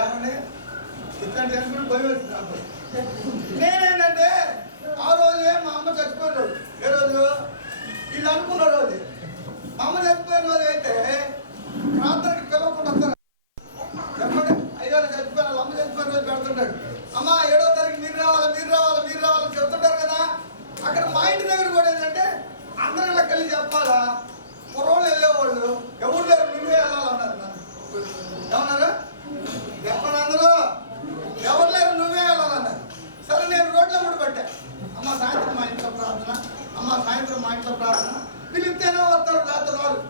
ఏమని ఇట్లాంటి అనుకుని భయం వచ్చింది నాకు. నేనేంటంటే ఆ రోజే మా అమ్మ చచ్చిపోయిన రోజు. ఏ రోజు? వీళ్ళు అనుకున్న రోజు. మా అమ్మ చచ్చిపోయిన రోజు అయితే ప్రార్థనకి పిలవకుండా వస్తారు. చెప్పండి, అయ్యారు చచ్చిపోయిన వాళ్ళ అమ్మ చచ్చిపోయిన రోజు పెడుతుంటాడు. అమ్మ 7వ తారీఖు మీరు రావాలని చెప్తుంటారు కదా. అక్కడ మా ఇంటి దగ్గర కూడా ఏంటంటే అందరూ ఇలా కలిసి చెప్పాలా. కుర్రోళ్ళు వెళ్ళేవాళ్ళు ఎవరు లేరు, నువ్వే వెళ్ళాలన్నారు. ఏమన్నారు? చెప్పండి, అందరూ ఎవరు లేరు, నువ్వే వెళ్ళాలన్నారు. సరే, నేను రోడ్లో కూడా పెట్టా. అమ్మ సాయంత్రం మా ఇంట్లో ప్రార్థన, పిలిస్తేనే వస్తారు, లేకపోతే రారు.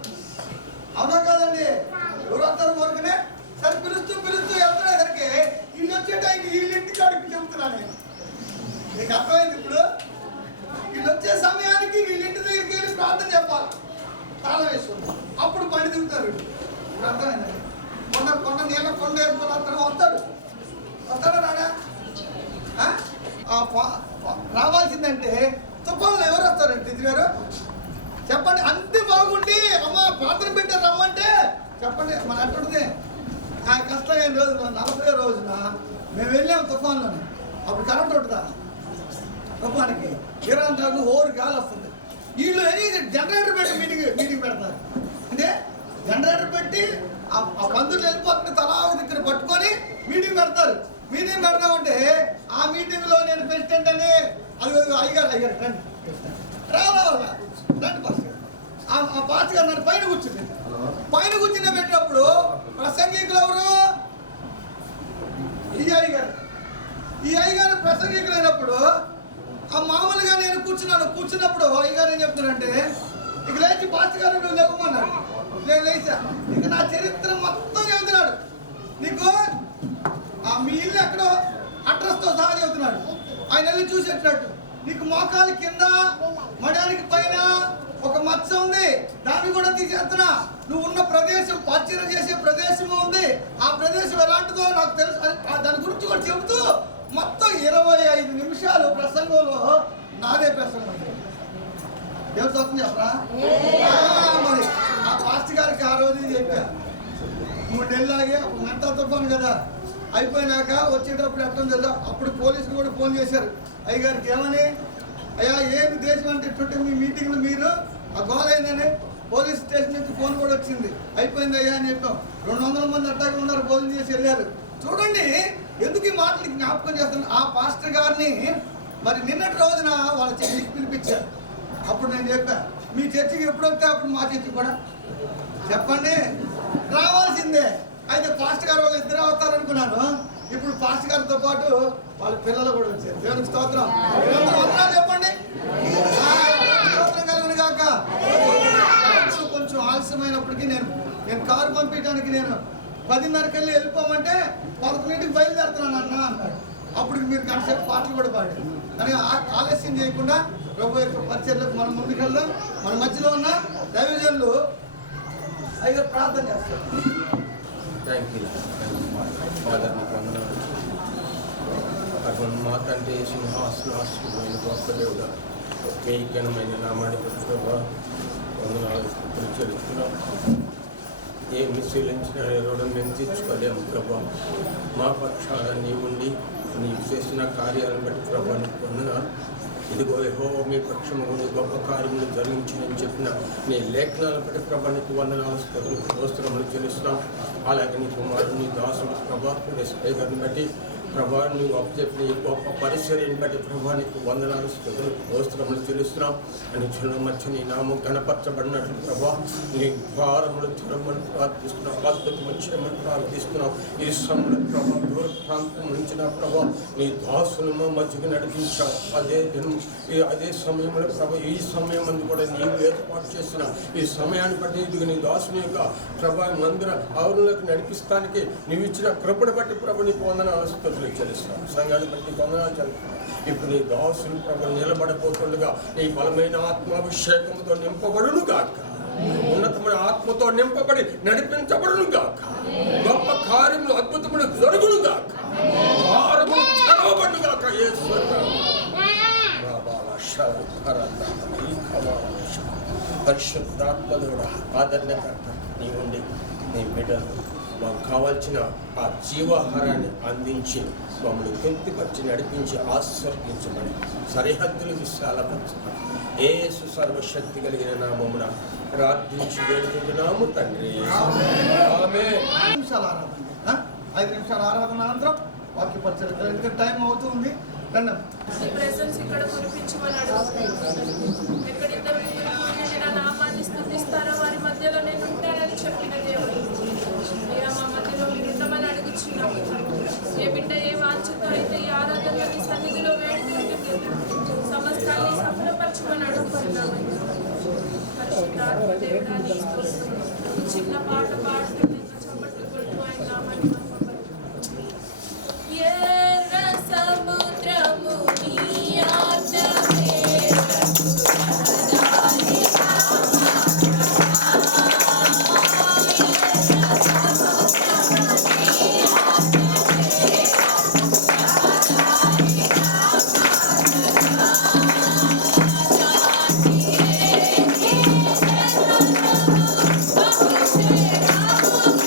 అవునా కాదండి? ఎవరు వస్తారు ఊరికనే? సరే, పిలుస్తూ వెళ్తున్నసరికి వీళ్ళు వచ్చే టైంకి వీళ్ళింటి కాడికి చెబుతున్నా నేను. నీకు అర్థమైంది ఇప్పుడు? వీళ్ళు వచ్చే సమయానికి వీళ్ళింటి దగ్గరికి వెళ్ళి ప్రార్థన చెప్పాలి. తాళం వేసుకుంటాం, అప్పుడు పని దిగుతారు. ఇప్పుడు అర్థమైందండి? కొండ నీళ్ళ కొండ వేసుకొని వస్తాడు రాడా? రావాల్సిందంటే తుఫాన్లో ఎవరు వస్తారండి? ఇది గారు చెప్పండి. అంతే బాగుండి అమ్మ ప్రార్థన పెట్టారు రమ్మంటే చెప్పండి. మన అట్టుంది ఆ కష్టమైన రోజున 40వ రోజున మేము వెళ్ళాము తుఫాన్లోనే. అప్పుడు కరెంట్ ఉంటుందా? తుఫానికి 20 దాకా ఓరు గాలి వస్తుంది. వీళ్ళు జనరేటర్ పెట్టి మీటింగ్ పెడతారు. అంటే జనరేటర్ పెట్టి ఆ బంధువులు వెళ్ళిపోతుంటే తలా దగ్గర పట్టుకొని మీటింగ్ పెడతారు. మీటింగ్ పెడతామంటే ఆ మీటింగ్లో నేను ప్రెసిడెంట్ అని అది అయ్యగారు రండి రండి పాస్ గారు. ఆ పాస్ గారు నన్ను పైన కూర్చుని పెట్టినప్పుడు ప్రసంగికులు ఎవరు? ఈ అయ్యగారు ప్రసంగికులు అయినప్పుడు ఆ మామూలుగా నేను కూర్చున్నప్పుడు అయ్యగారు ఏం చెప్తున్నారంటే, ఇక లేచి పాస్ గారు నువ్వు లేవమన్నాడు. నేను లేచా. ఇక నా చరిత్ర మొత్తం చెబుతున్నాడు. నీకు మీ ఇల్లు ఎక్కడో అడ్రస్తో సహా చెబుతున్నాడు. ఆయన వెళ్ళి చూసేటట్టు నీకు మోకాలి కింద మడానికి పైన ఒక మచ్చ ఉంది, దాన్ని కూడా తీసేస్తున్నా. నువ్వు ఉన్న ప్రదేశం పరిచయం చేసే ప్రదేశము ఉంది, ఆ ప్రదేశం ఎలాంటిదో నాకు తెలుసు. దాని గురించి కూడా చెబుతూ మొత్తం 25 నిమిషాలు ప్రసంగంలో నాదే ప్రసంగం. ఎవరు తప్పని చెప్పరా? మరి ఆ పాస్టర్ గారికి ఆ రోజు చెప్పా. 3 నెలలాగే అప్పుడు మెంటా తుఫాను కదా. అయిపోయినాక వచ్చేటప్పుడు ఎట్టం తెలుసా, అప్పుడు పోలీసులు కూడా ఫోన్ చేశారు అయ్యగారికి. ఏమని? అయ్యా ఏది దేశం అంటే ఇట్టుంటే మీ మీటింగ్లు మీరు ఆ గోల అయిందని పోలీస్ స్టేషన్ నుంచి ఫోన్ కూడా వచ్చింది. అయిపోయింది అయ్యా అని చెప్పాం. 200 మంది అట్టాగే ఉన్నారు, భోజనం చేసి వెళ్ళారు. చూడండి ఎందుకు ఈ మాటలు జ్ఞాపకం చేస్తాను. ఆ పాస్టర్ గారిని మరి నిన్నటి రోజున వాళ్ళ చర్చికి పిలిపించారు. అప్పుడు నేను చెప్పా, మీ చర్చికి ఎప్పుడు వస్తే అప్పుడు మా చర్చికి కూడా చెప్పండి రావాల్సిందే. అయితే పాస్టర్ గారు వాళ్ళు ఇద్దరే అవుతారనుకున్నాను. ఇప్పుడు పాస్టర్ గారితో పాటు వాళ్ళ పిల్లలు కూడా వచ్చారు. దేవునికి స్తోత్రం. చెప్పండి, స్తోత్రం కలుగును గాక. కొంచెం ఆలస్యమైనప్పటికీ నేను కారు పంపించడానికి నేను 10:30కి వెళ్ళిపోమంటే 11కి బయలుదేరుతున్నాను అన్నాడు. అప్పుడు మీరు కాసేపు పాటలు కూడా పాడారు. అని ఆలస్యం చేయకుండా ప్రభు యొక్క పరిచర్లకు మనం ముందుకెళ్దాం. మన మధ్యలో ఉన్న దైవజనులు అయ్యో ప్రార్థన చేస్తారు. Thank you father. అటువంటి మా తండ్రి సింహాసనాశ్రమైన గొప్ప దేవుడా, మీ ఘనమైన నామానికి వందనాలు చెల్లిస్తున్నాం. ఏమి శీలించిన రుణం మేము తీర్చుకోలేము ప్రభా. మా పక్షాన నీవుండి నీవు చేసిన కార్యాలను బట్టి ప్రభా నీకు వందనాలు. ఇదిగో యెహోవా మీ పక్షము గొప్ప కార్యములు జరిగించిందని చెప్పిన నీ లేఖనాలను బట్టి ప్రభా నీకు వందనాలు స్తోత్రములు చెల్లిస్తున్నాం. అలాగే నీ కుమారుడు నీ దాసుడు ప్రభా గారిని బట్టి ప్రభా నువ్వు అప్పచెప్పిన ఈ గొప్ప పరిచర్యను బట్టి ప్రభా నీకు వందనాలు స్తోత్రములు చెల్లిస్తున్నాం. అని చిన్న మధ్య నీ నామం గణపరచబడినట్లు ప్రభా నీ భారములు జ్వరమని ప్రార్థిస్తున్నాం. అద్భుతం వచ్చామని ప్రార్థిస్తున్నాం. ఈ సమయంలో ప్రభా దూర ప్రాంతం నుంచి నా ప్రభా నీ దాసులను మధ్యకి నడిపించావు. అదే సమయంలో ప్రభా ఈ సమయం అందు కూడా నీవు ఏర్పాటు చేసిన ఈ సమయాన్ని బట్టి ఇది నీ దాసుని యొక్క ప్రభా మందిర ఆవరణలోకి నడిపిస్తానికి నీవు ఇచ్చిన కృపను బట్టి ప్రభు నీకు వందనాలు స్తోత్రాలు చెల్లిస్తున్నాం. సంఘాన్ని బట్టి వందనాలు చెల్లిస్తున్నాం. ఇప్పుడు నీ దాసుని ప్రభు నిలబడబోతుండగా నీ బలమైన ఆత్మాభిషేకంతో నింపబడును గాక, ఉన్నతమైన ఆత్మతో నింపబడి నడిపించబడును గాక, గొప్ప కార్యములు అద్భుతములు జరుగును గాక, ద్వారములు తెరవబడును గాక. పరిశుద్ధాత్మలుడా ఆదరణకర్త నీ ఉండి నీ బిడ్డలు మాకు కావాల్సిన ఆ జీవాహారాన్ని అందించి మమ్మల్ని తృప్తిపరిచి నడిపించి ఆస్వాదించమని సరిహద్దులు విశాలపరచమని యేసు సర్వశక్తి కలిగిన నామమున ప్రార్థించి వేడుకుంటున్నాము తండ్రి. ఆమేన్. 5 నిమిషాల ఆరాధన, 5 నిమిషాల ఆరాధన అనంతరం వాక్య పరిచయం. ఎందుకంటే టైం అవుతుంది. రండి. నీ ప్రెసెన్స్ ఇక్కడ కురిపించమని అడుగుతున్నాను. ఎక్కడిద్దరు నా నామాన్ని స్తుతిస్తారో వారి మధ్యలో నేను ఉంటానని చెప్పిన దేవుడు అయ్యా, మా మధ్యలో మీరు ఉండమని అడుగుచున్నాము. ఏ బిడ్డ ఏ వాంఛతో అయితే ఈ ఆరాధనలో నీ సన్నిధిలో వేడుకుంటుంది సమస్తాన్ని సఫలపరచమని అడుగుతున్నాము. పరిశుద్ధాత్మ దేవుడా, నీ స్తోత్రం. ఈ చిన్న పాట పాడుతూ చప్పట్లు కొట్టు ఆయన నామాన్ని సముద్రము నీ ఆజ్ఞమే Thank you.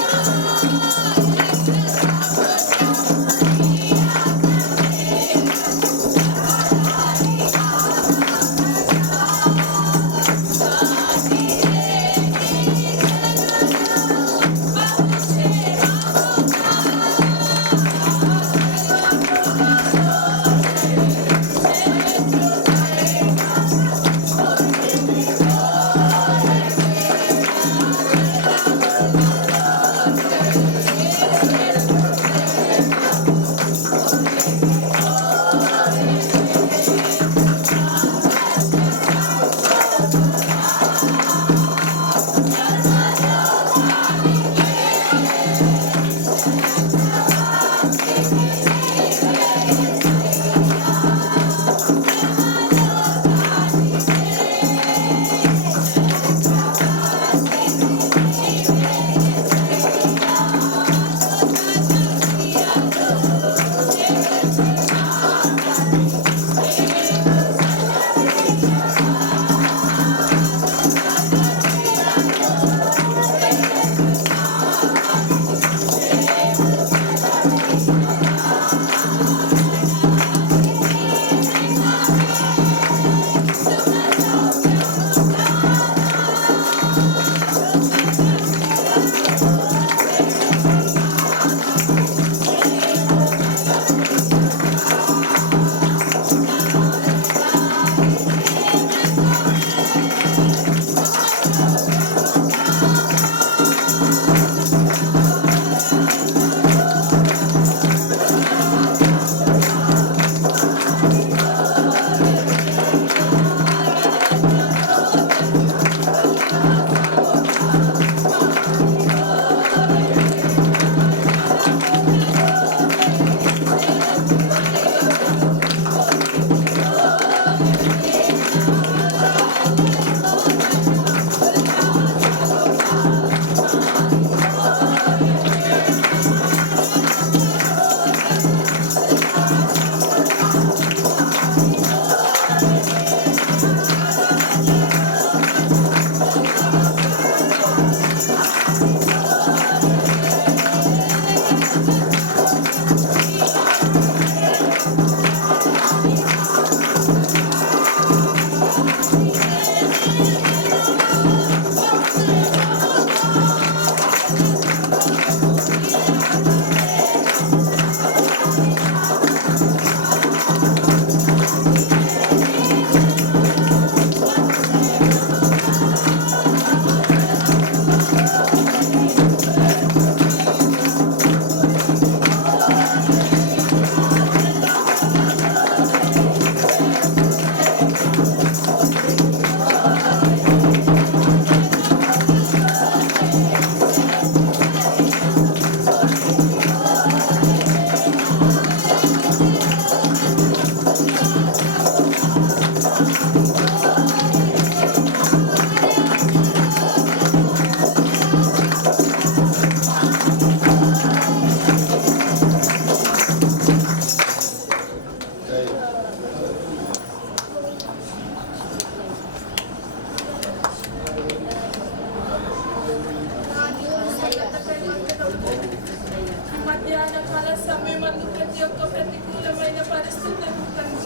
ఉదయకాల కాల సమయమందు ప్రతి ఒక్క ప్రతికూలమైన పరిస్థితులను తండ్రి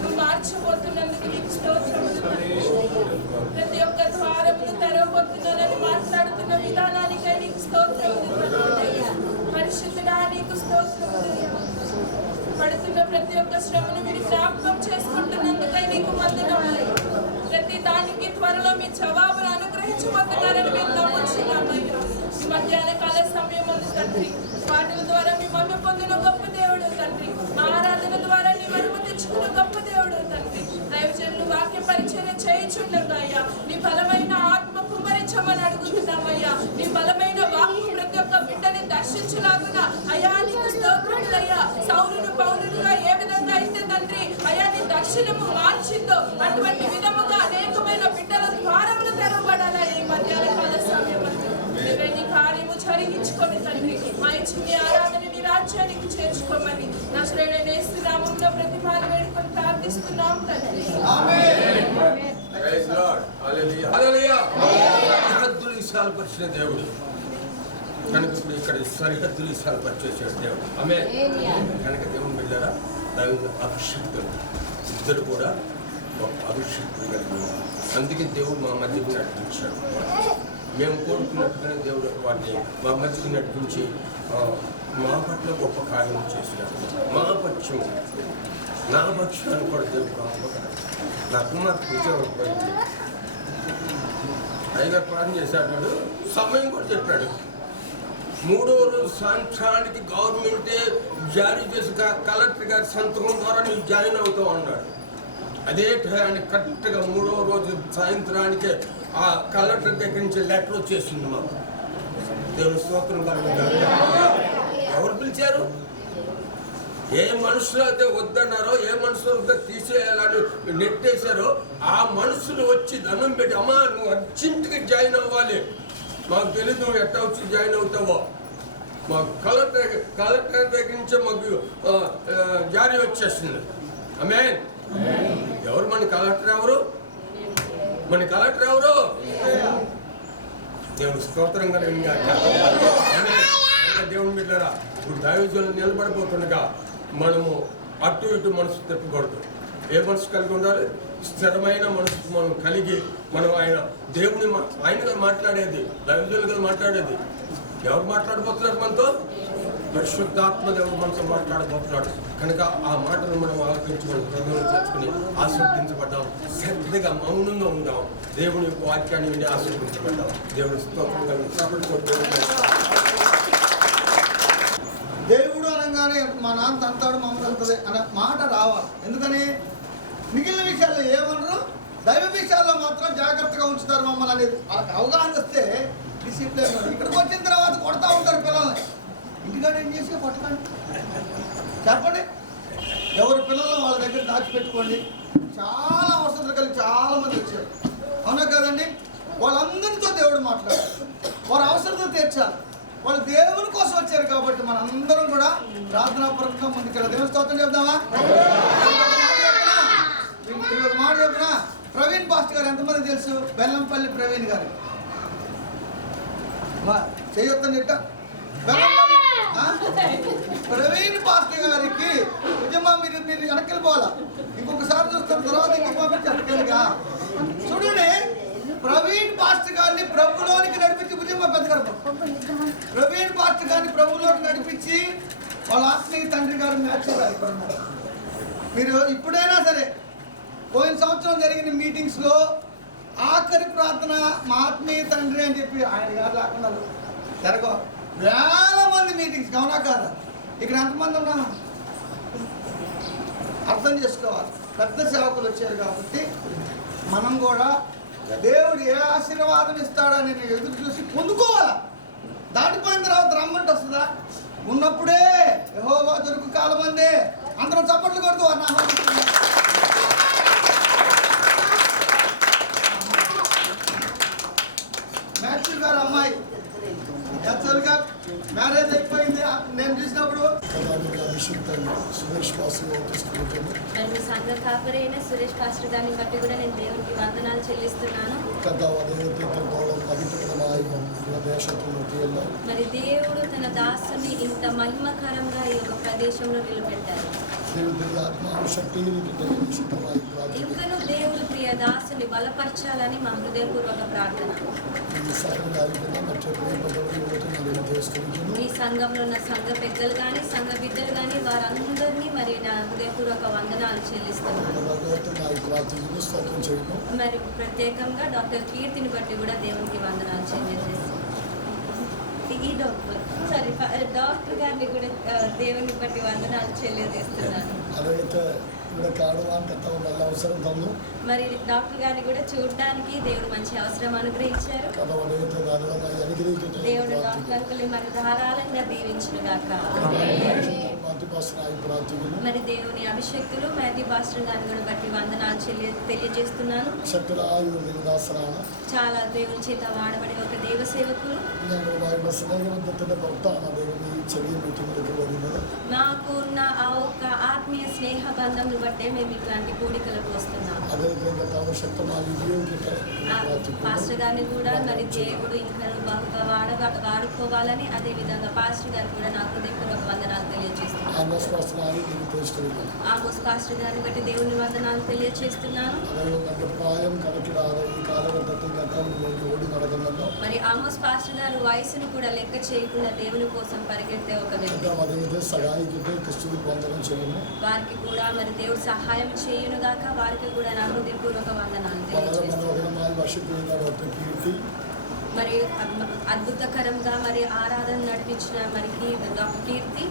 నువ్వు మార్చబోతున్నందుకు నీకు స్తోత్రములు తండ్రి. ప్రతి ఒక్క ద్వారమును తెరవబోతున్నానని మాట్లాడుతున్న విధానానికై నీకు స్తోత్రములు తండ్రి. పరిశుద్ధుడా నీకు స్తోత్రములు. పడుతున్న ప్రతి ఒక్క శ్రమను మీరు జ్ఞాపకం చేసుకుంటున్నందుకై నీకు వందనములు. ప్రతి దానికి త్వరలో మీ జవాబును అనుగ్రహించబోతున్నారని మేము నమ్ముచున్నామయ్యా. ఈ మధ్యాహ్న కాల సమయం ఉంది తండ్రి, పాటల ద్వారా మీ మహిమ పొందిన గొప్ప దేవుడు తండ్రి. మా ఆరాధన ద్వారా నీ మహిమ తెచ్చుకున్న గొప్ప దేవుడు తండ్రి. దైవజనులు వాక్య పరిచర్య చేయించుండగా అయ్యా నీ బలమైన ఆత్మ కుమ్మరించమని అడుగుతున్నామయ్యా. నీ బలమైన వాక్కు ప్రతి ఒక్క బిడ్డని దర్శించలాగున అయ్యా నీకు స్తోత్రములయ్యా. సౌలును పౌలునుగా ఏ విధంగా అయితే తండ్రి అయ్యా నీ దర్శనము మార్చిందో అటువంటి విధముగా అనేకమైన బిడ్డల ద్వారములు తెరవబడాలా ఈ మధ్యాహ్న కాల సమయం నీ కార్యము జరిగించుకొని తండ్రి మా ఇచ్చిన ఆరాధన నీ రాజ్యానికి చేర్చుకోమని నా శ్రేణి నేస్తున్నామంలో ప్రతిభాలు వేడుకొని ప్రార్థిస్తున్నాం తండ్రి. సరిహద్దులు విశాలపరిచిన దేవుడు కనుక ఇక్కడ సరిహద్దులు విశాలపరిచేసాడు దేవుడు. ఆమె కనుక దేవుని బిడ్డారా అభిషక్తులు ఇద్దరు కూడా ఒక అభిషక్తులు కలిగి అందుకే దేవుడు మా మధ్యకు నడిపించాడు. మేము కోరుకున్నట్టుగానే దేవుడు వారిని మా మధ్యకు నడిపించి మా పట్ల గొప్ప కార్యం చేసినాడు. మా పక్షం నా పక్షాన్ని కూడా దేవుడు నా కుమార్తె ఉద్యోగం అయ్యగారు ప్రార్థన చేశాడు. సమయం కూడా చెప్పాడు. 3వ రోజు సాయంత్రానికి గవర్నమెంటే జారీ చేసి కలెక్టర్ గారి సంతకం ద్వారా నువ్వు జాయిన్ అవుతావు అన్నాడు. అదే టయానికి కరెక్ట్గా 3వ రోజు సాయంత్రానికే ఆ కలెక్టర్ దగ్గర నుంచి లెటర్ వచ్చేసింది మాకు. దేవుని స్తోత్రం కలుగుతారు. ఎవరు పిలిచారు? ఏ మనుషులు అయితే వద్దన్నారో ఏ మనుషులు వద్ద తీసేయాలని నెట్టేశారో ఆ మనుషులు వచ్చి దండం పెట్టి అమ్మా నువ్వు అర్జెంటుగా జాయిన్ అవ్వాలి, మాకు తెలియదు నువ్వు ఎట్లా వచ్చి జాయిన్ అవుతావో. మాకు కలెక్టర్ దగ్గర నుంచి మాకు జారీ వచ్చేస్తుంది. ఆమె ఎవరు మన కలెక్టర్? ఎవరు మన కలెక్టర్? ఎవరు? దేవుడు స్తోత్రంగా దేవుని బిడ్డరా. ఇప్పుడు దైవజనులు నిలబడిపోతుండగా మనము అటు ఇటు మనసు తిప్పకూడదు. ఏ మనసు కలిగి ఉండాలి? స్థిరమైన మనసు మనం కలిగి మనం దేవుని ఆయనగా మాట్లాడేది, దైవజనులుగా మాట్లాడేది. ఎవరు మాట్లాడబోతున్నారు మనతో? పరిశుద్ధాత్మ దేవుడు మనతో మాట్లాడబోతున్నాడు. కనుక ఆ మాటను మనం ఆలోచించి మనం హృదయంలో తెచ్చుకుని ఆశీర్వదించబడ్డాం. శ్రద్ధగా మౌనంగా ఉందాం. దేవుని యొక్క వాక్యాన్ని విని ఆశీర్వదించబడ్డాం. దేవుని స్తోత్రంగా దేవుడు అనగానే మా నాన్న అంతాడు మమ్మల్ని అంతది అనే మాట రావాలి. ఎందుకని మిగిలిన విషయాల్లో ఏమన్నారు, దైవ విషయాల్లో మాత్రం జాగ్రత్తగా ఉంచుతారు మమ్మల్ని అనేది వాళ్ళకి అవగాహన వస్తే డిసిప్లిన్. ఇక్కడికి వచ్చిన తర్వాత కొడతా ఉంటారు పిల్లల్ని. ఇంటికాడ ఏం చేసి కొట్టకండి, చెప్పండి. ఎవరి పిల్లలను వాళ్ళ దగ్గర దాచిపెట్టుకోండి. చాలా అవసరం కలిగి చాలా మంది వచ్చారు, అవునా కదండి? వాళ్ళందరితో దేవుడు మాట్లాడారు. వారి అవసరం తీర్చాలి. వాళ్ళు దేవుని కోసం వచ్చారు కాబట్టి మనందరం కూడా ప్రార్థనాపూర్వకంగా ముందుకెళ్ళాలి. దేవుని స్తోత్రం చెప్దామా? ఒక మాట చెప్పినా, ప్రవీణ్ పాస్టర్ గారు ఎంతమంది తెలుసు? బెల్లంపల్లి ప్రవీణ్ గారు చేయొద్దని చెప్తా. ప్రవీణ్ పాస్టర్ గారికి నిజమా మీరు వెనక్కి వెళ్ళిపోవాలా? ఇంకొకసారి చూస్తారు తర్వాత ఇంకొకగా చూడండి. ప్రవీణ్ పాస్టర్ గారిని ప్రభులోనికి నడిపించి భుజమ్మ పెద్దగారు ప్రవీణ్ పాస్టర్ గారిని ప్రభులోకి నడిపించి వాళ్ళ ఆత్మీయ తండ్రి గారు మ్యాచ్ మీరు ఇప్పుడైనా సరే పోయిన సంవత్సరం జరిగిన మీటింగ్స్లో ఆఖరి ప్రార్థన మా ఆత్మీయ తండ్రి అని చెప్పి ఆయన గారు లేకుండా జరగవు. వేల మంది మీటింగ్స్, అవునా కాదా? ఇక్కడ ఎంతమంది ఉన్నా అర్థం చేసుకోవాలి. పెద్ద సేవకులు వచ్చారు కాబట్టి మనం కూడా దేవుడు ఏ ఆశీర్వాదం ఇస్తాడని ఎదురు చూసి పొందుకోవాలా. దాటిపోయిన తర్వాత రమ్మంటే వస్తుందా? ఉన్నప్పుడే యెహోవా దొరుకు కాలం అందే. అందరం చప్పట్లు కొడుతూ మాథ్యూ గారు అమ్మాయి యాక్చువల్గా మ్యారేజ్ అయిపోయింది నేను చూసినప్పుడు. సురేష్ పాస్టర్ తీసుకుంటాను. మరి మీ సంఘ కాపరైన సురేష్ పాస్టర్ గారిని బట్టి కూడా నేను దేవునికి వందనాలు చెల్లిస్తున్నాను. మరి దేవుడు తన దాసుని ఇంత మహిమకరంగా ఈ యొక్క ప్రదేశంలో నిలబెట్టారు. ఇంకను దేవుడు ప్రియ దాసుని బలపరచాలని మా హృదయపూర్వక ప్రార్థన. ఈ సంఘంలో ఉన్న సంఘ పెద్దలు కానీ సంఘ బిడ్డలు కానీ వారందరినీ మరి నా హృదయపూర్వక వందనాలు చెల్లిస్తున్నాను. మరి ప్రత్యేకంగా డాక్టర్ కీర్తిని బట్టి కూడా దేవునికి వందనాలు చెల్లిస్తున్నాను. ఈ డాక్టర్ గారిని కూడా దేవుని బట్టి వందనాలు చెల్లిస్తున్నాను. మరి డాక్టర్ గారిని కూడా చూడడానికి దేవుడు మంచి అవసరం అనుగ్రహించారు. దేవుడు డాక్టర్ అంకుల్ని మరి ధారాళంగా దీవించును గాక. మరి దేవుని అభిషేక్తులు మ్యాథ్యూ పాస్టర్ గారిని కూడా బట్టి వందనాలు తెలియజేస్తున్నాను. చాలా దేవుని చేత వాడబడే ఒక దేవ సేవకులు. నాకు ఉన్న ఆ ఒక్క ఆత్మీయ స్నేహ బంధం బట్టే మేము ఇట్లాంటి కూడికలకు వస్తున్నాము. పాస్టర్ గారిని కూడా మరి దేవుడు ఇంకా బాగా వాడుకోవాలని, అదే విధంగా పాస్టర్ గారు కూడా నాకు హృదయపూర్వక వందనాలు తెలియజేస్తున్నాను. ఆమోస్ పాస్టర్ గారిని బట్టి దేవుని వందనాలు తెలియజేస్తున్నాను. మరి ఆమోస్ పాస్టర్ గారు వయసును కూడా లెక్క చేయకుండా దేవుని కోసం పరిగెత్తే ఒక వ్యక్తి. వారికి కూడా మరి దేవుడు సహాయం చేయును గాక. వారికి కూడా నా హృదయపూర్వక వందనాలు తెలియజేస్తున్నాను. మరి అద్భుతకరంగా మరి ఆరాధన నడిపించిన మరి డాక్టర్ కీర్తి,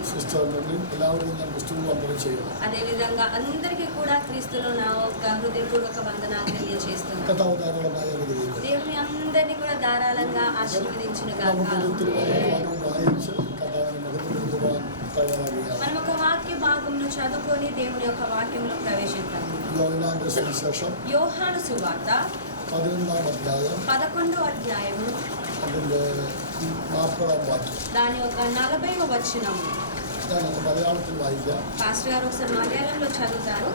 అదేవిధంగా అందరికీ కూడా క్రీస్తులో నా ఒక హృదయపూర్వక వందనాలు తెలియజేస్తున్నాను. దేవుని అందరినీ కూడా ధారాళంగా ఆశీర్వదించిన గాక. మనం ఒక వాక్య భాగంలో చదువుకొని దేవుని యొక్క వాక్యంలో ప్రవేశిద్దాము. యోహాను సువార్త 11వ అధ్యాయము దాని ఒక 40వ వచనము. పాస్టర్ గారు ఒకసారి మలయాళంలో చదువుతారు.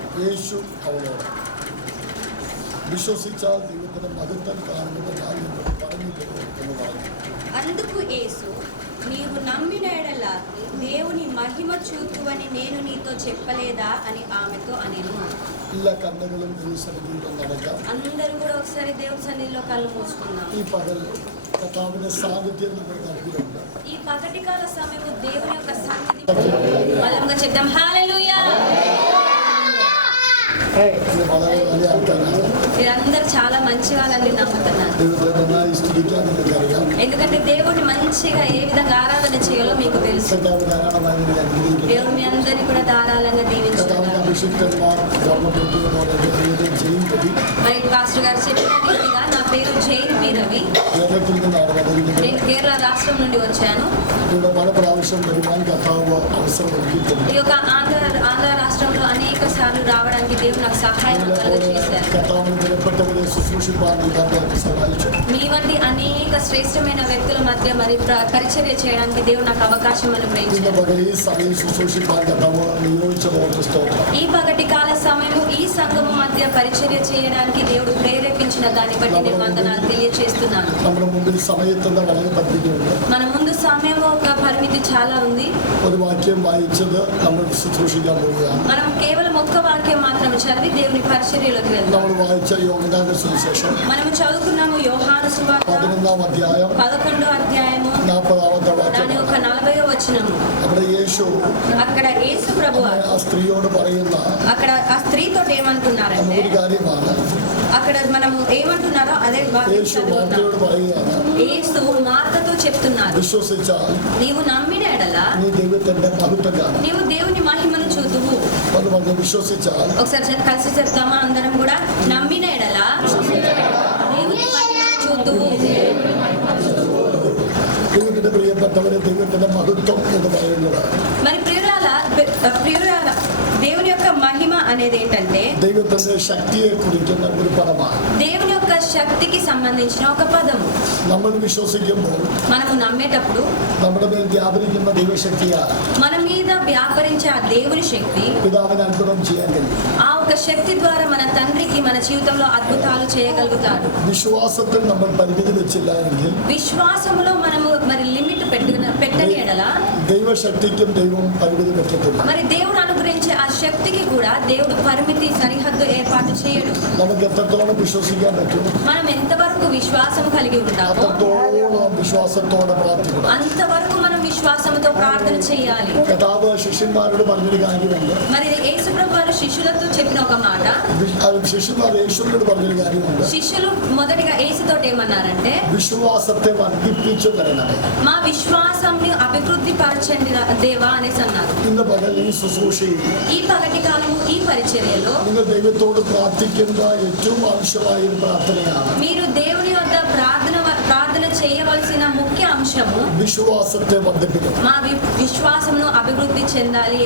అందుకు యేసు, నీవు నమ్మిన ఎడల దేవుని మహిమ చూతువని నేను నీతో చెప్పలేదా అని ఆమెతో అనెను. అందరూ కూడా ఒకసారి దేవుని సన్నిధిలో కళ్ళు మూసుకున్నాం. ఈ పగటి కాల సమయము దేవుని యొక్క సన్నిధి బలంగా చెప్తాం. హల్లెలూయా. మీరందరూ చాలా మంచి వాళ్ళని నమ్ముతున్నాను. ఎందుకంటే దేవుడిని మంచిగా ఏ విధంగా ఆరాధన చేయాలో మీకు తెలుసు. దేవుడు మీ అందరినీ కూడా ధారాళంగా దీవించుతారు. మరి పాస్టర్ గారు చెప్పిన రీతిగా నా పేరు జైన్ పి రవి. నేను కేరళ రాష్ట్రం నుండి వచ్చాను. ఈ యొక్క ఆంధ్ర రాష్ట్రంలో అనేక సార్లు రావడానికి దేవుడు నాకు సహాయం చేశారు. మీ వంటి అనేక శ్రేష్టమైన వ్యక్తుల మధ్య మరి పరిచర్య చేయడానికి దేవుడు నాకు అవకాశం అనుగ్రహించారు. ఈ పగటి కాల సమయం ఈ సంఘము మధ్య పరిచర్య చేయడానికి దేవుడు ప్రేరేపించిన దాన్ని బట్టి నేను వందనాలు తెలియజేస్తున్నాను. మన ముందు సమయం ఒక పరిమితి చాలా ఉంది. మనం కేవలం ఒక్క వాక్యం మాత్రం చదివి దేవుని పరిచర్యలోకి వెళ్తాం. మనం చదువుకున్నాము యోహాను సువార్త 11వ అధ్యాయము దాని ఒక 40వ వచనము. అక్కడ యేసు ప్రభువు అక్కడ ఆ స్త్రీతో ఏమంటున్నారంటే, అక్కడ మనం ఏమంటున్నారో అదే యేసు మార్తతో చెప్తున్నారు, నీవు నమ్మిన ఎడల నీవు దేవుని మహిమను చూదువు. ఒకసారి కలిసి చెప్తామా అందరం కూడా? నమ్మిన ఎడల దేవుని మహిమను చూదువు. మరి ప్రియురాల దేవుని యొక్క మహిమ అనేది ఏంటంటే ദൈവത്തിന്റെ ശക്തിയെ കുറിക്കുന്ന ഒരു പദമാണ്. దేవుని యొక్క శక్తికి సంబంధించిన ఒక పదము. നമ്മൾ വിശ്വസിക്കുമ്പോൾ మనము నమ్మేటప్పుడు നമ്മുടെ മേൽ വ്യാപരിക്കുന്ന ദൈവശക്തിയാണ് మన మీద వ్యాపరించే ఆ దేవుని శక్తి, പിതാവിന് അത്ഭുതം ചെയ്യാൻ കഴിയും. ఆ ఒక శక్తి ద్వారా మన తండ్రికి మన జీవితంలో అద్భుతాలు చేయగలుగుతాడు. വിശ്വാസത്തിൽ നമ്മൾ പരിമിതി വെച്ചില്ല എങ്കിൽ విశ్వాసములో మనము మరి లిమిట్ పెట్టని ఎడల ദൈവശക്തിക്കും ദൈവം പരിമിതി വെക്കത്തില്ല. మరి దేవుడు అనుగ్రహించే ఆ శక్తికి కూడా దేవుడు పరిమితి సరిహద్దు ఏర్పాటు చేయడు. നമുക്ക് എത്രത്തോളം വിശ്വസിക്കാൻ പറ്റും మనం ఎంతవరకు విశ్వాసం కలిగి ఉంటామో അത്രത്തോളം വിശ്വാസത്തോടെ പ്രാർത്ഥിക്കണം. అంతవరకు మనం విశ్వాసంతో ప్రార్థన చేయాలి. കർത്താവ് ശിഷ്യന്മാരോട് പറഞ്ഞൊരു കാര്യമുണ്ട്. మరి యేసుప్రభు వారు శిష్యులతో చెప్పిన ఒక మాట, ശിഷ്യന്മാർ യേശുവിനോട് പറഞ്ഞൊരു കാര്യമുണ്ട്. శిష్యులు మొదటిగా యేసుతో ఏమన్నారంటే, വിശ്വാസത്തെ വർദ്ധിപ്പിച്ചു തരണമേ. మా విశ్వాసాన్ని అభివృద్ధి పరచండి దేవా అనేసి అన్నారు. ഇന്ന് പകൽ ഈ ശുശ്രൂഷയിൽ ఈ పగటి కాలము ఈ పరిచర్యలో നിങ്ങൾ ദൈവത്തോട് പ്രാർത്ഥിക്കുന്ന ഏറ്റവും ആവശ്യമായ ഒരു പ്രാർത്ഥനയാണ് మీరు దేవుని వద్ద ప్రార్థన చేయవలసిన ముఖ్య అంశము വിശ്വാസത്തെ വർദ്ധിപ്പിക്കണം. మా విశ్వాసమును అభివృద్ధి చెందాలి,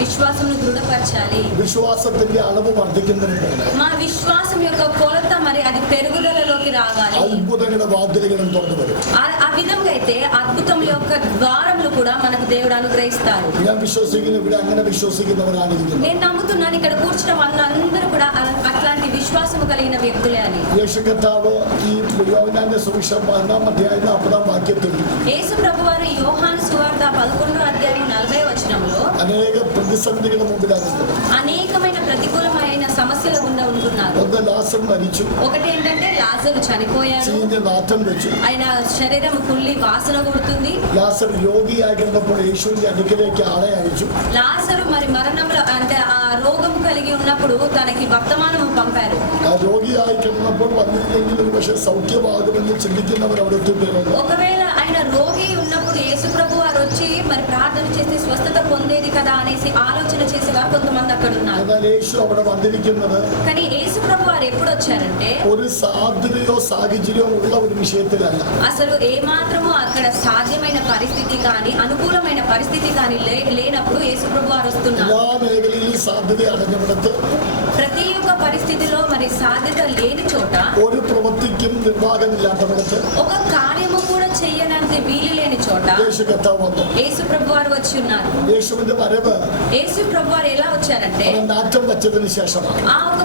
విశ్వాసమును దృఢపరచాలి. വിശ്വാസത്തിന്റെ അളവ് വർദ്ധിക്കുന്നതിന് మా విశ్వాసం యొక్క కొలత మరి అది పెరుగుదలలోకి రావాలి. അത്ഭുതങ്ങളുടെ വാതിലുകളും തുറന്നു വരും. ఆ విధంగా అయితే అద్భుతముల యొక్క ద్వారములు కూడా మనకు దేవుడు అనుగ్రహిస్తారు. ഞാൻ വിശ്വസിക്കുന്നു ഇവിടെ അങ്ങനെ വിശ്വസിക്കുന്നവരാണ് ഇരിക്കുന്നത്. నేను నమ్ముతున్నాను ఇక్కడ కూర్చున్న వాళ్ళందరూ కూడా అట్లాంటి విశ్వాసం కలిగిన వ్యక్తులే అని. യേശു കർത്താവ് ഈ യോഹന്നാന്റെ സുവിശേഷം 1-ാം അധ്യായം 40-ാം വാക്യത്തിൽ యేసు ప్రభువారు యోహాను సువార్త 11వ అధ్యాయం 40వ వచనంలో അനേക പ്രതിസന്ധികളുടെ മുമ്പിലാണ് നിൽക്കുന്നത്. అనేకమైన ప్రతికూలమైన సమస్యల గుండా ఉంటున్నారు. ഒന്ന് ലാസർ മരിച്ചു, ఒకటి ఏంటంటే లాజరు చనిపోయాడు, ചീഞ്ഞ നാറ്റം വെച്ചു. ఆయన శరీరం కుళ్ళి వాసన కొడుతుంది. ലാസർ രോഗിയായിരുന്നപ്പോൾ യേശുവിന്റെ അടുക്കലേക്ക് ആളെ അയച്ചു. లాజరు మరి మరణంలో అంటే ఆ రోగం కలిగి ఉన్నప్పుడు తనకి వర్తమానం పంపారు. ആ രോഗിയായി കിടന്നപ്പോൾ വന്നില്ലെങ്കിൽ ഒരു പക്ഷേ സൗഖ്യമാകുമെന്ന് ചിന്തിക്കുന്നവർ അവിടെ എത്തിപ്പെടുന്നു. ఒకవేళ ఆయన రోగి ఉన్నప్పుడు యేసు ప్రభు వారు వచ్చి మరి ప్రార్థన చేస్తే స్వస్థత పొందేది కదా అనేసి ఆలోచన చేసేవారు కొంతమంది అక్కడ ఉన్నారు. എന്നാൽ യേശു അവിടെ വന്നിരിക്കുന്നത് కానీ యేసు ప్రభు వారు ఎప్పుడు వచ్చారంటే ഒരു സാധ്യതയോ സാഹചര്യമോ ഉള്ള ഒരു വിഷയത്തിലല്ല. అసలు ఏమాత్రము అక్కడ సాధ్యమైన పరిస్థితి కానీ అనుకూలమైన పరిస్థితి కానీ లేనప్పుడు యేసు ప్రభు వారు వస్తున్నారు. എല്ലാ മേഖലയിലും സാധ്യത അടഞ്ഞിടത്ത് ప్రతి ఒక్క పరిస్థితిలో మరి సాధ్యత లేని చోట ഒരു പ്രവൃത്തിക്കും നിർവാഹമില്ലാത്തവിടത്ത് ఒక కార్యము కూడా చేయడానికి వీలు లేని చోట യേശു കർത്താവ് വന്നു. యేసు ప్రభు వారు వచ్చి ఉన్నారు. യേശുവിന്റെ വരവ് యేసు ప్రభు వారు ఎలా వచ్చారంటే അവൻ നാറ്റം വെച്ചതിന് ശേഷമാണ്. ఆ ఒక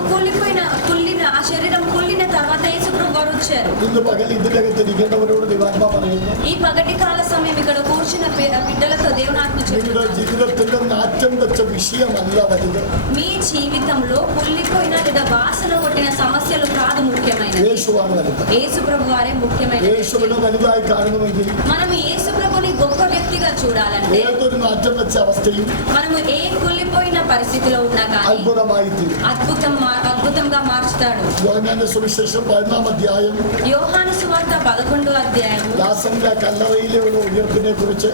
కుళ్ళిన ఆ శరీరం కుళ్ళిన తర్వాత యేసు ప్రభు వారు వచ్చారు. ഇന്ന് പകൽ ഇതിനകത്തിരിക്കുന്നവരോട് ദൈവാത്മ പറയുന്നു, ఈ పగటి కాల సమయం ఇక్కడ కూర్చున్న బిడ్డలతో దేవుని ఆత్మ നിങ്ങളുടെ చెప్తున్నారు, ജീവിതത്തിന്റെ നാറ്റം വെച്ച വിഷയമല്ല വലുത്. మీ జీవితంలో కుళ్ళిపోయిన లేదా వాసన కొట్టిన సమస్యలు కాదు ముఖ్యమైనది, യേശുവാണ് വലുത്. యేసు ప్రభు వారే ముఖ్యమైనది. യേശുവിനെ വലുതായി കാണണമെങ്കിൽ మనం యేసు ప్రభుని గొప్ప వ్యక్తిగా చూడాలంటే ഏതൊരു നാറ്റം വെച്ച അവസ്ഥയും మనము ఏ కుళ్ళిపోయిన పరిస్థితిలో ఉన్నా కానీ അത്ഭുതമായി തീരും. అద్భుతంగా మార్చుతాడు. യോഹന്നാന്റെ സുവിശേഷം 11-ാം അധ്യായം యోహాను సువార్త 11వ అధ్యాయం ലാസറിന്റെ കല്ലറയിലെ ഒരു ഉയർപ്പിനെ കുറിച്ച്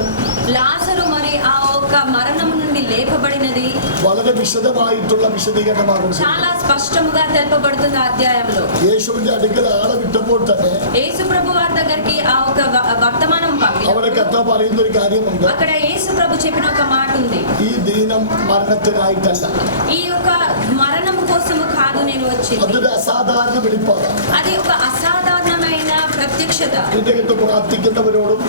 లాజరు మరి ఆ ఒక్క మరణం నుండి లేపబడినది വളരെ വിശദമായിട്ടുള്ള വിശദീകരണമാണ്. చాలా స్పష్టముగా తెలుపబడుతుంది ఆ అధ్యాయంలో. യേശുവിന്റെ അടുക്കൽ ആളെ വിട്ടപ്പോൾ തന്നെ యేసు ప్రభు వారి దగ్గరికి ఆ ఒక వర్తమానం పంపి അവിടെ കർത്താവ് പറയുന്ന ഒരു കാര്യമുണ്ട്. అక్కడ యేసు ప్రభు చెప్పిన ఒక మాట ఉంది, ഈ ദീനം മരണത്തിനായിട്ടല്ല, ఈ యొక్క మరణం కోసము కాదు నేను వచ్చింది. അതൊരു അസാധാരണ വെളിപ്പാടാണ്. అది ఒక అసాధారణమైన ప్రత్యక్షత. ഇതിനകത്ത് പ്രാർത്ഥിക്കുന്നവരോടും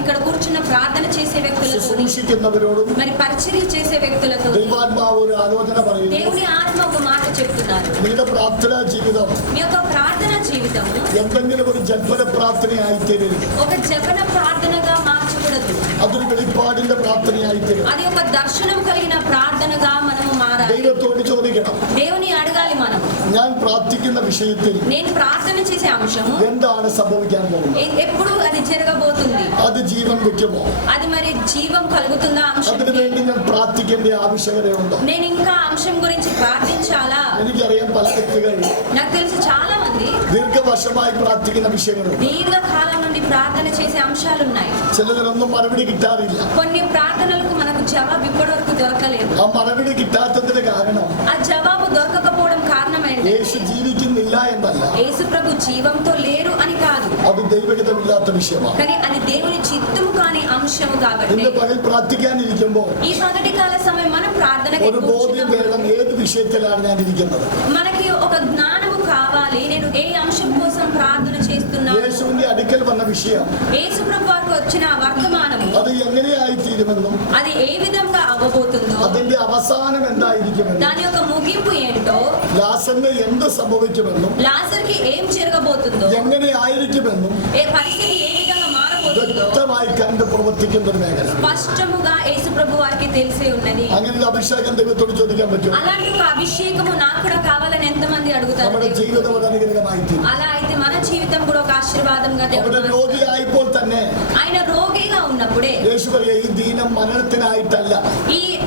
ఇక్కడ కూర్చున్న ప్రార్థన చేసే వ్యక్తులతో ശുശ്രൂഷിക്കുന്നവരോടും మరి పరిచర్య చేసే వ్యక్తులతో ദൈവാത്മാവ് ഒരു ആലോചന പറയുന്നു. దేవుని ఆత్మ ఒక మాట చెప్తున్నారు, നിങ്ങളുടെ പ്രാർത്ഥനാ ജീവിതം మీ యొక్క ప్రార్థన జీవితము എന്തെങ്കിലും ഒരു ജൽപ്പന പ്രാർത്ഥനയായിത്തീരരുത്. ఒక జపన ప్రార్థనగా మార్చకూడదు, അതൊരു വെളിപ്പാടിന്റെ പ്രാർത്ഥനയായിത്തീരും. అది ఒక దర్శనం కలిగిన ప్రార్థనగా మనము మారాలి. ദൈവത്തോട് ചോദിക്കണം, దేవుని అడగాలి మనం, ഞാൻ പ്രാർത്ഥിക്കുന്ന വിഷയത്തിൽ నేను ప్రార్థన చేసే అంశము എന്താണ് സംഭവിക്കാൻ പോകുന്നത്? ఎప్పుడు అది జరగబోతుంది, അത് ജീവൻ വെക്കുമോ? అది మరి జీవం కలుగుతున్న అంశం. അതിനുവേണ്ടി ഞാൻ പ്രാർത്ഥിക്കേണ്ട ആവശ്യകതയുണ്ടോ? నేను ఇంకా అంశం గురించి ప్రార్థించాలా? എനിക്കറിയാം പല വ്യക്തികൾ నాకు తెలిసి చాలా మంది ദീർഘവർഷമായി പ്രാർത്ഥിക്കുന്ന വിഷയങ്ങളുണ്ട്. దీర్ఘకాలం నుండి ప్రార్థన చేసే అంశాలు ఉన్నాయి. ചിലതിനൊന്നും മറുപടി കിട്ടാറില്ല. కొన్ని ప్రార్థనలకు మనకు జవాబు ఇప్పటి వరకు దొరకలేదు. ആ മറുപടി കിട്ടാത്തതിന്റെ കാരണം ఆ జవాబు దొరకకపోవడం కారణం ఏంటి? യേശു ജീവിക്കുന്നില്ല എന്നല്ല, యేసు ప్రభు జీవంతో లేరు అని కాదు, അത് ദൈവഹിതമില്ലാത്ത വിഷയമാണ്. కానీ అది దేవుని చిత్తము కాని అంశము కాబట్టి ഇന്ന് പകൽ പ്രാർത്ഥിക്കാനിരിക്കുമ്പോൾ ఈ పగటి కాల సమయం మనం ప్రార్థనకి ഒരു ബോധ്യം కూర్చున్నప్పుడు വേണം, ഏത് വിഷയത്തിലാണ് ഞാൻ ഇരിക്കുന്നത്? మనకి ఒక జ్ఞానము కావాలి. నేను ఏ అంశం కోసం ప్రార్థన చేస్తున్నాను? യേശുവിന്റെ അടുക്കൽ വന്ന വിഷയം యేసు ప్రభు వారికి వచ్చిన వర్తమానము അത് എങ്ങനെയായി തീരുമെന്നും అది ఏ విధంగా అవ్వబోతుందో, അതിന്റെ അവസാനം എന്തായിരിക്കുമെന്നും దాని యొక్క ముగింపు ఏంటో, ലാസറിന് എന്ത് സംഭവിക്കുമെന്നും లాజర్కి ఏం జరగబోతుందో, എങ്ങനെ ആയിരിക്കുമെന്നും ఏ పరిస్థితి ఏ విధంగా మారబోతుందో വ്യക്തമായി കണ്ട് പ്രവർത്തിക്കുന്ന ഒരു മേഖല. స్పష్టముగా యేసు ప్రభు వారికి తెలిసే ఉన్నది. അങ്ങനെ ഒരു അഭിഷേകം ദൈവത്തോട് ചോദിക്കാൻ പറ്റും? అలాంటి ఒక అభిషేకము నాకు కూడా కావాలని ఎంతమంది అడుగుతారు? നമ്മുടെ ജീവിതം ഒരു അനുഗ്രഹമായി തീരും. అలా అయితే మన జీవితం కూడా ఒక ఆశీర్వాదంగా దేవుడు അവിടെ രോഗിയായപ്പോൾ തന്നെ ఆయన రోగిగా ఉన్నప్పుడే യേശു പറയുക, ഈ ദീനം മരണത്തിനായിട്ടല്ല,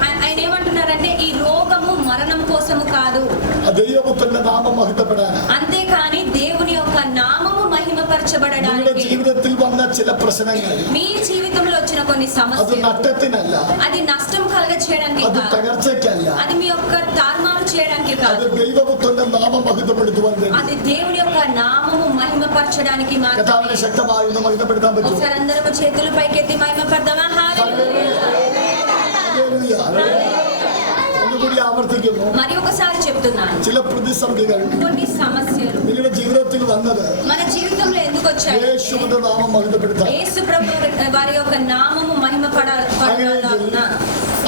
ఆయన ఏమంటున్నారంటే ఈ రోగము మరణం కోసము కాదు, ദൈവപുത്രന്റെ നാമം മഹത്വപ്പെടാനാണ്. అంతేకాని దేవుని యొక్క నామము നിങ്ങളുടെ మహిమపరచబడడానికి. ജീവിതത്തിൽ വന്ന ചില പ്രശ്നങ്ങൾ మీ జీవితంలో వచ్చిన కొన్ని അത് సమస్యలు നഷ്ടത്തിനല്ല, అది నష్టం కలగ చేయడానికి അത് కాదు, തകർച്ചയ്ക്കല്ല, అది మీ యొక్క తారుమారు చేయడానికి അത് కాదు, ദൈവപുത്രന്റെ നാമം മഹത്വപ്പെടുത്തുവാൻ വേണ്ടി. అది దేవుని యొక్క నామము మహిమపరచడానికి మాత్రమే. കർത്താവിനെ ശക്തമായി ഒന്ന് മഹത്വപ്പെടുത്താൻ പറ്റും. ఒకసారి అందరము చేతులు పైకెత్తి మహిమపడదామా? హల్లెలూయా. ഒന്നുകൂടി ആവർത്തിക്കുന്നു, మరి ఒకసారి చెప్తున్నాను, ചില പ്രതിസന്ധികൾ కొన్ని సమస్యలు നിങ്ങളുടെ ജീവിതത്തിൽ വന്നത് మన జీవితంలో ఎందుకు వచ్చాయి? യേശുവിന്റെ നാമം മഹത്വപ്പെടുത്താൻ. యేసు ప్రభు వారి యొక్క నామము మహిమపడాలన్న.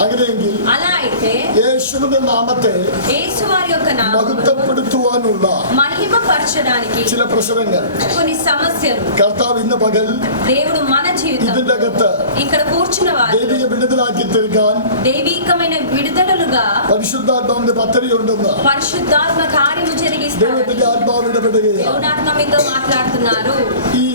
അങ്ങനെയെങ്കിൽ అలా అయితే യേശുവിന്റെ നാമത്തെ యేసు వారి యొక్క నామమును മഹത്വപ്പെടുത്തുവാനുള്ള మహిమపరచడానికి ചില പ്രശ്നങ്ങൾ కొన్ని సమస్యలు കർത്താവ് ഇന്ന് പകൽ దేవుడు మన జీవితం ഇതിന്റെ അകത്ത് ఇక్కడ కూర్చున్న వారు ദൈവിക വിടുതലാക്കി തീർക്കാൻ దైవికమైన విడుదలలుగా പരിശുദ്ധാത്മാവിന്റെ പദ്ധതിയുണ്ടെന്ന് పరిశుద్ధాత్మ కార్యము జరిగిస్తారు. ദൈവത്തിന്റെ ആത്മാവ് ഇടപെടുകയാണ്. దేవునాత్మ మీతో మాట్లాడుతున్నారు. ഈ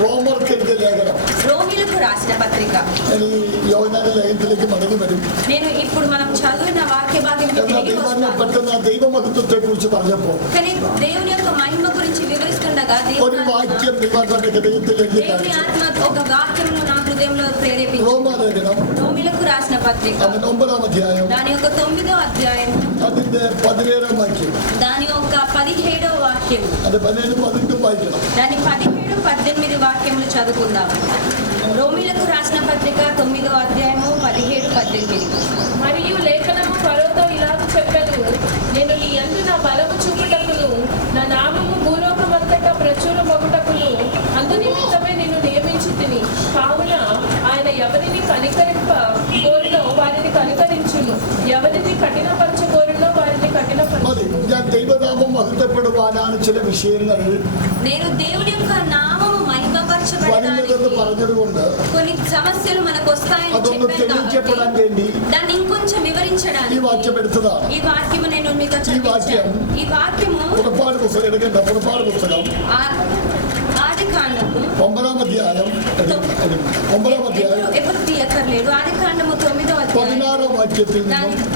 റോമർക്ക് എഴുതിയ ലേഖനം, రోమిలకు రాసిన పత్రిక. ഞാൻ ഈ യോഹന്നാന്റെ ലേഖനത്തിലേക്ക് മടങ്ങി വരും. నేను ఇప్పుడు మనం చదివిన వాక్య భాగం എന്നാൽ ദൈവാത്മാ പെട്ടെന്ന് ആ ദൈവമഹത്വത്തെ കുറിച്ച് പറഞ്ഞപ്പോൾ కానీ దేవుని యొక్క మహిమ గురించి వివరిస్తుండగా ഒരു വാക്യം ദൈവാത്മാന്റെ ഹൃദയത്തിൽ എഴുതി దేవుని കാണിച്ചു. ఆత్మ ఒక వాక్యమును నా హృదయంలో ప్రేరేపించింది. റോമാലേഖനം రోమిలకు రాసిన పత్రిక അതിന്റെ 9-ാം అధ్యాయం దాని యొక్క 9వ అధ్యాయం അതിന്റെ 17-ാം വാക്യം, దాని యొక్క 17వ వాక్యం, അത് 17-ഉം 18-ഉം വായിക്കണം. దాని 17, 18 వాక్యములు చదువుకుందాం. రోమిలకు రాసిన పత్రిక 9వ అధ్యాయము 17, 18. మరియు లేఖనము ఫరోతో ఇలాగ చెప్పెను, నేను నీ యందు నా బలము చూపుటకును నా నామము భూలోకమంతటా ప్రచురమగుటకును అందు నిమిత్తమే నిన్ను నియమించితిని. కావున ఆయన ఎవరిని కనికరింప కోరినో వారిని కనికరించును, ఎవరిని కఠినపరచ కోరినో వారిని కఠినపరచు. മതി, ഞാൻ ദൈവനാമം മഹത്വപ്പെടുവാനാണ് ചില വിഷയങ്ങൾ నేను దేవుని యొక్క నామము വരുന്നതെന്ന് మహిమపరచబడడానికి പറഞ്ഞതുകൊണ്ട് కొన్ని సమస్యలు మనకు వస్తాయని അതൊന്ന് చెప్పాను തെളിയിക്കപ്പെടാൻ కాబట్టి വേണ്ടി దాన్ని ఇంకొంచెం ഈ వివరించడానికి വാക്യം എടുത്തതാണ്. ఈ వాక్యము నేను మీతో ఈ వాక్యం చదివించాను. ఈ వాక్యము പുറപ്പാട് പുസ്തകം എടുക്കണ്ട, പുറപ്പാട് പുസ്തകം ఆది కాండము 9-ാം അധ്യായം 9-ാം അധ്യായം ఎప్పుడు తీయక్కర్లేదు. ఆది కాండము 9వ అధ్యాయం 16-ാം వాക്യത്തിൽ దాని നിന്നും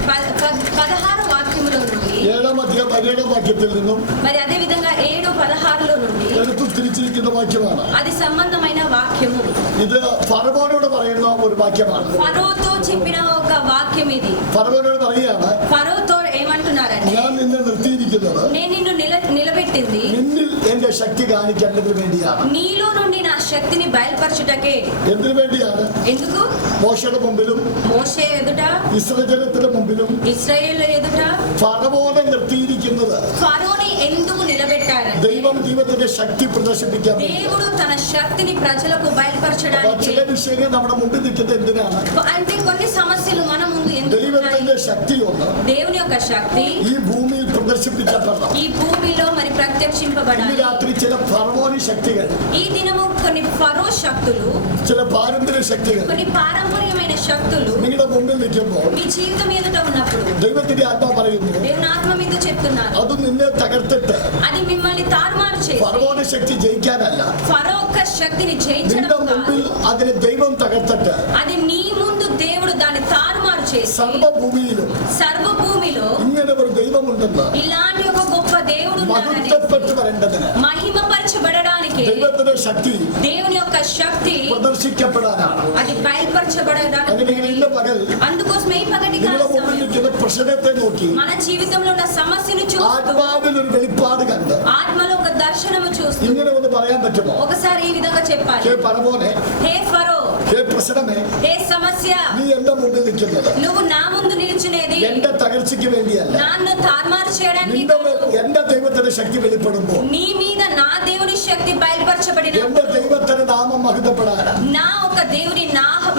16 వాక్యములో నుండి 7-ാം അധ്യായം 17-ാം వాక్യത്തിൽ నిന്നും మరి అదే విధంగా 7, 16లో నుండి എടുത്തു തിരിച്ചിരിക്കുന്ന വാക്യമാണ്. అది సంబంధమైన వాక్యము. ഇത് ഫറവോനോട് പറയുന്ന ഒരു വാക്യമാണ്. ఫరోతో చెప్పిన ఒక వాక్యం ఇది. ഫറവോനോട് പറയുകയാണ്, ఫరోతో ఏమంటున్నారంటే, ഞാൻ నిന്നെ നിർത്തിയിരിക്കുന്നത് నేను నిన్ను నిలబెట్టింది നിന്നിൽ എന്റെ ശക്തി കാണിക്കേണ്ടതിന് വേണ്ടിയാണ്. నీలో నుండి నా శక్తిని బయలుపరచుటకే. എന്തിനു വേണ്ടിയാണ്? ఎందుకు? മോശയുടെ മുമ്പിലും మోషే ఎదుట, ഇസ്രായേൽ ജനത്തിന്റെ മുമ്പിലും ఇశ్రాయేలు ఎదుట ഫറവോനെ നിർത്തിയിരിക്കുന്നത് ఫరోని ఎందుకు నిలబెట్టారంటే, ദൈവം ദൈവത്തിന്റെ ശക്തി പ്രദർശിപ്പിക്കാൻ വേണ്ടി. దేవుడు తన శక్తిని ప్రజలకు അപ്പൊ బయలుపరచడానికి. ചില വിഷയങ്ങൾ നമ്മുടെ മുമ്പിൽ നിൽക്കുന്നത് എന്തിനാണ്? అంటే కొన్ని సమస్యలు మన ముందు ఎందుకు ఉన్నాయి? ദൈവത്തിന്റെ ശക്തി ഒന്ന് దేవుని యొక్క శక్తి ഈ ഭൂമിയിൽ പ്രദർശിപ്പിക്കപ്പെടണം. ఈ భూమిలో మరి ഇന്ന് ప్రత్యక్షింపబడాలి. രാത്രി ചില ഫറവോനി ശക്തികൾ, ఈ దినము కొన్ని ఫరో శక్తులు, ചില പാരമ്പര്യ ശക്തികൾ కొన్ని పారంపర్యమైన శక్తులు നിങ്ങളുടെ മുമ്പിൽ നിൽക്കുമ്പോൾ మీ జీవితం ఎదుట ఉన్నప్పుడు ദൈവത്തിന്റെ ആത്മാ പറയുന്നു, దేవుని ఆత్మ మీద చెప్తున్నారు, അത് നിന്നെ തകർത്തിട്ട് అది మిమ్మల్ని తారుమారు చేసి ഫറവോന്റെ శక్തി ജയിക്കാനല്ല, ఫరో యొక్క శక్తిని നിന്റെ జయించడం മുമ്പിൽ కాదు. അതിനെ ദൈവം തകർത്തിട്ട് అది నీ ముందు దేవుడు దాన్ని తారుమారు చేసి സർവഭൂമിയിലും సర్వభూమిలో ഇങ്ങനെ ഒരു ദൈവമുണ്ടെന്ന് ఇలాంటి ఒక గొప్ప దేవుడు ఉన్నాడని മഹത്വപ്പെട്ടു വരേണ്ടതിന് మహిమపరచబడడానికి ദൈവത്തിന്റെ ശക്തി దేవుని యొక్క శక్తి പ്രദർശിക്കപ്പെടാനാണ്. అది బయలుపరచబడడానికి. അങ്ങനെ ഇന്ന് പകൽ అందుకోసమే ఈ పగటి కాల നിങ്ങളുടെ മുമ്പിൽ సమయం നിൽക്കുന്ന പ്രശ്നത്തെ നോക്കി మన జీవితంలో ఉన్న సమస్యను చూస్తూ ആത്മാവിൽ ഒരു വെളിപ്പാട് കണ്ട് ఆత్మలో ఒక దర్శనము చూస్తూ ഇങ്ങനെ ഒന്ന് പറയാൻ പറ്റുമോ? ఒకసారి ఈ విధంగా చెప్పాలి, ഹേ പരമോനെ, హే ఫరో, ഹേ പ്രശ്നമേ, హే సమస్య, നീ എന്റെ മുമ്പിൽ നിൽക്കുന്നത് నువ్వు నా ముందు నిలిచినేది എന്റെ തകർച്ച താഴ്ചയ്ക്ക് വേണ്ടിയല്ല. నన్ను తారుమారు చేయడానికి എന്റെ ദൈവത്തിന്റെ ശക്തി വെളിപ്പെടുമ്പോൾ నీ మీద నా దేవుని శక్తి బయలుపరచబడిన എന്റെ ദൈവത്തിന്റെ നാമം മഹത്വപ്പെടാനാണ്. నా ఒక దేవుని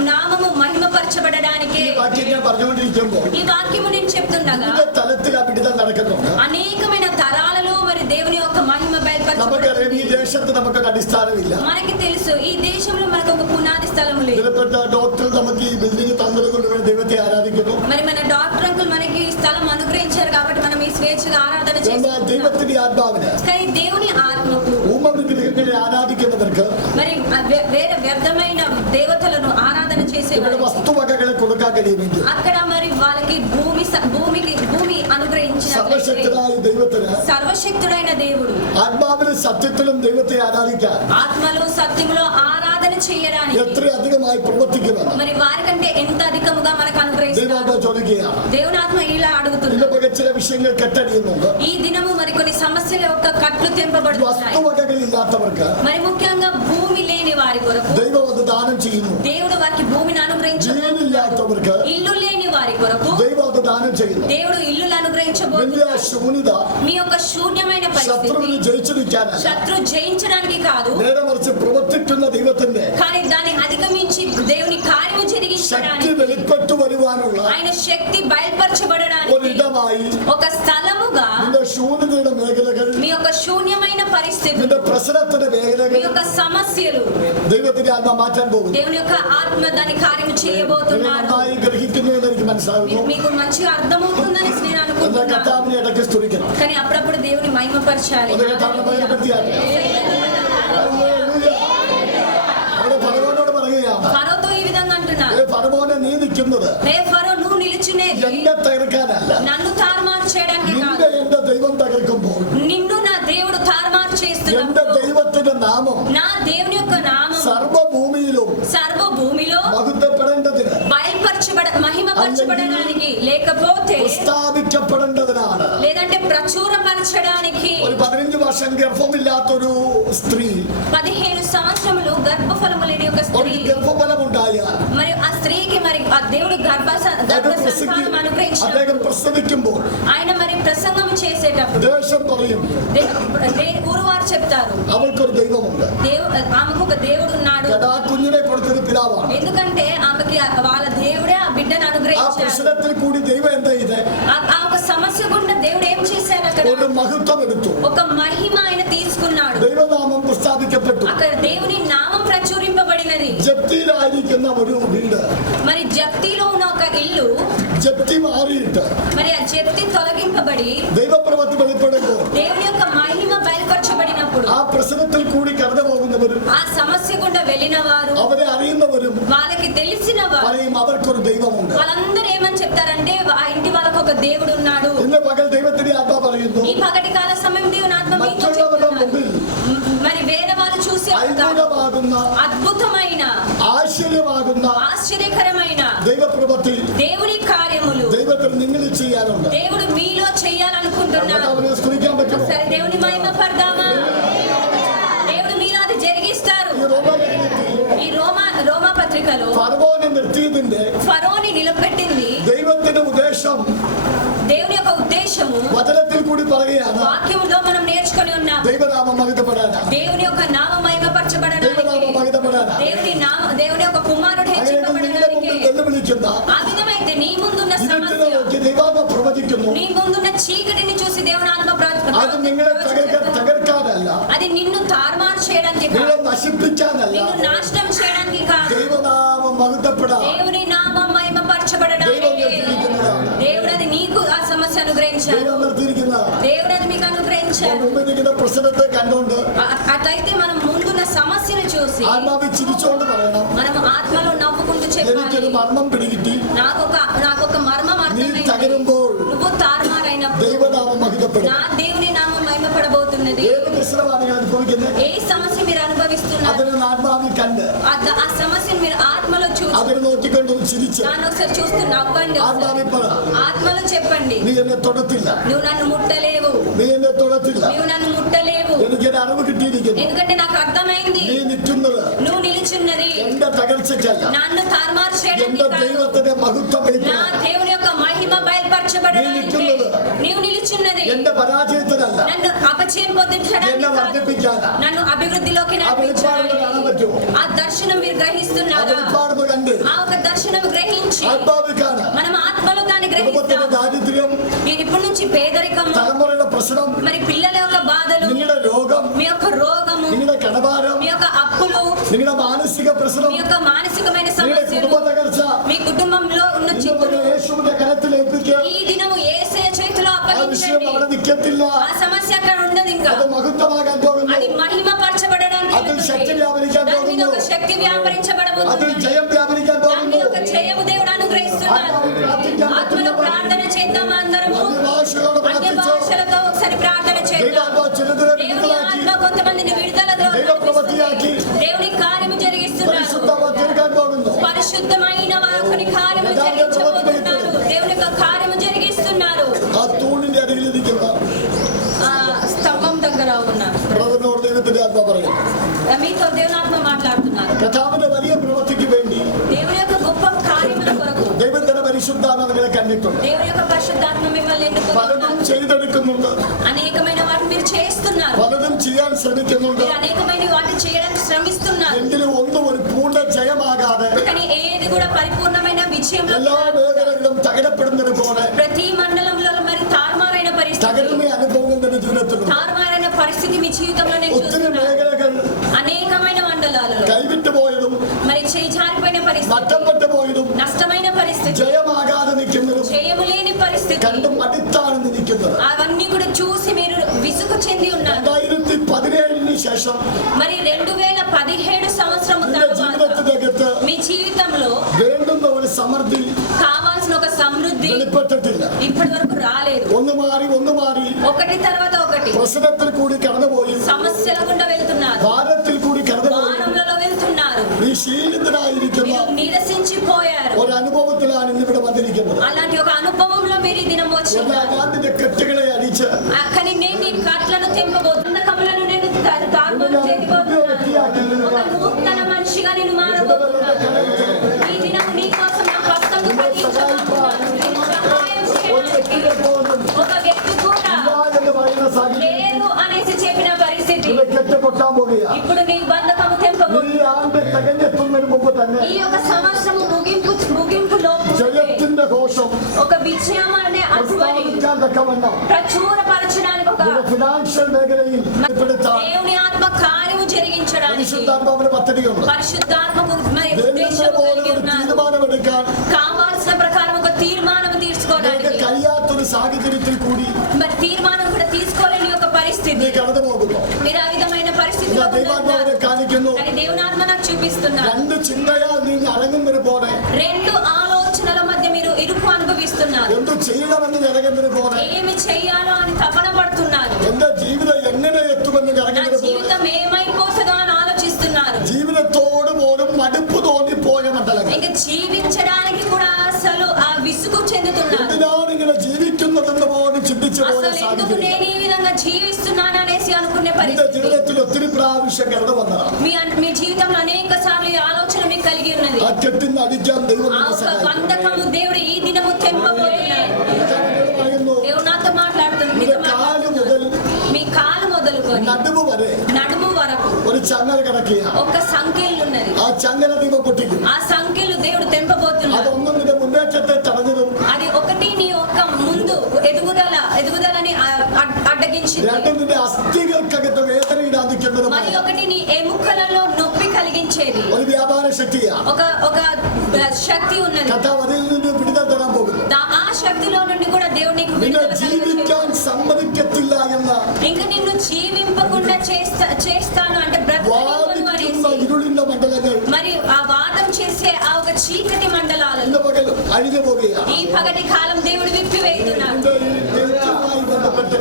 నామము మహిమపరచబడడానికి വാക്യം ഞാൻ പറഞ്ഞുകൊണ്ടിരിക്കുമ്പോൾ ఈ వాక్యము నేను చెప్తుండగా വിവിധ തലത്തിൽ ആ വിടുതൽ നടക്കുന്നുണ്ട്. అనేకమైన తరాలలో మరి దేవుని యొక్క మహిమ നമുക്കറിയാം ഈ బయలుపరచబడుతుంది. ദേശത്ത് നമുക്കൊരു అడిസ്ഥാനമില്ല. మనకి తెలుసు ఈ దేశంలో మనకు ఒక పునాది స్థలము లేదు. വിലപ്പെട്ട ഡോക്ടർ നമുക്ക് ഈ ബിൽഡിംഗ് തന്നതുകൊണ്ട് ഇവിടെ ദൈവത്തെ ആരാധിക്കുന്നു. మరి మన డాక్టర్ అంకుల్ మనకి ఈ స్థలం అనుగ్రహించారు కాబట్టి మనం ఈ స్వేచ్ఛగా ఆరాధన చేస్తున్నాం. ദൈവത്തിന്റെ ആത്മാവിന് కానీ దేవుని ఆత్మకు ఊమవిగ్రహങ്ങളെ ఆరాధిക്കുന്നവർക്ക് మరి వేరే వ్యర్థమైన దేవతలను ఆరాధన చేసే ഇവിടെ വസ്തുവകകളെ കൊടുക്കാൻ കഴിയുമെങ്കിൽ అక్కడ మరి వాళ్ళకి భూమి అనుగ్రహించిన സർവശക്തനായ ദൈവത്തിന് సర్వశక్తుడైన దేవుడు ആത്മാവിലും സത്യത്തിലും ദൈവത്തെ ആരാധിക്കാൻ ఆత్మలో సత్యములో ఆరాధన చేయడానికి എത്ര അധികമായി പ്രവർത്തിക്കുമെന്ന് మరి వారికంటే ఎంత అధికముగా మనకు అనుగ్రహిస్తారు. ദൈവാത്മാ ചോദിക്കുകയാണ്. దేవుని ఆత్మ ఇలా అడుగుతుంది. ഇന്ന് ചില വിഷയങ്ങൾ കെട്ടടിയുന്നുണ്ട്. ఈ దినము మరి కొన్ని సమస్యల యొక్క కట్లు తెంపబడుతున్నాయి. വസ്തുവകകളില്ലാത്തവർക്ക് మరి ముఖ్యంగా భూమి లేని వారి కొరకు ദൈവം അത് ദാനം ചെയ്യുന്നു. దేవుడు వారికి భూమిని అనుగ్రహించబోతున్నాడు. ജീവനില്ലാത്തവർക്ക് ఇల్లు లేని వారి కొరకు ദൈവം അത് ദാനം ചെയ്യുന്നു. దేవుడు ఇల్లులు വലിയ అనుగ్రహించబోతున్నాడు. ശൂന്യത మీ యొక్క శూన్యమైన ശത്രുവിന് పరిస్థితి ജയിച്ചു നിൽക്കാനല്ല, శత్రు జయించడానికి కాదు, നേരെ മറിച്ച് പ്രവർത്തിക്കുന്ന ദൈവത്തിന്റെ కానీ దాన్ని అధిగమించి దేవుని కార్యము ശക്തി జరిగించడానికి വെളിപ്പെട്ടു വരുവാനുള്ള ఆయన శక్తి బయలుపరచబడడానికి ഒരിടമായി ఒక స్థలముగా നിന്റെ ശൂന്യതയുടെ മേഖലകൾ, మీ యొక్క శూన్యమైన పరిస్థితులు, നിന്റെ പ്രശ്നത്തിന്റെ మీ മേഖലകൾ యొక్క సమస్యలు ദൈവത്തിന്റെ ആത്മ മാറ്റാൻ പോകുന്നു. దేవుని యొక్క ఆత్మ దాని కార్యము നിങ്ങൾ చేయబోతున్నాడు. നന്നായി ഗ്രഹിക്കുന്നു എന്ന് എനിക്ക് മനസ്സിലാകുന്നു. మీకు మంచిగా అర్థమవుతుందని నేను എന്നാൽ అనుకుంటున్నాను. കർത്താവിനെ ഇടയ്ക്ക് സ്തുതിക്കണം. కానీ అప్పుడప్పుడు దేవుని మహిమపరచాలి. അത് കർത്താവിനെ മഹിമപ്പെടുത്തിയാട്ടെ. അവിടെ ഫറവോനോട് പറയുകയാണ്, ఫరోతో ఈ విధంగా అంటున్నారు, ഫറവോനെ നീ നിൽക്കുന്നത് హే ఫరో నువ్వు నిలిచినేది എന്നെ തകർക്കാനല്ല, నన్ను తారుమారు చేయడానికి നിന്റെ కాదు, എന്റെ ദൈവം തകർക്കുമ്പോൾ నిన్ను నా దేవుడు తారుమారు എന്റെ చేస్తున్నప్పుడు ദൈവത്തിന്റെ നാമം నా దేవుని యొక్క నామం സർവഭൂമിയിലും సర్వ భూమిలో മഹത്വപ്പെടേണ്ടതിന്, మహిమపరచబడడానికి లేకపోతే പ്രസ്താവിക്കപ്പെടേണ്ടതിനാണ്. లేదంటే ప్రచురపరచడానికి ഒരു 15 വർഷം ഗർഭമില്ലാത്തൊരു സ്ത്രീ 15 సంవత్సరములు గర్భఫలము లేని ఒక ഒരു స్త్రీ, ഗർഭഫലമുണ്ടായാൽ మరి ఆ స్త్రీకి మరి ఆ దేవుడు గర్భ సంతానం అనుగ్రహించిన അദ്ദേഹം പ്രസവിക്കുമ്പോൾ ఆయన మరి ప్రసంగం చేసేటప్పుడు ദേശം പറയും ఊరు వారు చెప్తారు അവൾക്കൊരു ദൈവമുണ്ട്. ఆమెకు ఒక దేవుడు ఉన్నాడు. ആ കുഞ്ഞിനെ കൊടുത്തത് പിതാവാണ്. ఎందుకంటే ఆమెకి వాళ్ళ దేవుడే ఆ బిడ్డను ആ అనుగ్రహించాడు. പ്രശ്നത്തിൽ കൂടി ദൈവം എന്താ ചെയ്തേ? ఆ ఒక సమస్య గుండా దేవుడు ఏం చేశారు? అక్కడ ഒരു മഹത്വം എടുത്തു. ఒక మహిమ ఆయన తీసుకున్నాడు. ദൈവനാമം പ്രസ്താവിക്കപ്പെട്ടു. అక్కడ దేవుని నామం ప్రచురింపబడినది. ജപ്തിയിലായിരിക്കുന്ന ഒരു വീട്, మరి జప్తిలో ఉన్న ఒక ఇల్లు, ജപ്തി മാറിയിട്ട് మరి ఆ జప్తి తొలగింపబడి ദൈവപ്രവൃത്തി വെളിപ്പെടുമ്പോൾ దేవుని యొక్క మహిమ బయలుపరచబడినప్పుడు ആ പ്രശ്നത്തിൽ കൂടി കടന്നു പോകുന്നവരും ఆ సమస్య గుండా వెళ్ళిన వారు, അവരെ അറിയുന്നവരും వాళ్ళకి తెలిసిన వారు പറയും അവർക്കൊരു ദൈവമുണ്ട്. వాళ్ళందరూ ఏమని చెప్తారంటే ఆ ఇంటి వాళ్ళకు ఒక దేవుడు ఉన్నాడు. ഇന്ന് പകൽ ദൈവത്തിന്റെ ആത്മ പറയുന്നു, ఈ పగటి కాల సమయం దేవుని ఆత్మ మీతో മറ്റുള്ളവരുടെ చెప్తున్నారు. മുമ്പിൽ మరి వేరే వాళ్ళు చూసే അത്ഭുതമാകുന്ന అద్భుతమైన ആശ്ചര്യമാകുന്ന ఆశ్చర్యకరమైన ദൈവപ്രവൃത്തി దేవుని కార్యములు ദൈവത്തിൽ നിങ്ങൾ ചെയ്യാനുണ്ട്. దేవుడు మీలో చేయాలనుకుంటున్నాడు. അവനെ സ്തുതിക്കാൻ പറ്റുമോ? ఒకసారి దేవుని మహిమ పడదామా? దేవుడు మీలో అది జరిగిస్తారు. ഈ റോമാലേഖനത്തിൽ ఈ రోమా పత్రికలో ഫറവോനെ നിർത്തിയതിന്റെ ఫరోని నిలబెట్టింది ദൈവത്തിന്റെ ഉദ്ദേശം దేవుని యొక్క ఉద్దేశము വചനത്തിൽ കൂടി പറയുകയാണ്. వాక్యములో మనం నేర్చుకొని ఉన్నాం. ദൈവനാമം മഹിതപ്പെടാനാ, దేవుని యొక్క నామ మహిమపరచబడడానికి, ദൈവനാമം മഹിതപ്പെടാനാ. దేవుని యొక్క కుమారుడు അങ്ങനെ നിങ്ങളുടെ హెచ్చింపబడడానికి. മുമ്പിൽ വെല്ലുവിളിക്കുന്ന ఆ విధమైతే నీ ముందున్న ഇരുട്ടിനെ సమస్య, നോക്കി ദൈവാത്മ പ്രവചിക്കുന്നു. నీ ముందున్న చీకటిని చూసి దేవుని ఆత్మ അത് നിങ്ങളെ തകർക്കാനല്ല, అది నిన్ను తారుమారు చేయడానికి നിങ്ങളെ కాదు, നശിപ്പിക്കാനല്ല. నిన్ను నాశనం చేయడానికి కాదు. ദൈവനാമം മഹിതപ്പെടാൻ దేవుని నామం మహిమపరచబడడానికి ദൈവം നിർത്തിയിരിക്കുന്നതാണ്. దేవుడు అది నీకు ఆ సమస్య అనుగ్రహించాడు. ദൈവം നിർത്തിയിരിക്കുന്നതാണ്. దేవుడు అది మీకు అనుగ్రహించాడు. മുമ്പിരിക്കുന്ന പ്രശ്നത്തെ കണ്ടുകൊണ്ട് అట్లయితే మనం ముందున్న సమస్యను చూసి ആത്മാവിൽ ചിരിച്ചുകൊണ്ട് പറയണം, మనం ఆత్మలో నవ్వుకుంటూ എനിക്കൊരു చెప్పాలి, മർമ്മം പിടികിട്ടി. నాకొక మర్మం നീ అర్థమైంది. തകരുമ്പോൾ నువ్వు తారుమారైనప్పుడు ദൈവനാമം మహిതപ്പെടും. నా దేవుని నామం మహిమపడబోతున్నది. ഏത് പ്രശ്നമാണ് നിങ്ങൾ അനുഭവിക്കുന്നത്? ఏ సమస్య మీరు అనుభవిస్తున్నారు, അതിന് ആത്മാവിൽ കണ്ട് ఆ సమస్యను మీరు ఆత్మలో చూసి അതിനെ നോക്കിക്കൊണ്ടൊന്ന് ചിരിച്ച് దాన్ని ఒకసారి చూస్తూ నవ్వండి. ആത്മാവിൽ പറ, ఆత్మలో చెప్పండి, നീ എന്നെ തൊടത്തില്ല, నువ్వు నన్ను ముట్టలేవు, നീ എന്നെ തൊടത്തില്ല, నువ్వు నన్ను ముట్టలేవు, എനിക്കൊരു അറിവ് കിട്ടിയിരിക്കുന്നു. ఎందుకంటే నాకు అర్థమైంది നീ നിൽക്കുന്നത് నువ్వు నిలిచున్నది എന്റെ തകർച്ചയ്ക്കല്ല, నన్ను తారుమారు చేయడానికి എന്റെ కాదు, ദൈവത്തിന്റെ മഹത്വം నా దేవుని యొక్క మహిమ బయలుపరచ మహిమపరచబడడానికి నీవు నిలుచున్నది എന്റെ പരാജയത്തിനല്ല, నన్ను అపజయం పొందించడానికి എന്നെ కాదు, വർദ്ധിപ്പിക്കാനാ. నన్ను అభివృద్ధిలోకి ആ വെളിപ്പാടുകൾ കാണാൻ പറ്റുമോ? ఆ దర్శనం మీరు ആ గ్రహిస్తున్నారా? വെളിപ്പാടുകൾ കണ്ട് ఆ ఒక దర్శనం గ్రహించి ആത്മാവിൽ കാണാം. మనం ఆత్మలో దాన్ని കുടുംബത്തിന്റെ గ్రహిస్తాం. ദാരിദ്ര്യം, నేను ఇప్పటి నుంచి పేదరికం, തലമുറയുടെ പ്രശ്നം, మరి పిల్లల యొక్క బాధలు, നിങ്ങളുടെ രോഗം, మీ యొక్క రోగము, നിങ്ങളുടെ കടഭാരം, మీ యొక్క అప్పులు, നിങ്ങളുടെ മാനസിക പ്രശ്നം, మీ యొక్క మానసికమైన നിങ്ങളുടെ సమస్యలు, കുടുംബ തകർച്ച మీ కుటుంబంలో ఉన్న ഇന്ന് చిక్కులు യേശുവിന്റെ കരത്തിൽ ഏൽപ്പിക്കുക. ఈ దినము యేసయ్య చేతిలో ആ വിഷയം అప్పగించండి. അവിടെ നിൽക്കത്തില്ല. ఆ సమస్య అక్కడ ఉండదు, ఇంకా അത് മഹത്വമാകാൻ പോകുന്നു. అది మహిమపరచబడడానికి അതിൽ వెళ్తుంది. శక్തി వ్యాപരിക്കാൻ దాని మీద പോകുന്നു. ఒక శక్తి వ్యాపరించబడబోతుంది. അതിൽ ജയം വ്യാപരിക്കാൻ దాని പോകുന്നു. మీద ఒక జయము దేవుడు అనుగ్రహిస్తున్నాడు. ఆత్మలో ప్రార్థన చేద్దాం అందరము. അന്യഭാഷകളോട് అన్య പ്രാർത്ഥിച്ചു. భాషలతో ఒకసారి ప్రార్థన చేద్దాం. ദൈവാത്മാവ് ചിലതിനെ దేవుని വിടുതലാക്കി, ఆత్మ కొంతమందిని విడుదలలో ദൈവപ്രവൃത്തിയാക്കി, దేవుని కార్యము జరిగిస్తున్నారు. പരിശുദ്ധമാ തീർക്കാൻ പോകുന്നു. పరిశుద్ధమైన వారి కార్యము జరిగించబోతున్నారు. దేవుని యొక్క కార్యము జరిగిస్తున్నారు. ആ തൂണിന്റെ അരികിലിരിക്കുന്ന ఆ స్తంభం దగ్గర ఉన్నారు. ബ്രദറിനോട് ദൈവത്തിന്റെ ആത്മ പറയുന്നു, మీతో దేవుని ఆత్మ మాట్లాడుతున్నారు. കർത്താവിന്റെ വലിയ പ്രവൃത്തിക്ക് വേണ്ടി దేవుని యొక్క గొప్ప కార్యముల కొరకు ദൈവത്തിന്റെ പരിശുദ്ധാത്മ നിങ്ങളെ കണ്ടിട്ടുണ്ട്. దేవుని యొక్క పరిశుద్ధాత్మ మిమ్మల్ని പലതും ఎన్నుకుంటున్నారు. ചെയ്തെടുക്കുന്നുണ്ട്, అనేకమైన వాటిని మీరు చేస్తున్నారు. പലതും ചെയ്യാൻ ശ്രമിക്കുന്നുണ്ട്. మీరు అనేకమైన వాటిని చేయడానికి శ్రమిస్తున్నారు. എങ്കിലും ഒന്നും ഒരു പൂർണ്ണ ജയമാകാതെ కానీ ఏది కూడా పరిపూర్ణమైన విజయంలో എല്ലാ മേഖലകളും തകരപ്പെടുന്നത് പോലെ ప్రతి మండలంలో మరి తారుమారైన పరిస్థితి, തകരുന്ന അനുഭവം നിന്റെ ജീവിതത്തിലുണ്ട്. తారుమారైన పరిస్థితి మీ జీవితంలో నేను ഒത്തിരി చూస్తున్నాను. മേഖലകൾ అనేకమైన మండలాలలో കൈവിട്ടു പോയതും మరి చేయి జారిపోయిన పరిస్థితి, നഷ്ടപ്പെട്ടു പോയതും నష్టమైన పరిస్థితి, ജയമാകാതെ നിൽക്കുന്നതും జయము లేని పరిస్థితి, കണ്ടും അടുത്താണ് നിൽക്കുന്നത്. అవన్నీ కూడా చూసి మీరు విసుగు చెంది ఉన్నారు. 2017 ശേഷം మరి 2017 సంవత్సరం നിന്റെ తర్వాత ജീവിതത്തിനകത്ത് మీ జీవితంలో വേണ്ടുന്ന ഒരു സമൃദ്ധി కావాల్సిన ఒక సమృద్ధి വെളിപ്പെട്ടിട്ടില്ല. ఇప్పటి వరకు రాలేదు. ഒന്ന് മാറി ఒకటి తర్వాత ఒకటి പ്രശ്നത്തിൽ കൂടി കടന്നുപോയി, సమస్యల గుండా వెళ్తున్నారు, ഭാരത്തിൽ കൂടി കടന്നുപോയി, వారంలో వెళ్తున్నారు, ഈ క్షీణిതനായിരിക്കുന്ന మీరు నిరసించిపోయారు. ഒരു അനുഭവത്തിലാണ് ഇന്നിവിടെ വന്നിരിക്കുന്നത്. అలాంటి ఒక అనుభవంలో మీరు ఈ దినం వచ్చి എന്നാൽ ఉన్నారు. അതിന്റെ കെട്ടുകളെ അടിച്ച് కానీ నేను ఈ కట్లను తెంపబోతున్న కములను నేను తారుమారు చేయబోతున్నాను. ఒక నూతన మనిషిగా నేను మారబోతున్నాను. ఈ దినం నీ కోసం నా కష్టం కలిగించబోతున్నాను. నీకు సహాయం చేయడానికి ఒక వ్యక్తి కూడా എന്ന് പറയുന്ന സാഹചര്യം లేరు అనేసి చెప్పిన పరిస్థితి, ഇവിടെ കെട്ടുപൊട്ടാൻ പോകുകയാണ്. ఇప్పుడు నీ బంధకము తెంపబోతుంది. ഈ ആണ്ട് തികഞ്ഞെത്തുന്നതിന് മുമ്പ് തന്നെ ఈ యొక్క సంవత్సరము ముగింపులో ജയത്തിന്റെ ഘോഷം ఒక విజయం అనే అధ్వని പ്രസ്താവിക്കാൻ തക്കവണ്ണം ప్రచురపరచడానికి ఒక നിന്റെ ഫിനാൻഷ്യൽ മേഖലയിൽ ഉൾപ്പെടുത്താൻ దేవుని ఆత్మ కార్యము జరిగించడానికి പരിശുദ്ധാത്മാവിന് പദ്ധതിയുണ്ട്. పరిశుద్ధాత్మకు మరి വേണ്ടുന്ന ఉద్దేశము പോലെ కలిగి ഒരു ఉన్నారు. തീരുമാനമെടുക്കാൻ కావాల్సిన ప్రకారం ఒక తీర్మానం നിനക്ക് తీసుకోవడానికి കഴിയാത്തൊരു സാഹചര്യത്തിൽ കൂടി మరి తీర్మానం కూడా తీసుకోలేని ఒక పరిస్థితి, നീ കടന്നു പോകുന്നു. మీరు ఆ విధమైన పరిస్థితిలో ഞാൻ ദൈവാത്മാവിനെ ఉన్నారు. കാണിക്കുന്നു. కానీ దేవుని ఆత్మ నాకు చూపిస్తున్నారు. രണ്ട് ചിന്തയാൽ നീ അടങ്ങുന്നതിന് പോലെ, రెండు ఆలోచనల మధ్య మీరు ఇరుకు అనుభవిస్తున్నారు. എന്ത് ചെയ്യണമെന്ന് ഇറങ്ങുന്നതിന് പോലെ, ఏమి చెయ్యాలో అని తపన పడుతున్నారు. എന്റെ ജീവിതം എങ്ങനെ എത്തുമെന്ന് నా ഇറങ്ങുന്നതിന് പോലെ, జీవితం ఏమైపోతుందో అని ఆలోచిస్తున్నారు. ജീവിതത്തോട് പോലും മടുപ്പ് തോന്നിപ്പോയ മണ്ഡലങ്ങൾ. ఇంకా జీవించడానికి కూడా అసలు ఆ విసుగు చెందుతున్నారు. എന്തിനാണ് ഇങ്ങനെ ജീവിക്കുന്നതെന്ന് പോലും ചിന്തിച്ചു പോയ అసలు ఎందుకు സാഹചര്യം నేను ఈ విధంగా జీవిస్తున్నాను అనేసి అనుకునే എന്റെ పరిస్థితి ജീവിതത്തിൽ ഒത്തിരി പ്രാവശ്യം കടന്നു വന്നതാണ്. మీ జీవితంలో అనేక సార్లు ఈ ఆలోచన మీకు కలిగి ఉన్నది. ആ കെട്ടിന്ന് അടിക്കാൻ ദൈവം ఆ നിന്നെ ఒక സഹായിക്കും. బంధకము దేవుడు ఈ దినము తెంపబోతున్నాడు. കർത്താവ് പറയുന്നു, దేవుడు నాతో మాట్లాడుతున్నాడు. നിന്റെ మీతో കാല് మాట్లాడుతున్నాడు. മുതൽ మీ కాలు మొదలుకొని നടുവ് വരെ నడుము వరకు ഒരു ചങ്ങല കിടക്കുകയാണ്. ఒక సంఖ్యలు ఉన్నది. ആ ചങ്ങല ദൈവം പൊട്ടിക്കും. ఆ సంఖ్యలు దేవుడు తెంపబోతున్నాడు. അതൊന്നും നിന്റെ മുന്നേറ്റത്തെ തടഞ്ഞതും, అది ఒకటి నీ యొక్క ముందు ఎదుగుదలని అడ్డగించింది. രണ്ടും നിന്റെ അസ്ഥികൾക്കകത്ത് വേദനയിടാതിക്കുന്നതും మరి ఒకటి నీ ఎముకలలో నొప్పి కలిగించేది ഒരു വ്യാപാര ശക്തിയാണ്. ఒక శక్తి ఉన్నది. കർത്താവ് അതിൽ നിന്ന് വിടുതൽ തരാൻ പോകുന്നു. ఆ శక్తిలో నుండి కూడా దేవుడు నీకు നിന്നെ విడుదల ജീവിക്കാൻ కలుగజేస్తాడు. സമ്മതിക്കത്തില്ല എന്ന ఇంకా నిన్ను జీవింపకుండా చేస్తాను అంటే బ్రతకనివ్వను വാദിക്കുന്ന అనేసి ഇരുളിന്റെ മണ്ഡലങ്ങൾ మరి ఆ వాదం చేసే ఆ ఒక చీకటి మండలాలను ഇന്ന് പകൽ അഴിഞ്ഞു പോകുകയാണ്. ఈ పగటి కాలం దేవుడు విప్పివేస్తున్నాడు. നിന്റെ ഈ നെഞ്ചുമായി ബന്ധപ്പെട്ട്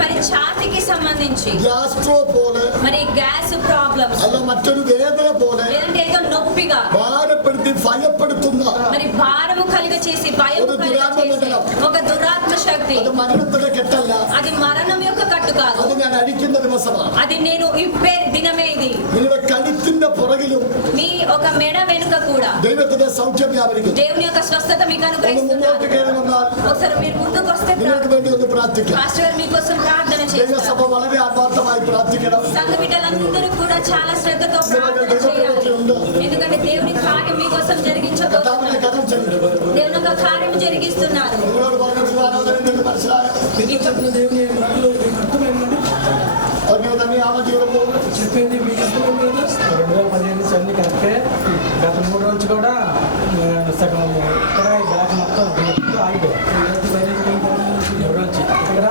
మరి ఛాతికి సంబంధించి ഗ്യാസ്ട്രോ പോലെ మరి గ్యాస్ ప్రాబ్లమ్స్ അല്ല മറ്റൊരു വേദന പോലെ లేదంటే ఏదో నొప్పిగా ഭാരപ്പെടുത്തി ഭയപ്പെടുത്തുന്ന మరి భారము కలిగ చేసి భయం ఒక దురాత్మ మండలం. ఒక దురాత్మ శక్తి. അത് മരണത്തിന്റെ കെട്ടല്ല, అది మరణం యొక్క కట్టు కాదు, അത് ഞാൻ അടിക്കുന്ന ദിവസമാണ്. అది నేను ఇప్పే దినమే ఇది. നിങ്ങളുടെ കഴുത്തിന്റെ പുറകിലും మీ ఒక మెడ వెనుక కూడా ദൈവത്തിന്റെ സൗഖ്യം വ്യാപരിക്കും. దేవుని యొక్క స్వస్థత మీకు ഒന്ന് అనుగ్రహిస్తున్నారు. മുന്നോട്ട് കയറുമെന്നാൽ ఒకసారి మీరు ముందుకు వస్తే നിങ്ങൾക്ക് വേണ്ടി ഒന്ന് പ്രാർത്ഥിക്കാം. పాస్టర్ గారు మీకోసం ప్రార్థన ദൈവസഭ చేస్తారు. വളരെ ആത്മാർത്ഥമായി പ്രാർത്ഥിക്കണം. సంఘ బిడ్డలందరూ కూడా చాలా శ్రద్ధతో ప్రార్థన చేయాలి. ఎందుకంటే దేవుని కార్యం మీకోసం జరిగించబోతున్నారు. കർത്താവിനെ കരം ചെയ്യും. దేవుని యొక్క కార్యం జరిగిస్తున్నారు. നിങ്ങളോട് പറഞ്ഞ ആരാധന നിങ്ങൾക്ക് മനസ്സിലായോ? దేవుని మాటలు మీకు అర్థమైందండి? അതിന് തന്നെയാണ് ജീവിതം പോകുന്നത്. చెప్పేది మీకు అర్థమైంది కదా? 2015 నుంచి అన్ని కరెక్టే. గత 3 రోజు కూడా సగం ఇక్కడ ఈ బ్యాగ్ మొత్తం ఆగిపోయి 3 రోజు ఇక్కడ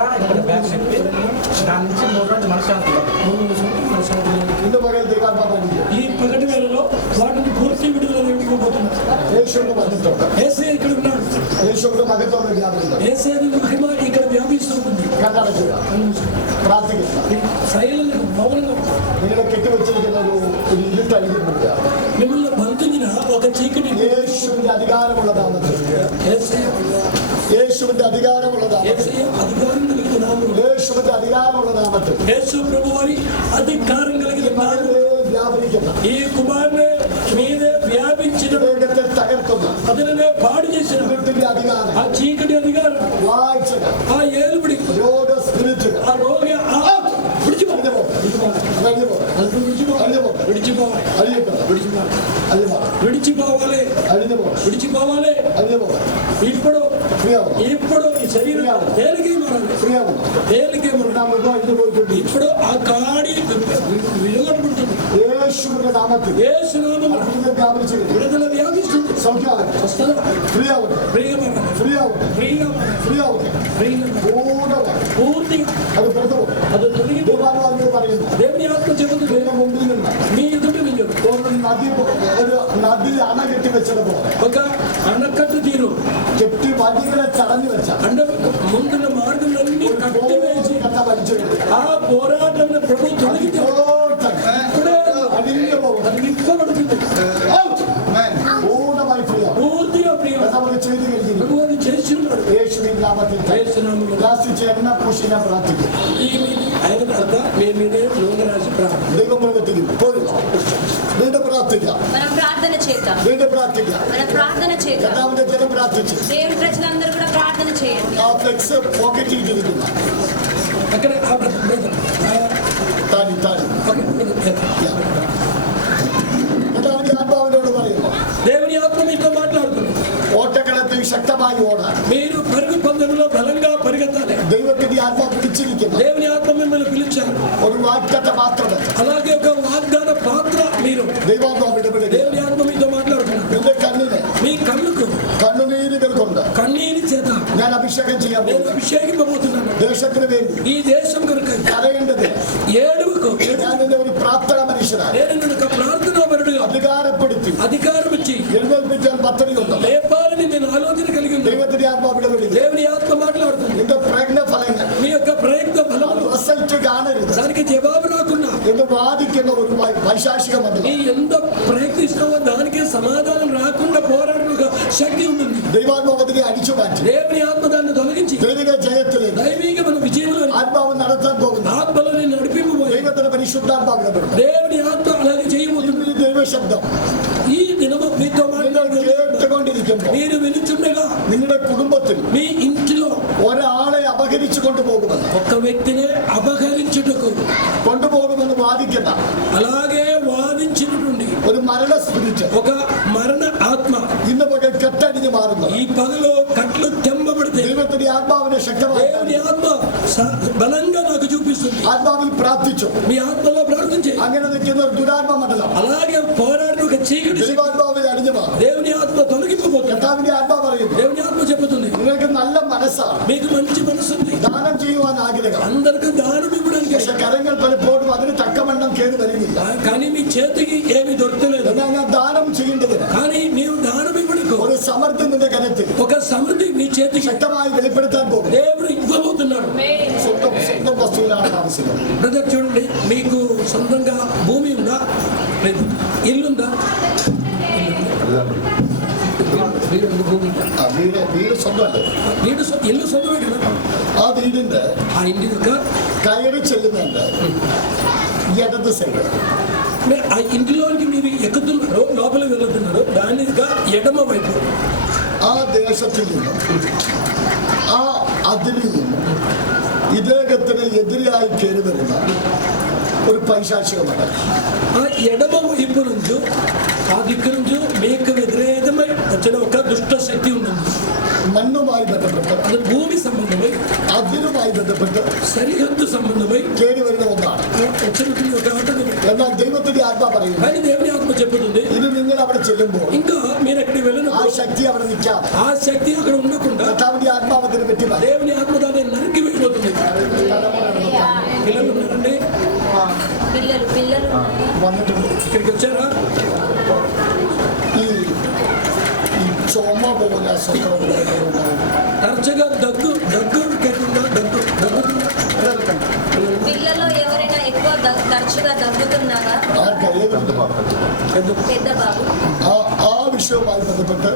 బ్యాగ్ చెప్పి దాని నుంచి 3 రోజు మనశ్శాంతి 3 రోజులు మనశ్శాంతి లేదు. ഇന്ന് പകൽ ദൈവാത്മാവിനെ ఈ పగటి వేళలో వాటిని పూర్తి విడుదల ఇవ్వబోతున్నారు. യേശുവിന്റെ മഹത്വം, ఏసే ఇక్కడ ఉన్నాడు. യേശുവിന്റെ മഹത്വം വ്യാപരിക്കും. ఏసే మహిమ ఇక్కడ వ్యాపిస్తుంది. കണ്ണടക്കുക, പ്രാർത്ഥിക്കുക. శైలిని మౌనంగా നിങ്ങളെ കെട്ടിവെച്ചിരിക്കുന്ന ഒരു ഇരുട്ടഴിഞ്ഞിട്ടുണ്ട്. మిమ్మల్ని బంధించిన ఒక చీకటి യേശുവിന്റെ അധികാരമുള്ള നാമത്തിൽ, യേശുവിന്റെ അധികാരമുള്ള നാമത്തിൽ, అధికారం కలిగిన నామములో യേശുവിന്റെ അധികാരമുള്ള നാമത്തിൽ యేసు ప్రభువారి అధికారం కలిగిన నామములో വ്യാപരിക്കുന്ന ఈ కుమారుని మీదే వ్యాపించిన ലോകത്തെ തകർക്കുന്ന అతనినే పాడు చేసిన ഇരുട്ടിന്റെ അധികാരം, ఆ చీకటి అధికారం വാഴ്ചകൾ, ఆ ఏలుబడి രോഗ സ്പിരിറ്റുകൾ ఆ రోగి విడిచిపోవాలి విడిచిపోవాలి విడిచిపోవాలి. ఇప్పుడు ఇప్పుడు ఈ శరీరం తేలికే మారాలి, తేలికే మారాలి. ఇప్పుడు ఆ కాడి విలువడుతుంది. യേശുവിന്റെ നാമത്തിൽ యేసు నామములో విడుదల వ్యాపిస్తుంది. స్వస్థత ప్రియమైన పూర్తిగా അത് പുറത്തു പോകും. అది తొలగి ദൈവാത്മാവിനോട് പറയുന്നു, దేవుని ఆత్మ చెబుతుంది ദൈവം മുമ്പിൽ നിന്ന് మీ ఎదుటి వెళ్ళాడు ഒരു നദി അണ കെട്ടി വെച്ചതുപോലെ ఒక అన్నకట్టు తీరు കെട്ടി വടികളെ ചടഞ്ഞു വെച്ച అండ ముందున్న మార్గంలన్నీ కట్టివేసి കഥ വലിച്ചു ఆ పోరాటం ప్రభు తొలగించాడు. ఇప్పుడే അടിഞ്ഞു പോകും. అది నిప్పబడుతుంది. പൂർണ്ണമായി പ്രിയം పూర్తిగా ప్రియం നമ്മൾ ചെയ്തു കഴിഞ്ഞിരിക്കുന്നു. ప్రభు అది చేస్తున్నాడు. യേശുവിൻ നാമത്തിൽ యేసు నామములో ലാസ്റ്റ് എണ്ണ പൂശി ഞാൻ പ്രാർത്ഥിക്കും. ఈ ఆయన తర్వాత మీ మీదే నూనె రాసి ప్రార్థన. ദൈവം പ്രവർത്തിക്കുന്നു. പോരും. വീണ്ടും പ്രാർത്ഥിക്കാം, మనం ప్రార్థన చేద్దాం. വീണ്ടും പ്രാർത്ഥിക്കാം. మనం ప్రార్థన చేద్దాం. കർത്താവിന്റെ ജനം പ്രാർത്ഥിച്ചു. దేవుని ప్రజలందరూ కూడా ప్రార్థన చేయండి. ആ ഫ്ലെക്സ് പോക്കറ്റിൽ ഇരിക്കുന്നു. అక్కడ ఆ బ్రదర్ താഴി കർത്താവിന്റെ ആത്മാവിനോട് പറയുന്നു, దేవుని ఆత్మ మీతో మాట్లాడుతుంది. ഓട്ടക്കളത്തിൽ ശക്തമായി ഓടാൻ మీరు పరుగు పందెంలో బలంగా పరిగెత్తాలి. ദൈവത്തിന്റെ ആത്മാവ് പിടിച്ചിരിക്കുന്നു. దేవుని ఆత్మ మిమ్మల్ని పిలిచారు. ഒരു വാഗ്ദത്ത മാത്രമല്ല, అలాగే ఒక వాగ్దాన పాత్ర మీరు. ദൈവാത്മാവ് ഇടപെടുക. దేవుని ఆత్మ మీతో మాట్లాడుతున్నారు. നിന്റെ കണ്ണിന് మీ కళ్ళకు കണ്ണുനീരുകൾ കൊണ്ട് కన్నీటి చేత ഞാൻ అభిഷേകം ചെയ്യാൻ నేను പോകുന്നു. అభిషేకింపబోతున్నాను. ദേശത്തിന് വേണ്ടി ఈ దేశం కొరకు കരയേണ്ടത് ఏడువకు ഞാൻ നിന്നെ ഒരു പ്രാർത്ഥന മനുഷ്യനാണ് నేను నిన్ను ఒక ప్రార్థనాపరుడుగా അധികാരപ്പെടുത്തി అధికారం ఇచ్చి എഴുന്നേൽപ്പിക്കാൻ പദ്ധതിയുണ്ട്. లేపాలని నేను ఆలోచన కలిగి ఉన్నాను. ദൈവത്തിന്റെ ആത്മാവ് ഇടപെടുക. దేవుని ఆత్మ మాట్లాడుతుంది. നിന്റെ പ്രയത്ന ഫലങ്ങൾ మీ యొక్క ప్రయత్న ఫలములు റിസൾട്ട് കാണരുത് దానికి జవాబు రాకుండా എന്ന് വാദിക്കുന്ന ഒരു പൈശാചിക నీ മണ്ഡലം ఎంత ప్రయత్నిస్తావో దానికి సమాధానం రాకుండా పోరాడుగా శక్తి ఉంటుంది. ദൈവാത്മാവ് അതിനെ അടിച്ചു മാറ്റി దేవుని ఆత్మ దాన్ని తొలగించి ദൈവിക ജയത്തിലേക്ക് దైవీక మన విజయంలో ആത്മാവ് നടത്താൻ പോകുന്നു. ఆత్మలో నేను నడిపింపబోయే ദൈവത്തിന്റെ പരിശുദ്ധാത്മാവ് ഇടപെടും. దేవుని ఆత్మ అలాగే చేయబోతుంది. ഈ ദൈവശബ്ദം ఈ దినము మీతో നിങ്ങൾ మాట్లాడుతూ കേട്ടുകൊണ്ടിരിക്കുമ്പോൾ మీరు వినుచుండగా നിങ്ങളുടെ കുടുംബത്തിൽ మీ ఇంటిలో ഒരാളെ അപഹരിച്ചു കൊണ്ടുപോകുമെന്ന് ఒక వ్యక్తిని అపహరించుటకు കൊണ്ടുപോകുമെന്ന് വാദിക്കുന്ന అలాగే వాదించినటువంటి ഒരു മരണ സ്പിരിറ്റ് ఒక మరణ ఆత్మ ഇന്ന് പകൽ കെട്ടടിഞ്ഞ് മാറുന്നു. ఈ పగలో కట్లు తెంపబడితే ദൈവത്തിന്റെ ആത്മാവിനെ ശക്തമായി దేవుని ఆత్మ బలంగా నాకు చూపిస్తుంది. ആത്മാവിൽ പ്രാർത്ഥിച്ചു. మీ ఆత్మలో ప్రార్థించే അങ്ങനെ നിൽക്കുന്ന ഒരു ദുരാത്മ മണ്ഡലം అలాగే పోరాడిన ఒక చీకటి శక్తి ദൈവാത്മാവിൽ അടിഞ്ഞു മാറും. దేవుని ఆత్మ తొలగిపోతుంది. കർത്താവിന്റെ ആത്മാവ് പറയുന്നു, దేవుని ఆత్మ చెబుతుంది നിങ്ങൾക്ക് നല്ല മനസ്സാണ്, మీకు మంచి మనసుంది, ദാനം ചെയ്യുവാൻ ആഗ്രഹം. అందరికీ దానం ఇవ్వడానికి. പക്ഷെ കരങ്ങൾ പലപ്പോഴും അതിന് തക്കവണ്ണം കേറി വരുന്നില്ല. కానీ మీ చేతికి ఏమి దొరకలేదు. എന്നാൽ ഞാൻ ദാനം ചെയ്യേണ്ടതിന് కానీ నీవు దానం ఇవ్వడానికి ഒരു സമൃദ്ധി നിന്റെ കരത്തിൽ ఒక సమృద్ధి మీ చేతికి ശക്തമായി വെളിപ്പെടുത്താൻ പോകും. దేవుడు ఇవ్వబోతున్నాడు. സ്വന്തം വസ്തുവിലാണ് താമസിക്കുന്നത്. బ్రదర్ చూడండి, మీకు సొంతంగా భూమి ఉందా? లేదు. ఇల్లుందా? మీరు ഭൂമിയില്ല. വീട് സ്വന്തമല്ലേ? ఇల్లు సొంతమే కదా. ആ വീടിന്റെ ఆ ఇంటి యొక్క കയറി ചെല്ലുന്നുണ്ട് ഇടത് സൈഡ്. ఆ ఇంటిలోకి మీరు ఎక్కుతున్నారు, లోపలికి వెళుతున్నారు, దాని యొక్క ఎడమ వైపు ആ ദേശത്തിൽ നിന്നും ആ അതിരിൽ നിന്നും ഇദ്ദേഹത്തിന് എതിരായി കയറി വരുന്ന ഒരു പൈശാചികമാണ്. ఆ ఎడమ వైపు నుంచి ఆ దిక్కు నుంచి మీకు వ్యతిరేకమై వచ్చిన ఒక దుష్ట శక్తి ఉంటుంది. മണ്ണുമായി ബന്ധപ്പെട്ട്, അത് ഭൂമി സംബന്ധమై, അതിരുമായി ബന്ധപ്പെട്ട് సరిహద్దు సంబంధమై കയറി വരുന്ന ഒന്നാണ്. వచ్చినటువంటి ఒక ఆటది. എന്നാൽ ദൈവത്തിന്റെ ആത്മ പറയുന്നു, కానీ దేవుని ఆత్మ చెప్పుతుంది, ഇത് നിങ്ങൾ അവിടെ ചെല്ലുമ്പോൾ ఇంకా మీరు అక్కడికి ആ వెళ్ళినప్పుడు ശക്തി അവിടെ നിൽക്കാം. ఆ శక్తి అక్కడ ఉండకుండా കർത്താവിന്റെ ആത്മാവതിനെ പറ്റി പറയും. దేవుని ఆత్మ దాన్ని నరికి వెళ్ళిపోతుంది. పిల్లలు ఉన్నారండి, పిల్లలు വന്നിട്ടുണ്ട്. ఇక్కడికి వచ్చారా? ഈ ചുമ പോലെ അസ്വസ്ഥത తరచుగా దగ్గు కేకుండా పిల్లల్లో ఎవరైనా ఎక్కువ తరచుగా దగ్గుతున్నారా? పెద్ద బాబు ആ വിഷയവുമായി ബന്ധപ്പെട്ട്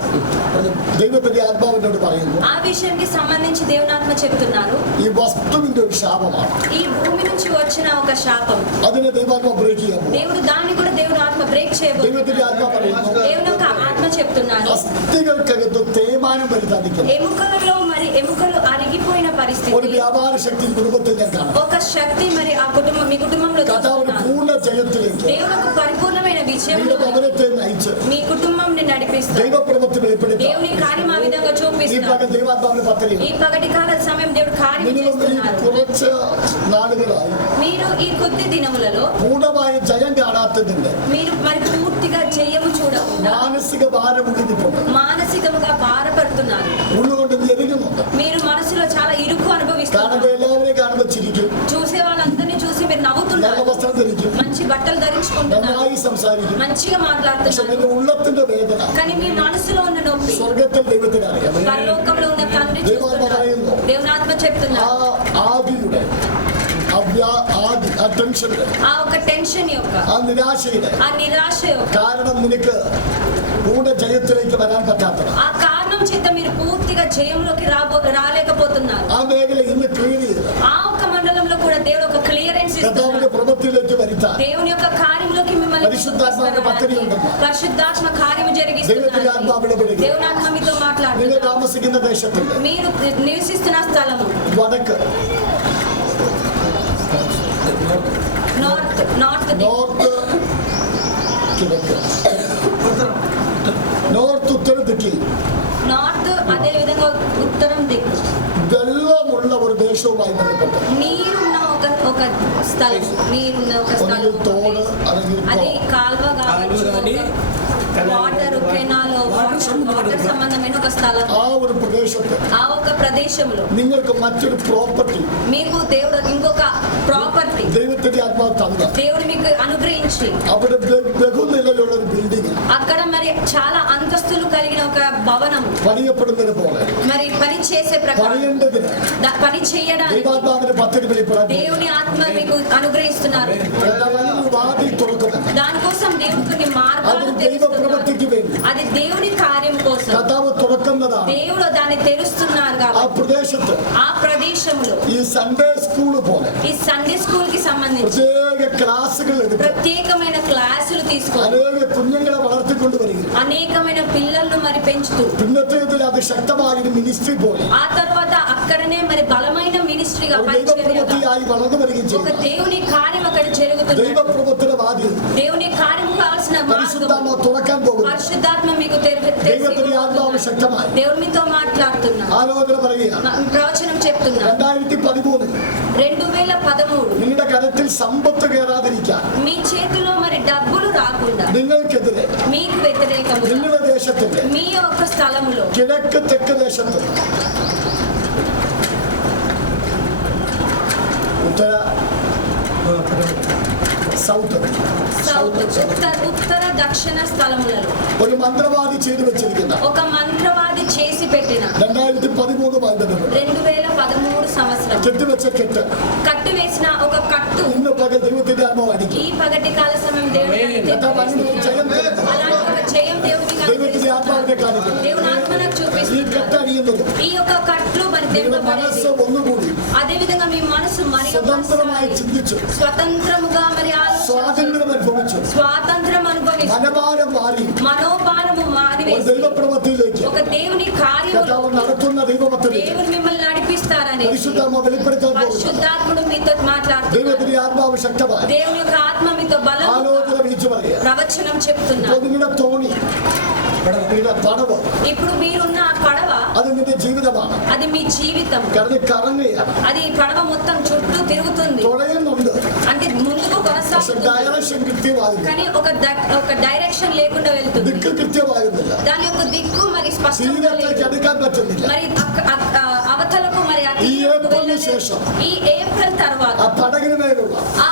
ദൈവത്തിന്റെ ആത്മാവിനോട് പറയുന്നു, ఆ విషయానికి సంబంధించి దేవుని ఆత్మ చెప్తున్నారు, ഈ വസ്തുവിന്റെ ഒരു ശാപമാണ്. ఈ భూమి నుంచి వచ్చిన ఒక శాపం, അതിനെ ദൈവാത്മ ബ്രേക്ക് ചെയ്യാൻ പോകും. దేవుడు దాన్ని కూడా దేవుడు ఆత్మ బ్రేక్ ദൈവത്തിന്റെ ആത്മ చేయబోతున్నారు. പറയുന്നു, దేవుని యొక్క ఆత్మ చెప్తున్నారు, അസ്ഥികൾക്കകത്ത് തേയ്മാനം വരുത്താതിരിക്കുന്നു. ఎముకలలో మరి ఎముకలు అరిగిపోయిన ഒരു పరిస్థితి, വ്യാപാര శక్തി కుటుంబത്തിൽ ഞാൻ കാണാം. ఒక శక్తి మరి ఆ కుటుంబం మీ కుటుంబంలో കർത്താവിന് చూస్తున్నారు. പൂർണ്ണ ജയത്തിലേക്ക് దేవుడు ఒక పరిపూర్ణమైన విజయం നിങ്ങളുടെ ഭവനത്തെ നയിച്ച് మీ కుటుంబంని నడిపిస్తారు. ദൈവപ്രവൃത്തി വെളിപ്പെടുത്താം. దేవుని కార్యం ఆ విధంగా ഈ చూపిస్తారు. പകൽ ദൈവാത്മാവിന്റെ പദ്ധതി ఈ పగటి కాల సమయం దేవుడు కార్యం നിങ്ങൾ ഈ చేస్తున్నారు. കുറച്ച് നാളുകളായി మీరు ఈ కొద్ది దినములలో പൂർണ്ണമായ ജയം കാണാത്തതിന്റെ మీరు మరి పూర్తిగా జయము చూడకుండా മാനസിക ഭാരം ഉള്ളിട്ടുണ്ട്. మానసికముగా భారపడుతున్నారు. ഉള്ളുകൊണ്ട് ഞെരുങ്ങുന്നുണ്ട്. మీరు మనసులో చాలా ఇరుకు കാണുമ്പോ అనుభవిస్తున్నారు. എല്ലാവരെയും കാണുമ്പോ ചിരിക്കും, చూసే వాళ్ళందరినీ చూసి మీరు നല്ല నవ్వుతున్నారు, വസ്ത്രം ധരിക്കും, మంచి బట్టలు ధరించుకుంటున్నారు, നന്നായി സംസാരിക്കും. మంచిగా പക്ഷെ మాట్లాడుతున్నారు. നിന്റെ ഉള്ളത്തിന്റെ വേദന కానీ మీ మనసులో ఉన్న నొప్పి സ്വർഗത്തിൽ ദൈവത്തിന് അറിയാം. పరలోకంలో ఉన్న తండ్రి చూస్తున్నారు. దేవుని ఆత్మ ആ చెప్తున్నారు, ആദിയുടെ ആ ടെൻഷന്റെ ఆ ఒక టెన్షన్ యొక్క, ആ നിരാശയുടെ ఆ నిరాశ యొక్క, കാരണം നിനക്ക് പൂർണ്ണ ജയത്തിലേക്ക് വരാൻ പറ്റാത്തത്. ఆ కారణం చేత మీరు పూర్తిగా జయంలోకి రాలేకపోతున్నారు. ആ മേഖല ഇന്ന് ക്ലിയർ ചെയ്ത് ఆ ఒక మండలంలో కూడా దేవుడు ఒక క్లియరెన్స్ കർത്താവിന്റെ ఇస్తున్నారు. പ്രവൃത്തിയിലേക്ക് വരുത്താൻ దేవుని యొక్క కార్యంలోకి మిమ్మల్ని పరిశుద్ధాత్మ పద్ధతి ఉందమ్మా. పరిశుద్ధాత్మ కార్యం ദൈവത്തിന്റെ జరిగిస్తున్నారు. ആത്മാവിനെ വിടുക. దేవుని ఆత్మ మీతో നിങ്ങൾ మాట్లాడుతున్నారు. താമസിക്കുന്ന ദേശത്തിന്റെ మీరు నివసిస్తున్న స్థలము വടക്ക് నార్త్ നോർത്ത് കിഴക്ക് നോർത്ത് ഉത്തര ദിക്കിൽ నార్త్ అదే విధంగా ఉత్తరం దిక్కు വെള്ളമുള്ള ഒരു ദേശവുമായി ബന്ധപ്പെട്ട് నీరున్న ఒక స్థలం, నీరున్న ఒక స్థలం, ഒന്നുകിൽ തോട് അല്ലെങ്കിൽ అది కాల్వ కావచ్చు, కానీ వాటర్ కెనాల్, వాటర్ సంబంధమైన ఒక స్థలం, ആ ഒരു പ്രദേശത്ത് ఆ ఒక ప్రదేశంలో നിങ്ങൾക്ക് మറ്റൊരു പ്രോപ്പർട്ടി మీకు దేవుడు ఇంకొక ప్రాపర్టీ ദൈവത്തിന്റെ ആത്മാവ് തന്ന దేవుడు మీకు అనుగ్రహించి അവിടെ ബഹുനിലയിലുള്ള ഒരു ബിൽഡിംഗ് అక్కడ మరి చాలా అంతస్తులు కలిగిన ఒక భవనం പണിയപ്പെടുന്നതിന് പോലെ మరి పని చేసే ప్రకారం പണിയേണ്ടതിന് పని చేయడానికి ദൈവാത്മാവിന്റെ പദ്ധതി വെളിപ്പെടാൻ దేవుని ఆత్మ మీకు అనుగ్రహిస్తున్నారు. വാതിൽ തുറക്കുന്നത് దానికోసం దేవుడు కొన్ని അത് మార్గాలు తెరుస్తున్నారు. ദൈവപ്രവൃത്തിക്ക് വേണ്ടി అది దేవుని కార్యం కోసం കർത്താവ് തുറക്കുന്നതാണ്. దేవుడు దాన్ని తెరుస్తున్నారు ആ కాబట్టి പ്രദേശത്ത് ఆ ప్రదేశంలో ഈ സൺഡേ സ്കൂൾ പോലെ ఈ సండే స్కూల్ కి సంబంధించి പ്രത്യേക ക്ലാസുകൾ എടുത്ത് ప్రత్యేకమైన క్లాసులు తీసుకొని അനേക കുഞ്ഞുങ്ങളെ വളർത്തിക്കൊണ്ട് വരികയും అనేకమైన పిల్లలను మరి పెంచుతూ പിന്നത്തേതിൽ അത് ശക്തമായൊരു മിനിസ്ട്രി പോലെ ఆ తర్వాత అక్కడనే మరి బలమైన మినిస్ట్రీగా ഒരു పనిచేయగా ദൈവപ്രവൃത്തിയായി വളർന്നു വരികയും ఒక ചെയ്യും. దేవుని కార్యం అక్కడ జరుగుతుంది. ദൈവപ്രവൃത്തിയുടെ വാതിൽ దేవుని కార్యం కావాల్సిన మార్గం പരിശുദ്ധാത്മ തുറക്കാൻ പോകുന്നു. పరిశుద్ధాత్మ మీకు ദൈവത്തിന്റെ ആത്മാവ് ശക്തമായി దేవుడు మీతో మాట్లాడుతున్నా, ആലോചന പറയുക. ప్రవచనం చెప్తున్నా. 2013 2013 നിങ്ങളുടെ കരത്തിൽ സമ്പത്ത് കയറാതിരിക്കാൻ మీ చేతిలో మరి డబ్బులు రాకుండా നിങ്ങൾക്കെതിരെ మీకు వ్యతిరేకముగా നിങ്ങളുടെ ദേശത്തിന്റെ మీ యొక్క స్థలములో കിഴക്ക് തെക്ക് ദേശത്ത് ഉത്തര സൗത്ത് ఉత్తర దక్షిణ స్థలములలో ഒരു മന്ത്രവാദി ചെയ്തു വെച്ചിരിക്കുന്ന ఒక మంత్రవాది చేసి పెట్టిన 2013 ബന്ധപ്പെട്ട് 2013 సంవత్సరం കെട്ടിവെച്ച കെട്ട് కట్టు వేసిన ఒక కట్టు ഇന്ന് പകൽ ദൈവത്തിന്റെ ആത്മാവ് അടിക്കും. ఈ పగటి కాల సమయం దేవుడు കർത്താവ് അതിന് ജയം തരുന്നു. అలాంటి ఒక జయం దేవుడు మీకు ദൈവത്തിന്റെ అనుగ్రహిస్తున్నాడు. ആത്മാവിനെ കാണിക്കുന്നു. దేవుని ఆత్మ నాకు చూపి ഈ കെട്ടണിയുന്നത് ఈ యొక్క కట్లు మరి നിങ്ങളുടെ മനസ്സ് ഒന്നുകൂടി అదే విధంగా మీ మనసు మరి സ്വതന്ത്രമായി ചിന്തിച്ചു స్వతంత్రముగా మరి സ്വാതന്ത്ര്യം അനുഭവിച്ചു స్వాతంత్రం అనుభవించి മനഭാരം മാറി మనోభారము ഒരു మారివేసి ദൈവപ്രവൃത്തിയിലേക്ക് ఒక దేవుని కార్యములు കർത്താവ് നടത്തുന്ന ദൈവപദ്ധതിയിലേക്ക് దేవుడు మిమ్మల్ని నడిపిస్తారని പരിശുദ്ധാത്മ വെളിപ്പെടുത്താൻ പോകുന്നു. పరిశుద్ధాత్ముడు మీతో మాట్లాడుతున్నారు. ദൈവത്തിന്റെ ആത്മാവ് ശക്തമായി దేవుని యొక్క ఆత్మ మీతో బలం ആലോചന വിളിച്ചു പറയുക. ప్రవచనం చెప్తున్నా. ഇപ്പോൾ നിങ്ങളുടെ തോണി നിങ്ങളുടെ പടവ് ఇప్పుడు మీరున్న ఆ పడవ അത് നിന്റെ ജീവിതമാണ്. అది మీ జీవితం. കാരണം കറങ്ങുകയാണ്, అది పడవ మొత్తం చుట్టూ తిరుగుతుంది, തുഴയുന്നുണ്ട്, అంటే ముందుకు പക്ഷെ కొనసాగుతుంది. ഡയറക്ഷൻ കൃത്യമാകുന്നു, కానీ ఒక డైరెక్షన్ లేకుండా వెళ్తుంది. ദിക്ക് കൃത്യമാകുന്നില്ല, దాని యొక్క దిక్కు మరి స్పష్టంగా തീരത്തേക്ക് లేదు. അടുക്കാൻ പറ്റുന്നില്ല. మరి అవతలకు మరి ఆ ఈ తీరకు ఏప్రిల్ వెళ్ళలేదు. శేഷം ఈ ఏప్రిల్ తర్వాత ആ പടകിന് മേലുള്ള ఆ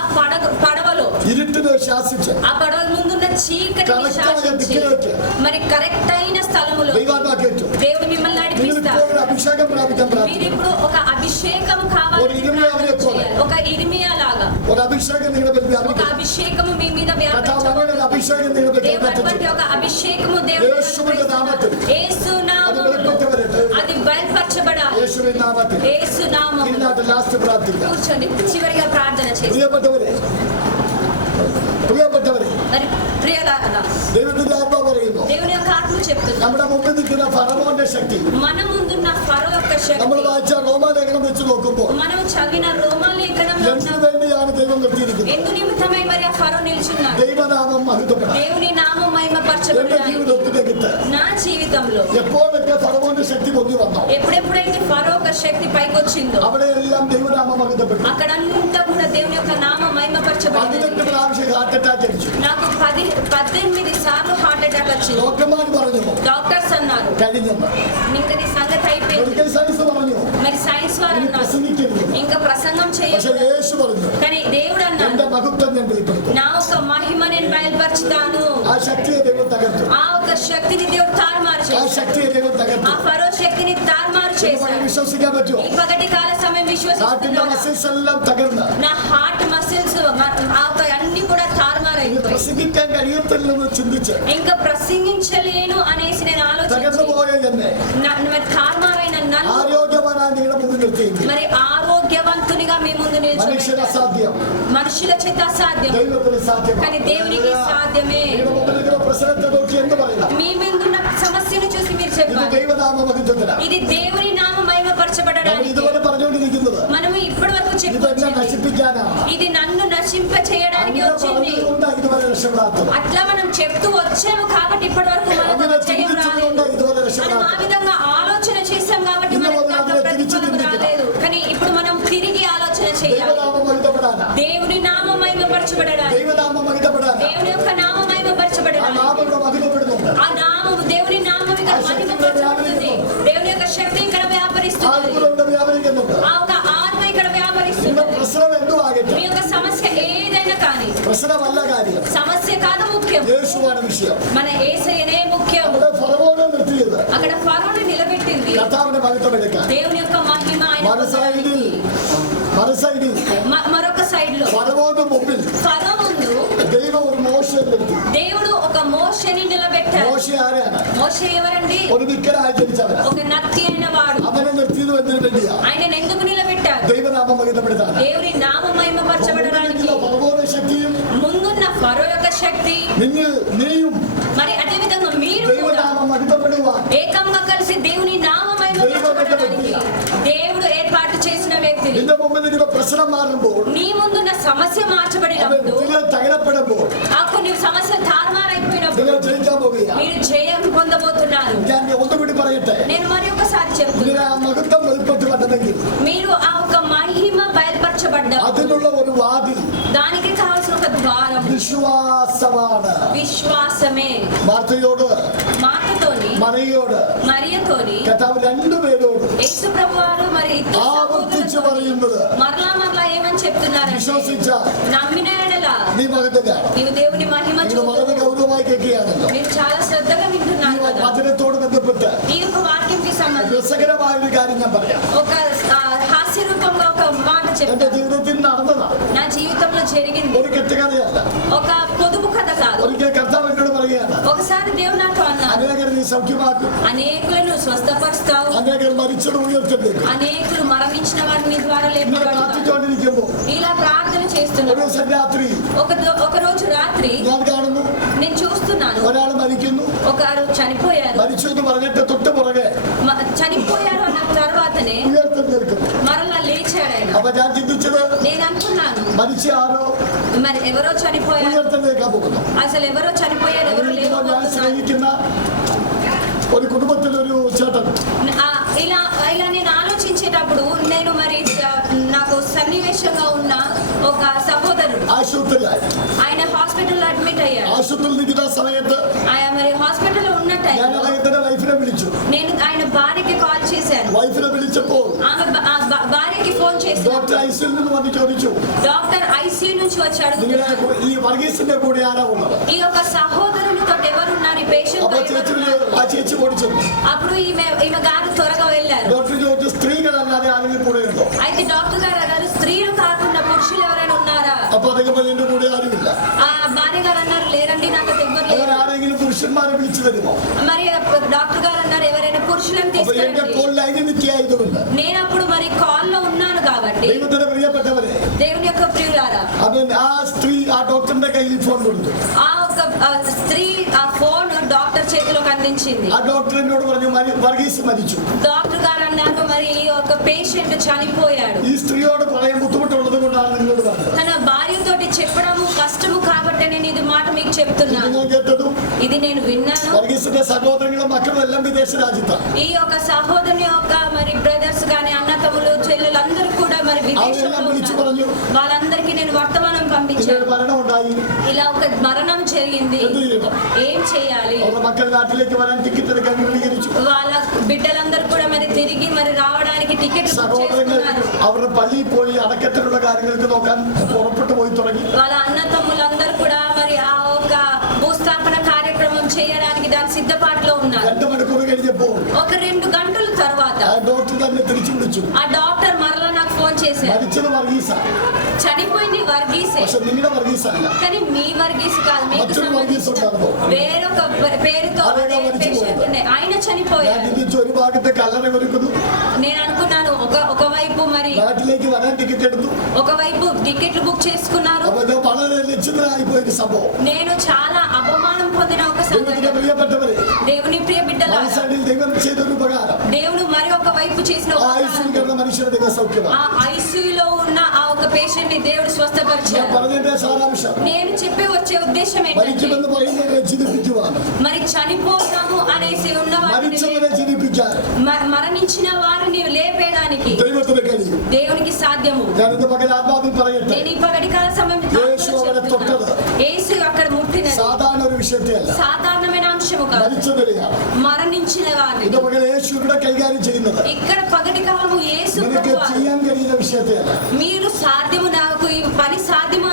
పడవలో ഇരുട്ടിനെ ശാസിച്ച് ఆ పడవ ముందున్న చీకటిని కరెక్ట్ శాసించి దిక్కులోకి మరి కరెక్ట్ అయిన స్థలములో ദൈവാത്മാക്കേറ്റു దేవుడు మిమ్మల్ని నడిపిస్తారు. നിങ്ങൾ ഒരു അഭിഷേകം പ്രാപിക്കാൻ మీరు പ്രാർത്ഥിക്കും. ఇప్పుడు ఒక అభిషేకం ഒരു కావాలని ఇరిమియా ప్రార్థన చేయాలి. ఒక ఇరిమియా లాగా ഒരു അഭിഷേകം നിങ്ങളുടെ മേൽ ఒక വ്യാപിക്കും. అభిషేకము మీ మీద കർത്താവ് അങ്ങനെ వ్యాపించబడుతుంది. ഒരു അഭിഷേകം നിങ്ങളുടെ മേൽ దేవుడు అటువంటి വ്യാപിച്ചു. ఒక అభిషేకము దేవుడు యేసువిന്റെ నామത്തിൽ యేసు അത് నామములో വെളിപ്പെട്ട് വരട്ടെ. అది బయలుపరచబడాలి. യേശുവിൻ നാമത്തിൽ యేసు నామములో ഇന്നാട്ട് ലാസ്റ്റ് പ്രാർത്ഥിക്കാം. కూర్చోండి, చివరిగా ప్రార్థన చేసి. പ്രിയപ്പെട്ടവരെ, പ്രിയപ്പെട്ടവരെ, మరి ప్రియలారా, ദൈവത്തിന്റെ ആത്മാവ് പറയുന്നു, దేవుని యొక్క ఆత్మ చెప్తుంది, നമ്മുടെ മുമ്പിൽ നിൽക്കുന്ന ഫറവോന്റെ శక్തി మన ముందున్న ఫరో యొక్క നമ്മൾ శక్తి വായിച്ച റോമാലേഖനം വെച്ച് നോക്കുമ്പോൾ మనం చదివిన రోమాలేఖనంలో എന്തിനു വേണ്ടിയാണ് ദൈവം നിർത്തിയിരിക്കുന്നത്? ఎందు నిమిత్తమై మరి ఆ ఫరో నిల్చున్నాడు. ദൈവനാമം മഹത്വപ്പെടാൻ దేవుని నామం എന്റെ మహిమపరచబడాలి. ജീവിതത്തിലേക്ക് నా జీవితంలో എപ്പോഴൊക്കെ ഫറവോന്റെ శక్തി പൊങ്ങി വന്നോ ఎప్పుడెప్పుడైతే ఫరో యొక్క శక్తి పైకి వచ్చిందో അവിടെയെല്ലാം ദൈവനാമം മഹത്വപ്പെട്ടു. అక్కడంతా కూడా దేవుని యొక్క నామం మహిమపరచబడింది. 18 പ്രാവശ്യം ഹാർട്ട് അറ്റാക്ക് അടിച്ചു. నాకు 18 సార్లు హార్ట్ అటాక్ వచ్చింది. ഡോക്ടർമാർ പറഞ്ഞു డాక్టర్స్ అన్నారు കഴിഞ്ഞെന്ന്. ఇంకా నీ సంగతి అయిపోయింది. മെഡിക്കൽ സയൻസ് പറഞ്ഞു మరి సైన్స్ వారు ഇനി అన్నారు പ്രസംഗിക്കരുത്. ఇంకా ప్రసంగం പക്ഷെ చేయదు. యేసు പറഞ്ഞു కానీ దేవుడు എന്റെ అన్నాడు മഹത്വം ഞാൻ വെളിപ്പെടുത്തും. నా ఒక మహిమ నేను బయలుపరుచుతాను. ആ ശക്തിയെ ദൈവം തകർത്തു. ఆ ఒక శక్తిని దేవుడు తారుమారు ആ చేశాడు. ശക്തിയെ ദൈവം ఆ തകർത്തു. ఫరో శక్తిని తారుమారు ഇത് చేశాడు. വിശ്വസിക്കാൻ പറ്റുമോ? ఈ పగటి కాల సమయం ഹാർട്ടിന്റെ విశ్వసిస్తున్నాను. മസിൽസ് എല്ലാം തകർന്ന് నా హార్ట్ మసిల్స్ అన్ని కూడా ഇത് తారుమారైపోయాయి. പ്രസംഗിക്കാൻ കഴിയത്തില്ലെന്ന് ചിന്തിച്ച് ఇంకా ప్రసంగించలేను అనేసి నేను തകർന്നു ఆలోచించి പോയ എന്നെ మరి తారుమారైన నన్ను ആരോഗ്യവാനായി നിങ്ങളുടെ മുന്നിൽ നിർത്തിയെങ്കിൽ మరి ఆరోగ్యవంతునిగా మీ ముందు മനുഷ്യന് నిల్చోబెట్టాను. അസാധ്യം, మనుషుల చేత అసాధ్యం ദൈവത്തിന് సాధ్యമാണ്. కానీ దేవునికి సాధ్యమే. നിങ്ങളുടെ മുമ്പിൽ നിൽക്കുന്ന പ്രശ്നത്തെ നോക്കി എന്ത് പറയണം? మీ ముందున్న సమస్యను చూసి మీరు ഇത് చెప్పాలి ദൈവനാമ മഹത്വത്തിലാണ്. ఇది దేవుని నామ നമ്മൾ మహిమపరచబడడానికి. ഇതുപോലെ പറഞ്ഞുകൊണ്ടിരിക്കുന്നത് మనము ఇప్పటి వరకు ഇതെല്ലാം చెప్పుకొచ్చింది നശിപ്പിക്കാനാണ്. ఇది నన్ను నశింప చేయడానికి അങ്ങനെ వచ్చింది. പറഞ്ഞതുകൊണ്ടാണ് ഇതുവരെ രക്ഷപ്പെടാത്തത്. అట్లా మనం చెప్తూ వచ్చాము కాబట్టి ఇప్పటి వరకు మనం അങ്ങനെ జయం రాలేదు. ചിന്തിച്ചതുകൊണ്ടാണ് ഇതുവരെ మనం ఆ രക്ഷപ്പെടാത്തത്. విధంగా ఆలోచన చేశాం కాబట్టి ఇన్న మనకు మొదలు అంత అదే తిరిగి ప్రతిఫలం చిந்திంచడం. రాలేదు. కానీ ఇప్పుడు మనం తిరిగి ఆలోచన చేయాలి. ദൈവനാമ മഹത്വപ്പെടാനാ. దేవుని నామం మహిమపరచబడాలి. ദൈവനാമ മഹത്വപ്പെടാനാ. దేవుని యొక్క నామం ആ మహిమపరచబడాలి. നാമം ഇവിടെ മഹത്വപ്പെടുന്നുണ്ട്. ఆ నామము దేవుని నామం ఇక్కడ మహిమపరచబడుతుంది. దేవుని యొక్క శక్తి ఇక్కడ వ్యాపరిస్తుంది. ആത്മാവിലൂടെ വ്യാപരിക്കുന്നുണ്ട്. ఆ ఒక ఆత్మ ఇక్కడ നിങ്ങളുടെ వ్యాపరిస్తుంది. പ്രശ്നം എന്തുവാകട്ടെ, మీ యొక్క సమస్య ఏదైనా కానీ പ്രശ്നമല്ല കാര്യം, సమస్య కాదు ముఖ్యం, യേശുവാണ് വിഷയം. మన యేసయ్యనే ముఖ్యం. അവിടെ ഫറവോനെ നിർത്തിയത് అక్కడ ఫరోని నిలబెట్టింది കർത്താവിന്റെ മഹത്വം എടുക്കാൻ. దేవుని యొక్క మహిమ ఆయన മറുസൈഡിൽ మరొక సైడ్ లో ഫറവോന്റെ മുമ്പിൽ ఫరో ముందు ദൈവം ഒരു മോശയെ നിർത്തി. దేవుడు ఒక మోషని నిలబెట్టాడు. മോശ ആരാണ്? మోషే ఎవరండి? ഒരു വിക്കനായി ജനിച്ചവനാ. ఒక నత్తి అయిన వాడు. അവനെ നിർത്തിയത് എന്തിനു വേണ്ടിയാ? ఆయన ఎందుకు నిలబెట్టాడు? ദൈവനാമം മഹത്വപ്പെടുത്താൻ. దేవుని నామ మహిమపరచబడడానికి. ഫറവോന്റെ ശക്തിയും ముందున్న ఫరో యొక్క శక్తి നിങ്ങൾ നീയും మరి అదే విధంగా మీరు కూడా ദൈവനാമം മഹത്വപ്പെടുവാൻ ఏకంగా కలిసి దేవుని నామ మహిమపరచబడడానికి దేవుడు ఏర్పాటు చేసిన వ్యక్తిని. നിന്റെ മുമ്പിൽ നിൽക്കുന്ന പ്രശ്നം മാറുമ്പോൾ, నీ ముందున్న సమస్య మార్చబడినప్పుడు, നിങ്ങൾ തകരപ്പെടുമ്പോൾ, ఆ కొన్ని సమస్య తారుమారైపోయినప్పుడు നിങ്ങൾ ജയിക്കാൻ പോകുക. మీరు జయం పొందబోతున్నారు. ഞാൻ ഒന്നുകൂടി പറയട്ടെ, నేను మరి ఒకసారి നിങ്ങൾ చెప్తున్నా, ആ മഹത്വം വെളിപ്പെട്ട് വരണമെങ്കിൽ మీరు ఆ ఒక మహిమ బయలుపరచబడ్డ അതിനുള്ള ഒരു വാതിൽ దానికి కావాల్సిన ఒక ద్వారం വിശ്വാസമാണ്. విశ్వాసమే. മാർത്തയോട് మాటతోని മറിയോട് మరియతోని കർത്താവ് രണ്ടുപേരോട് యేసు ప్రభువారు మరి ఇద్దరు ആവർത്തിച്ച് సహోదరులతోని പറയുന്നത്, మరలా ఏమని చెప్తున్నారంటే, വിശ്വസിച്ച నమ్మిన ఎడల നീ മഹത്വം കാണും. నీవు దేవుని మహిమ നിങ്ങൾ വളരെ చూడు. ഗൗരവമായി കേൾക്കുകയാണല്ലോ. మీరు చాలా శ్రద్ధగా ഈ వింటున్నారు కదా. വചനത്തോട് ബന്ധപ്പെട്ട് ఈ యొక్క వాక్యంకి సంబంధించి രസകരമായ ഒരു കാര്യം ഞാൻ പറയാം. ఒక హాస్య రూపంగా ఒక మాట എന്റെ చెప్తాను. ജീവിതത്തിൽ നടന്നതാണ്. నా జీవితంలో జరిగింది ഒരു കെട്ടുകഥയല്ല. ఒక పొదుపు కథ కాదు. ഒരിക്കൽ കർത്താവ് എന്നോട് പറയുകയാണ്, ఒకసారి దేవుడు నాతో అన్నారు, അനേകർ നീ സൗഖ്യമാക്കും, అనేకులను స్వస్థపరుస్తావు, അനേകർ മരിച്ചത് ഉയർത്തേക്ക്. అనేకులు మరణించిన వారిని ద్వారా ഇങ്ങനെ లేపబడతావు. പ്രാർത്ഥിച്ചുകൊണ്ടിരിക്കുമ്പോൾ ఇలా ప్రార్థన ഒരു చేస్తున్నాను. ദിവസം രാത്രി ఒక రోజు రాత్రి ഞാൻ കാണുന്നു నేను చూస్తున్నాను, ഒരാൾ മരിക്കുന്നു. ఒకరు చనిపోయారు. മരിച്ചു എന്ന് പറഞ്ഞിട്ട് തൊട്ട് പുറകെ చనిపోయారు అన్న తర్వాతనే ഉയർത്തെഴുന്നേൽക്കുന്നു. మరలా లేచాడు ఆయన. അപ്പൊ ഞാൻ ചിന്തിച്ചത് నేను అనుకున్నాను, മരിച്ച ആരോ మరి ఎవరో చనిపోయారు, ഉയർത്തെഴുന്നേൽക്കാൻ പോകുന്നു. అసలు ఎవరో చనిపోయారు, ఎవరు ഞാൻ లేకపోతున్నారు. സ്നേഹിക്കുന്ന ഒരു കുടുംബത്തിലൊരു ചേട്ടൻ ఇలా నేను ఆలోచించేటప్పుడు నేను మరి నాకు సన్నివేశంగా ఉన్న ఒక సహోదరుడు ആശുപത്രിയിലായി. ఆయన హాస్పిటల్ అడ్మిట్ అయ్యాడు. ആശുപത്രിയിൽ നിൽക്കുന്ന സമയത്ത് ఆయన మరి హాస్పిటల్లో ఉన్న ഞാൻ టైంలో അദ്ദേഹത്തിന്റെ വൈഫിനെ വിളിച്ചു. నేను ఆయన ഭാర్యకి కాల్ చేశాను. വൈഫിനെ വിളിച്ചപ്പോൾ ఆమె భార్యకి ఫోన్ చేసి ഡോക്ടർ ഐസിയിൽ നിന്ന് വന്ന് ചോദിച്ചു, డాక్టర్ ఐసీయూ నుంచి వచ్చాడు, നിങ്ങളുടെ ഈ വർഗീസിന്റെ കൂടെ ആരാ ഉള്ളത്? ఈ యొక్క సహోదరునితో ఎవరున్నారు ఈ അപ്പൊ ചേച്ചി ഓടിച്ചു. అప్పుడు ఈమె గారు త్వరగా వెళ్ళారు. ഡോക്ടർ ചോദിച്ചു, സ്ത്രീകളല്ലാതെ ആരെങ്കിലും കൂടെ ഉണ്ടോ? అయితే డాక్టర్ గారు అన్నారు, స్త్రీలు కాకుండా పురుషులు ఎవరైనా ఉన్నారా? അപ്പൊ അദ്ദേഹം എന്റെ കൂടെ ആരുമില്ല. ఆ భార్య గారు అన్నారు, లేరండి, నాకు ఎవ్వరు లేరు. അവരാരെങ്കിലും പുരുഷന്മാരെ വിളിച്ചു തരുമോ? మరి డాక్టర్ గారు అన్నారు, ఎవరైనా పురుషులను അപ്പൊ എന്റെ తీసుకురండి. കോൾ ലൈനിൽ നിൽക്കായതുകൊണ്ട് నేను అప్పుడు మరి కాల్లో ఉన్నాను కాబట్టి ദൈവത്തിന്റെ പ്രിയപ്പെട്ടവരെ, దేవుని యొక్క ప్రియులారా, അവൻ ആ സ്ത്രീ ആ ഡോക്ടറിന്റെ കയ്യിൽ ഫോൺ കൊടുത്തു. ఆ ఒక స్త్రీ ఆ ఫోన్ డాక్టర్ చేతిలోకి అందించింది. ആ ഡോക്ടർ എന്നോട് പറഞ്ഞു, വർഗീസ് മരിച്ചു. డాక్టర్ గారు అన్నారు, మరి ఈ ఒక పేషెంట్ చనిపోయాడు. ഈ സ്ത്രീയോട് പറയാൻ ബുദ്ധിമുട്ടുള്ളത് കൊണ്ടാണ് നിങ്ങളോട് പറഞ്ഞത്. తన భార్యతోటి చెప్పడము కష్టము కాబట్టి నేను ఇది మాట మీకు చెప్తున్నాను. നിങ്ങൾ കേട്ടതും ఇది నేను విన్నాను. വർഗീസിന്റെ സഹോദരങ്ങളും മക്കളും എല്ലാം വിദേശ രാജ്യത്താണ്. ఈ యొక్క సహోదరుని యొక్క మరి బ్రదర్స్ గాని అన్నతమ్ములు చెల్లెలు అందరూ కూడా మరి విదేశంలో ఉన్నారు. వాళ్ళందరికీ నేను వర్తమానం పంపించాను. മരണം ഉണ്ടായി, ఇలా ఒక మరణం జరిగింది, എന്ത് ചെയ്യണം? ఏం చేయాలి? അവരുടെ മക്കൾ നാട്ടിലേക്ക് വരാൻ ടിക്കറ്റ് എടുക്കാൻ ക്രമീകരിച്ചു. వాళ్ళ బిడ్డలందరూ కూడా మరి తిరిగి మరి రావడానికి టికెట్ బుక్ സഹോദരങ്ങൾ చేసుకున్నారు. അവരുടെ പള്ളിയിൽ പോയി അടക്കത്തിലുള്ള കാര്യങ്ങൾക്ക് നോക്കാൻ പുറപ്പെട്ടു പോയി തുടങ്ങി. వాళ్ళ అన్నతమ్ములందరూ కూడా మరి ఆ ఒక భూస్థాపన కార్యక్రమం చేయడానికి దాని సిద్ధపాటులో ఉన్నారు. 2 മണിക്കൂർ കഴിഞ്ഞപ്പോൾ ఒక 2 గంటల తర్వాత ആ ഡോക്ടർ തന്നെ തിരിച്ചു വിളിച്ചു. ఆ డాక్టర్ మరలా నాకు ఫోన్ చేశారు. മരിച്ചത് വർഗീസാണ്, చనిపోయింది వర్గీసే, പക്ഷെ നിങ്ങളുടെ വർഗീസ് അല്ല. కానీ మీ వర్గీస్ కాదు, మీకు మచ్చలు వర్గీస్ సంబంధించిన ఉంటారు. వేరొక పేరుతో అదేగా అదే మరిచిపోయాడు. పేషెంట్ ఉన్నాయి. ఆయన ഞാൻ చనిపోయారు. ചിന്തിച്ചു, ഒരു ഭാഗത്തെ കല്ലറ ഒരുക്കുന്നു, నేను అనుకున్నాను, ఒకవైపు మరి നാട്ടിലേക്ക് വരാൻ ടിക്കറ്റ് എടുത്തു. ఒకవైపు టికెట్లు బుక్ చేసుకున్నారు. അപ്പൊ ഇത് വളരെ ലജ്ജിതനായി പോയൊരു സംഭവം. నేను చాలా అవమానం పొందిన ఒక ദൈവത്തിന്റെ సంఘటన. പ്രിയപ്പെട്ടവരെ, దేవుని ప్రియ బిడ్డలారా, മനസ്സടിയിൽ ദൈവം ചെയ്തൊരു ഉപകാരം, దేవుడు మరి ఒక వైపు చేసిన ആ ఉపకారం. ഐസിയിൽ കിടന്ന മനുഷ്യരുടെ ദൈവ സൗഖ്യമാണ്. ఆ ఐసీయూలో ఉన్న ఆ ఒక పేషెంట్ ని దేవుడు ഞാൻ స్వస్థపరిచారు. പറഞ്ഞതിന്റെ സാരാംശം, నేను చెప్పి వచ్చే ఉద్దేశం ఏంటంటే, മരിക്കുമെന്ന് പറയുന്നവരെ ജീവിപ്പിക്കുവാൻ, మరి చనిపోతాము అనేసి ఉన్న వారిని മരിച്ചവരെ ജീവിപ്പിക്കാൻ మరణించిన వారిని లేపేయడానికి ദൈവത്തിന് കഴിയും. దేవునికి సాధ్యము. ഞാനിന്ന് പകൽ ആത്മാവിൽ പറയട്ടെ, నేను ఈ పగటికాల సమయం యేసు അവരെ തൊട്ടത് యేసు అక్కడ ముట్టినది സാധാരണ ഒരു വിഷയത്തെ അല്ല, సాధారణమైన అంశము కాదు, മരിച്ചവരെയാണ്. మరణించిన వారిని. ഇത് പകൽ యేసు ഇവിടെ കൈകാര്യം ചെയ്യുന്നത് ఇక్కడ పగటి కాలము యేసు നിനക്ക് ప్రభువు ചെയ്യാൻ കഴിയുന്ന വിഷയത്തെ അല്ല. మీరు సాధ్యము, నాకు ఈ పని సాధ్యము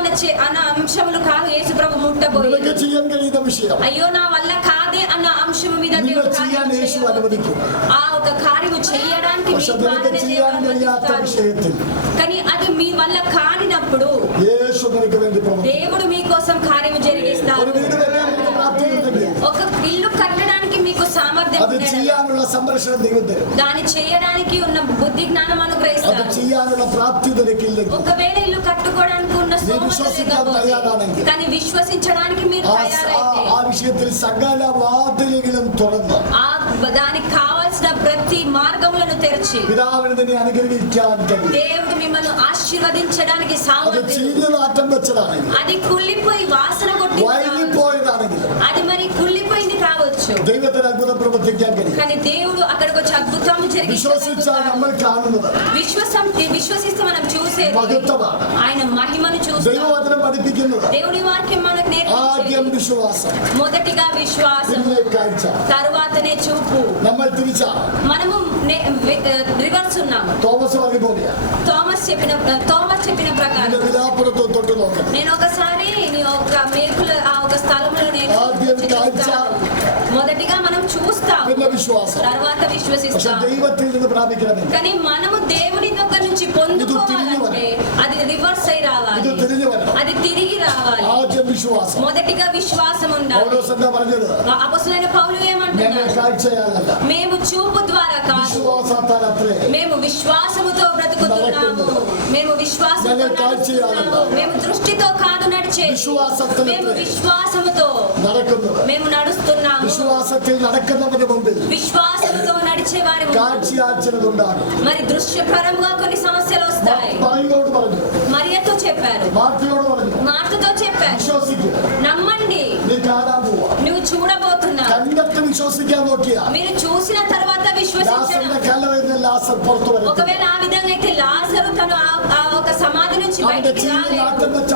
అన్న అంశములు కాదు యేసు ప్రభు ముట్టబోయేది. നിനക്ക് ചെയ്യാൻ കഴിയുന്ന വിഷയം అయ్యో నా వల్ల కాదే అన్న అంశము మీద നിങ്ങൾ దేవుడు ചെയ്യാൻ కార్యం యేసు చేయబోతున్నాడు. അനുവദിക്കും. ఆ ఒక కార్యము చేయడానికి പക്ഷെ మీ നിനക്ക് ద్వారానే ചെയ്യാൻ దేవుడు കഴിയാത്ത అనుమతిస్తాడు. വിഷയത്തിൽ కానీ అది మీ వల్ల కానినప్పుడు యేసు നിനക്ക് വേണ്ടി പ്രവർത്തിക്കും. దేవుడు మీకోసం కార్యము జరిగిస్తాడు. ഒരു വീട് വെക്കാൻ നിനക്ക് പ്രാപ്തിയുണ്ടെങ്കിൽ ఒక ఇల్లు కట్టడానికి మీకు సామర్థ్యం അത് ఉండేది. ചെയ്യാനുള്ള സംരക്ഷണം ദൈവം തരും. దాన్ని చేయడానికి ఉన్న బుద్ధి జ్ఞానం അത് అనుగ్రహిస్తాడు. ചെയ്യാനുള്ള പ്രാപ്തി നിനക്കില്ലെങ്കിൽ ఒకవేళ ఇల్లు కట్టుకోవడానికి ఉన్న స్తోమత విశ్వసించడానికి లేకపోతే, తయారాണെങ്കിൽ, కానీ విశ్వసించడానికి మీరు తయారైతే ആ విషയത്തിൽ സകല വാതിലുകളും തുറന്ന് దానికి కావాల్సిన ప్రతి మార్గములను తెరిచి പിതാവിനെ തന്നെ അനുഗ്രഹിക്കാൻ കഴിയും. దేవుడు మిమ్మల్ని ఆశీర్వదించడానికి അത് సామర్థ్యం. ചീഞ്ഞനാറ്റം വെച്ചതാണെങ്കിൽ, అది కుళ్ళిపోయి వాసన కొట్టి വൈകിപ്പോയതാണെങ്കിലും అది మరి కుళ్ళిపోయింది కావచ్చు, ദൈവത്തിന് അത്ഭുതം പ്രവർത്തിക്കാൻ കഴിയും. కానీ దేవుడు అక్కడికి వచ్చి అద్భుతం വിശ്വസിച്ചാൽ നമ്മൾ കാണുന്നത് విశ్వసిస్తే మనం చూసేది മഹത്വമാണ്. ఆయన మహిమను చూస్తాం. ദൈവവചനം പഠിപ്പിക്കുന്നത് దేవుడి వాక్యం మనకు ആദ്യം నేర్పించేది വിശ്വാസം, మొదటిగా విశ్వాసం, പിന്നെ കാഴ്ച. తరువాతనే చూపు. നമ്മൾ తిరిచాണ്. మనము రివర్స్ ఉన్నాము. തോമസ് പറഞ്ഞ പോലെയാ. థామస్ చెప్పిన ప్రకారం ഇതിന്റെ വിലാപ്പുറത്ത് തൊട്ട് നോക്കണം. నేను ఒకసారి నీ ఒక మేకుల ఆ ఒక స్థలంలో నేను ఆద్యం కాഴ്ച, మొదటిగా మనం చూస్తాం, പിന്നെ വിശ്വാസം. తర్వాత പക്ഷെ విశ్వసిస్తాం. దైవത്തിൽ നിന്ന് ప్రాപിക്കണമെങ്കിൽ కానీ మనము దేవుని దగ్గర నుంచి పొందుకోవాలంటే అది రివర్స్ అయి రావాలి, ഇത് തിരിഞ്ഞു വരണം. అది తిరిగి రావాలి. ആദ്യം വിശ്വാസം. మొదటిగా విశ్వాసం ఉండాలి. പൗലോസ് എന്താ പറഞ്ഞത്? అపొస్తలుడైన పౌలు ഞങ്ങൾ ఏమంటున్నారు? കാഴ്ചയാലല്ല మేము చూపు ద్వారా కాదు, വിശ്വാസത്താൽ അത്രേ. మేము విశ్వాసముతో బ్రతుకుతున్నాము. మేము విశ్వాసంతో ഞങ്ങൾ കാഴ്ചയാലല്ല నడుస్తున్నాము. మేము దృష్టితో కాదు నడిచేది, വിശ്വാസത്തിൽ మేము విశ్వాసముతో നടക്കുന്നത്. మేము నడుస్తున్నాము. വിശ്വാസത്തിൽ നടക്കുന്നവന് മുമ്പിൽ విశ్వాసముతో నడిచే వారి കാഴ്ചയാച്ചനതുണ്ടാകും. మరి దృశ్యపరంగా కొన్ని సమస్యలు వస్తాయి. മറിയയോട് പറഞ്ഞു, మరియతో చెప్పారు, മാർത്തയോട് പറഞ്ഞു, మార్తతో చెప్పారు, വിശ്വസിക്കുക, నమ్మండి, നീ കാണാൻ പോവാ. నువ్వు చూడబోతున్నావు. കണ്ടിട്ട് വിശ്വസിക്കാൻ നോക്കിയാ మీరు చూసిన తర్వాత విశ్వసించడం. ലാസറിന്റെ കല്ലറയിൽ നിന്ന് ലാസർ പുറത്തു വരും. ఒకవేళ ఆ విధంగా అయితే లాజరు తను ఆ ఒక సమాధి నుంచి അവന്റെ బయటికి ചീഞ്ഞ రాలేదు. നാട്ടം വെച്ച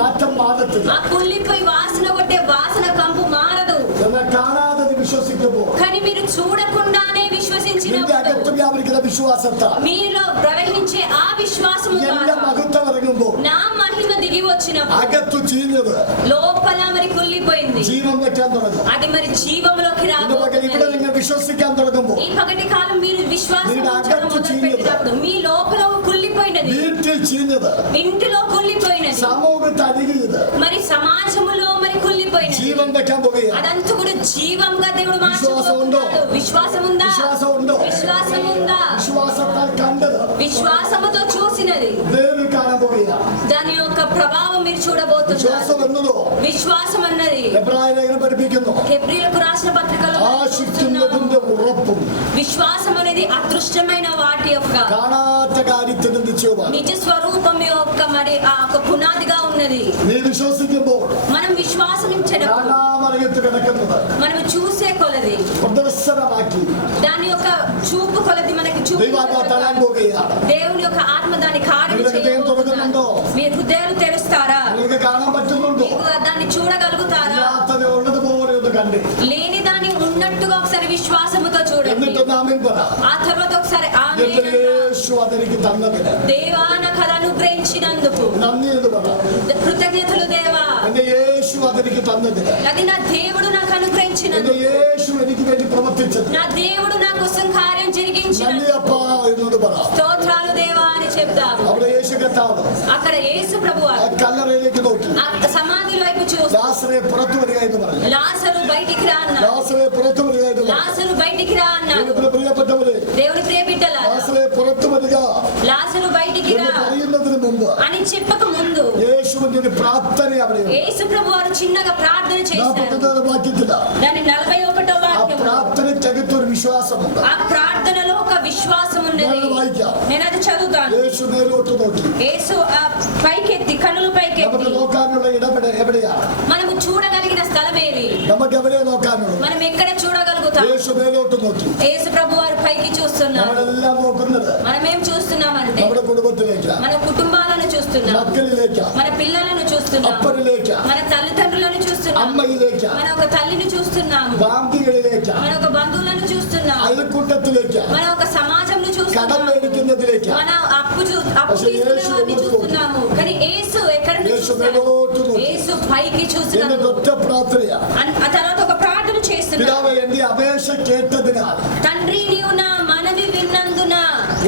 നാറ്റം മാറത്തില്ല. ఆ కుళ్ళిపోయి వాసన కొట్టే వాసన కంపు మారదు. എന്നാൽ കാണാതെ നീ വിശ്വസിക്കുമ്പോൾ కానీ మీరు చూడకుండానే നിന്റെ విశ్వసించినప్పుడు അകത്ത് വ്യാപരിക്കുന്ന വിശ്വാസത്താൽ మీలో ప్రవహించే ఆ విశ్వాసము എന്റെ ద్వారా മഹത്വം ഇറങ്ങുമ്പോൾ నా మహిమ దిగి వచ్చినప్పుడు അകത്തു ചീഞ്ഞത് లోపల మరి కుళ్ళిపోయింది, ജീവൻ വെക്കാൻ തുടങ്ങും. అది మరి జీవంలోకి ഇന്ന് പകൽ ഇവിടെ రాబోతున్నది. നിങ്ങൾ വിശ്വസിക്കാൻ തുടങ്ങുമ്പോൾ ఈ పగటి కాలం మీరు విశ్వాసం మీరు ఉంచడం అగత్తు మొదలుపెట్టినప్పుడు మీ లోపల కుళ్ళిపోయినది, വീട്ടിൽ ചീഞ്ഞത്, ఇంటిలో కుళ్ళిపోయినది, സമൂഹത്ത് അഴുകിയത് మరి సమాజములో మరి కుళ్ళిపోయినది, ജീവൻ വെക്കാൻ പോകുകയാണ്. అదంతా కూడా జీవంగా దేవుడు విశ్వాసం ఉందో? మార్చబోతున్నాడు. విశ్వాసం ఉందా? വിശ്വാസം ഉണ്ടോ? విశ్వాసం ఉందా? വിശ്വാസത്താൽ കണ്ടത് విశ్వాసముతో చూసినది നേരിൽ കാണാൻ പോകുകയാണ്. దాని యొక్క ప్రభావం మీరు చూడబోతున్నారు. വിശ്വാസം എന്നതോ విశ్వాసం అన్నది എബ്രായ ലേഖനം പഠിപ്പിക്കുന്നു, హెబ్రీయులకు రాసిన పత్రికలో ആശിക്കുന്നതിന്റെ ഉറപ്പും విశ్వాసం అనేది అదృష్టమైన వాటి యొక్క കാണാത്ത കാര്യത്തിന്റെ നിശ്ചയമാണ്. నిజ స్వరూపం యొక్క మరి ఆ ఒక పునాదిగా ఉన్నది. നീ വിശ്വസിക്കുമ്പോൾ మనం విశ్వాసించడం, കാണാമറിയത്ത് കിടക്കുന്നത് మనం చూసే కొలది, പ്രദർശനമാക്കി దాని యొక్క చూపు కొలది మనకి చూపు ദൈവാത്മാ തരാൻ പോകുകയാണ്. దేవుని యొక్క ఆత్మ దాని కార్యం നിങ്ങളുടെ ഹൃദയം చేయబోతున్నాడు. തുറക്കുന്നുണ്ടോ? మీ హృదయాలు తెరుస్తారా? നിങ്ങൾക്ക് കാണാൻ പറ്റുന്നുണ്ടോ? మీకు దాన్ని చూడగలుగుతారా? ഇല്ലാത്തത് ഉള്ളതുപോലെ ഒന്ന് കണ്ടേ. లేని దాన్ని ఉన్నట్టుగా ఒకసారి విశ్వాసముతో చూడండి. എന്നിട്ട് ആമേൻ പറ. ఆ తర్వాత ఒకసారి എന്റെ ఆమేన్. యేసు అతనికి തന്നതിന് దేవా నాకు అది అనుగ్రహించినందుకు നന്ദി എന്ന് പറ. కృతజ్ఞతలు దేవా. എന്റെ యేసు అతనికి തന്നതിന്, అది నా దేవుడు నాకు എന്റെ అనుగ్రహించినందుకు, యేసు എനിക്ക് വേണ്ടി പ്രവർത്തിച്ചത് నా దేవుడు నా కోసం కార్యం നന്ദി జరిగించినందుకు അപ്പാ എന്നോട് പറ. స్తోత్రాలు దేవా అని చెప్తాము. അവിടെ യേശു കർത്താവ് అక్కడ యేసు ప్రభువు ആ കല്ലറയിലേക്ക് നോക്കി ఆ సమాధి వైపు చూసి ലാസറെ പുറത്തു വരിക എന്ന് പറഞ്ഞു. లాజరు బయటికి రా అన్నాడు. ലാസറെ പുറത്തു വരിക എന്ന് പറഞ്ഞു. లాజరు బయటికి రా అన్నాడు. ദൈവത്തിന്റെ പ്രിയപ്പെട്ടവരെ, దేవుని ప్రియ బిడ్డలారా, ലാസറെ പുറത്തു വരിക లాజరు బయటికి എന്ന് రా പറയുന്നതിന് മുമ്പ് అని చెప్పక ముందు യേശുവിന്റെ ഒരു പ്രാർത്ഥന അവിടെ యేసు ప్రభు వారు చిన్నగా ప్రార్థన చేశారు. വാക്യത്തില്ല. దాని 41వ ആ వాక్యం. പ്രാർത്ഥനയ്ക്കകത്ത് ഒരു വിശ്വാസമുണ്ട്. ఆ ప్రార్థనలో ఒక విశ్వాసం ఉన్నది. ഞാനത് വായിക്കാം. నేను అది చదువుతాను. യേശു മേലോട്ട് നോക്കി. యేసు ఆ పైకెత్తి కన్నులు നമുക്ക് పైకెత్తి നോക്കാനുള്ള ഇടം എവിടെയാണ്? మనము చూడగలిగిన స్థలం ఏది? നമുക്ക് എവിടെയാ നോക്കാനുള്ളത്? మనం ఎక్కడ చూడగలుగుతాం? యేసు മേലോട്ട് നോക്കി. యేసు ప్రభు వారు పైకి చూస్తున్నారు. നമ്മളെല്ലാം നോക്കുന്നത് మనం ఏం చూస్తున్నామంటే നമ്മുടെ കുടുംബത്തിലേക്കാണ്, మన కుటుంబాలను చూస్తున్నాం, മക്കളിലേക്കാണ്, మన పిల్లలను చూస్తున్నాం, അപ്പനിലേക്കാണ്, మన తల్లిదండ్రులను చూస్తున్నాం, അമ്മയിലേക്കാണ്, మన ఒక తల్లిని చూస్తున్నాము, ബാങ്കികളിലേക്കാണ്, మన ఒక బంధువులను చూస్తున్నాం, അയൽക്കൂട്ടത്തിലേക്കാണ്, మన ఒక సమాజంను കടം చూస్తున్నాం, മേടിക്കുന്നതിലേക്കാണ്. మన అప్పు പക്ഷേ తీసుకునే యేసు వారిని ఎదురు చూస్తున్నాము. కానీ యేసు ఎక్కడ నుంచి యేసు చూస్తున్నాడు? మేలోട്ട് നോക്കി. యేసు పైకి എന്നിട്ട് చూస్తున్నాడు. ഒറ്റ പ്രാർത്ഥനയാ. ఆ తర్వాత ఒక ప్రార్థన చేస్తున్నాడు. പിതാവേ, എന്റെ അപേക്ഷ കേട്ടതിനാൽ తండ్రి నీవు నా మనవి విన్నందున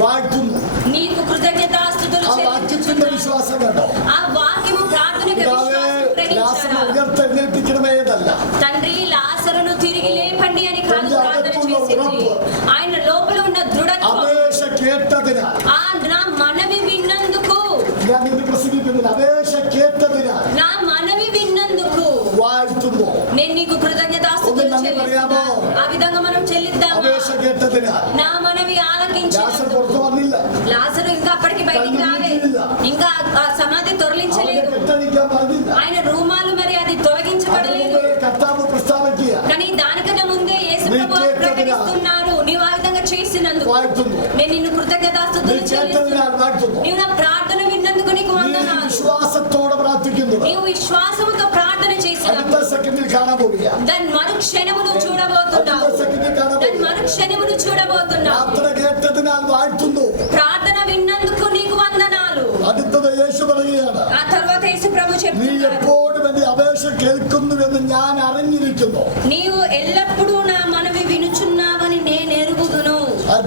വാഴ്ത്തുന്നു. నీకు కృతజ్ఞతాస్తుతులు ആ വാക്യത്തിന്റെ చెల్లించుచున్నాను. വിശ്വാസം കേട്ടോ. ఆ వాక్యము ప్రార్థనకు പിതാവേ, విశ్వాసం ലാസറിനെ గ్రహించారా? ഉയർത്തെഴുന്നേൽപ്പിക്കണമേ എന്നല്ല, తండ్రి లాజరును తిరిగి లేపండి అని కాదు తండ్రి ప్రార్థన అగత్తున్న చేసింది. ఉరప్పు. ఆయన లోపల ఉన్న దృఢత్వం, അപേക്ഷ കേട്ടതിനാൽ. ఆ నా మనవి విన్నందుకు, ഞാൻ ഇത് പ്രസംഗിക്കുന്നില്ല. അപേക്ഷ കേട്ടതിനാൽ నా మనవి విన్నందుకు വാഴ്ത്തുന്നു. నేను నీకు కృతజ్ఞతాస్తుతులు ഒന്ന് നന്ദി చెల్లిస్తాను. പറയാമോ? ఆ విధంగా మనం చెల్లిద్దాం. അപേക്ഷ കേട്ടതിനാൽ నా మనవి ലാസർ ఆలకించినందుకు. പുറത്തു വന്നില്ല. లాజరు ఇంకా అప్పటికి బయటికి రాలేదు, ఇంకా ఆ సమాధి അവനെ తొలగించలేదు, കെട്ടടിക്കാൻ പറഞ്ഞില്ല. ఆయన రూమాలు మరి అది അതിന് తొలగించబడలేదు. മുമ്പേ കർത്താവ് പ്രസ്താവിക്കുക, కానీ దానికన్నా ముందే యేసు ప్రభు వారు ప్రకటిస్తున్నారు, నీవు ఆ విధంగా చేసినందుకు വാഴ്ത്തുന്നു. నేను నిన్ను നീ కృతజ్ఞతాస్తుతులు చెల్లిస్తున్నాను. കേട്ടതിനാൽ വാഴ്ത്തുന്നു. నీవు నా ప్రార్థన విన్నందుకు నీకు നീ వందనాలు. വിശ്വാസത്തോടെ പ്രാർത്ഥിക്കുന്നത് నీవు విశ్వాసముతో ప్రార్థన చేసినప్పుడు അടുത്ത സെക്കൻഡിൽ കാണാൻ പോവുക. దాని మరుక్షణము నువ్వు చూడబోతున్నావు. അടുത്ത സെക്കൻഡിൽ കാണാൻ దాని പോവുക. మరుక్షణము నువ్వు చూడబోతున్నావు. പ്രാർത്ഥന കേട്ടതിനാൽ വാഴ്ത്തുന്നു. ప్రార్థన విన్నందుకు నీకు వందనాలు. അടുത്തത് യേശു പറയുകയാണ്, ఆ తర్వాత యేసు ప్రభు നീ చెప్తున్నారు, എപ്പോഴും എന്റെ അപേക്ഷ കേൾക്കുന്നുവെന്ന് ഞാൻ അറിഞ്ഞിരിക്കുന്നു. నీవు ఎల్లప్పుడూ నా మనవి వినుచున్నావని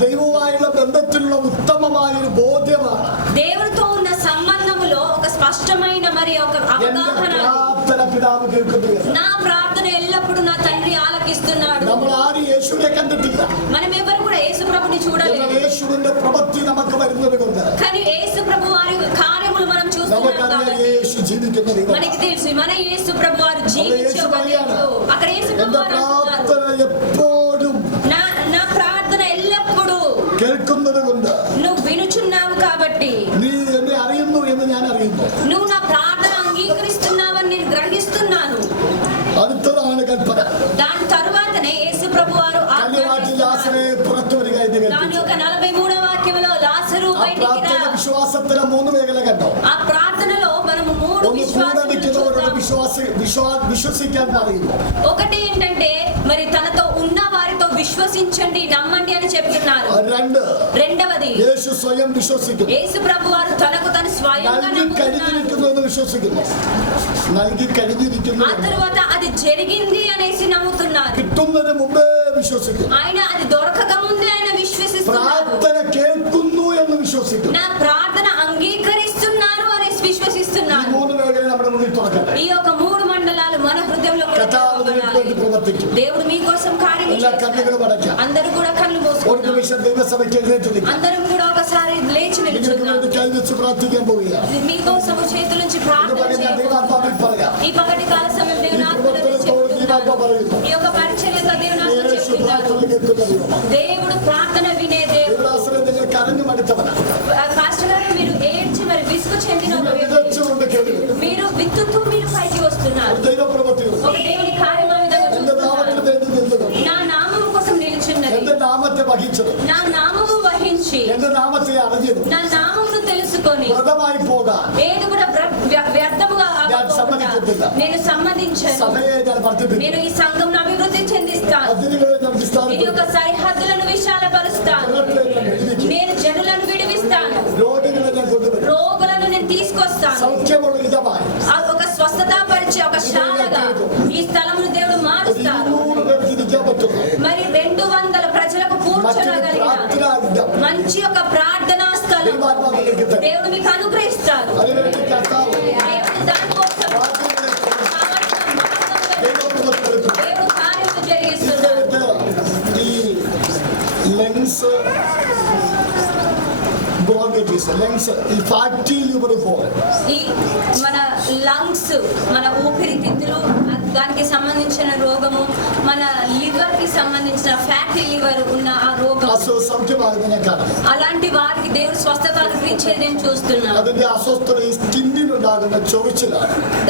ദൈവവുമായുള്ള ബന്ധത്തിലുള്ള ഉത്തമമായൊരു ബോധ്യമാണ് దేవుడితో ఉన్న సంబంధములో ఒక స్పష్టమైన మరి ఒక అవగాహన. പ്രാർത്ഥന പിതാവ് കേൾക്കുന്നു. నా ప్రార్థన ఎల్లప్పుడూ నా తండ్రి ఆలకిస్తున్నాడు. നമ്മൾ ആരും യേശുവിനെ കണ്ടിട്ടില്ല. మనం ఎవరు కూడా యేసు ప్రభుని చూడలేదు. యేసుവിന്റെ പ്രവൃത്തി നമുക്ക് വരുന്നത് കൊണ്ട് కానీ యేసు ప్రభు వారి కార్యములు మనం చూస్తున్నాం కాబట్టి యేసు జీవిക്കുന്ന ദൈവം. మనకి తెలుసు మన యేసు ప్రభు వారు జీవించే ఒక దేవుడు. అక్కడ యేసు ప్రభు వారు ఎప్పుడూ నా ప్రార్థన ఎల్లప్పుడూ കേൾക്കുന്നത് കൊണ്ട് నువ్వు వినుచున్నావు కాబట్టి നീ എന്നെ അറിയുന്നു എന്ന് ഞാൻ അറിയുന്നു. నువ్వు నా ప్రార్థన అంగీకరిస్తున్నావని నేను గ్రహిస్తున్నాను. അടുത്തതാണ് കൽപ്പന. దాని తరువాతనే యేసు ప్రభు వారు പുറത്തു വരിക എന്ന് దాని యొక్క 43వ వాక్యంలో లాజరు బయటికి రా. വിശ്വാസത്തിന് 3 മേഖല കണ്ടോ? ఆ ప్రార్థనలో మనము 3 విశ్వసిക്കാൻ പറയുന്നു. ఒకటి ఏంటంటే మరి తనతో ఉన్న వారితో విశ్వసించండి, నమ్మండి అని చెప్తున్నారు. రెండవది యేసు స్వయం విశ్వసిക്കുന്നു. యేసు ప్రభు వారు తనకు తను స్వయంగా విశ్వసిക്കുന്നു. ఆ తర్వాత అది జరిగింది అనేసి నమ్ముతున్నారు. കിട്ടുന്നതിന് മുമ്പേ വിശ്വസിക്കുന്നു. ఆయన అది దొరకక ముందే ఆయన విశ్వసిస్తున్నారు. ప్రార్థన കേൾക്കുന്നു എന്ന് വിശ്വസിക്കുന്നു. నా ప్రార్థన అంగీకరిస్తున్నారు అనేసి విశ్వసిస్తున్నారు. ఈ యొక్క 3 మండలాలు మన హృదయంలో దేవుడు మీకోసం కార్యం చేస్తారు. అందరూ కూడా కళ్ళు మూసుకుంటారు. అందరం కూడా ఒకసారి లేచి నిలుచున్నాం. మీకోసం చేతుల నుంచి ప్రార్థన చేయాలి. ఈ పగటి కాల సమయం దేవుని ఆత్మలో చెప్తున్నారు. ఈ యొక్క పరిచర్యతో దేవుని ఆత్మ చెప్తున్నారు. దేవుడు ప్రార్థన వినే దేవుడు. పాస్టర్ గారు మీరు ఏడ్చి మరి విసుగు చెందిన మీరు విత్తుతూ మీరు పైకి వస్తున్నారు. ఒక దేవుని కార్యం ఆ విధంగా చూస్తున్నారు. నా నామము కోసం నిలిచున్నది. నా నామము వహించి నా నామమును తెలుసుకొని ఏది కూడా వ్యర్థముగా నేను సమ్మతించను. నేను ఈ సంఘం అభివృద్ధి చెందిస్తాను. ఇది ఒక సరిహద్దులను విశాలపరుస్తాను. నేను జనులను విడివిస్తాను. రోగులను నేను తీసుకొస్తాను. ఒక స్వస్థత పరిచే ఒక శాలగా ఈ స్థలమును దేవుడు మారుస్తాడు. మరి 200 ప్రజలకు కూర్చోగలిగిన మంచి ఒక ప్రార్థనా స్థలం దేవుడు మీకు అనుగ్రహిస్తాడు. దానికోసం దేవుడు కార్యము జరిగిస్తున్నాడు. ఈ మన లంగ్స్, మన ఊపిరితిత్తులు, దానికి సంబంధించిన రోగము, మన లివర్ కి సంబంధించిన ఫ్యాటీ లివర్ ఉన్న ఆ రోగం, అలాంటి వారికి దేవుడు స్వస్థత అనుగ్రహించేది నేను చూస్తున్నాను.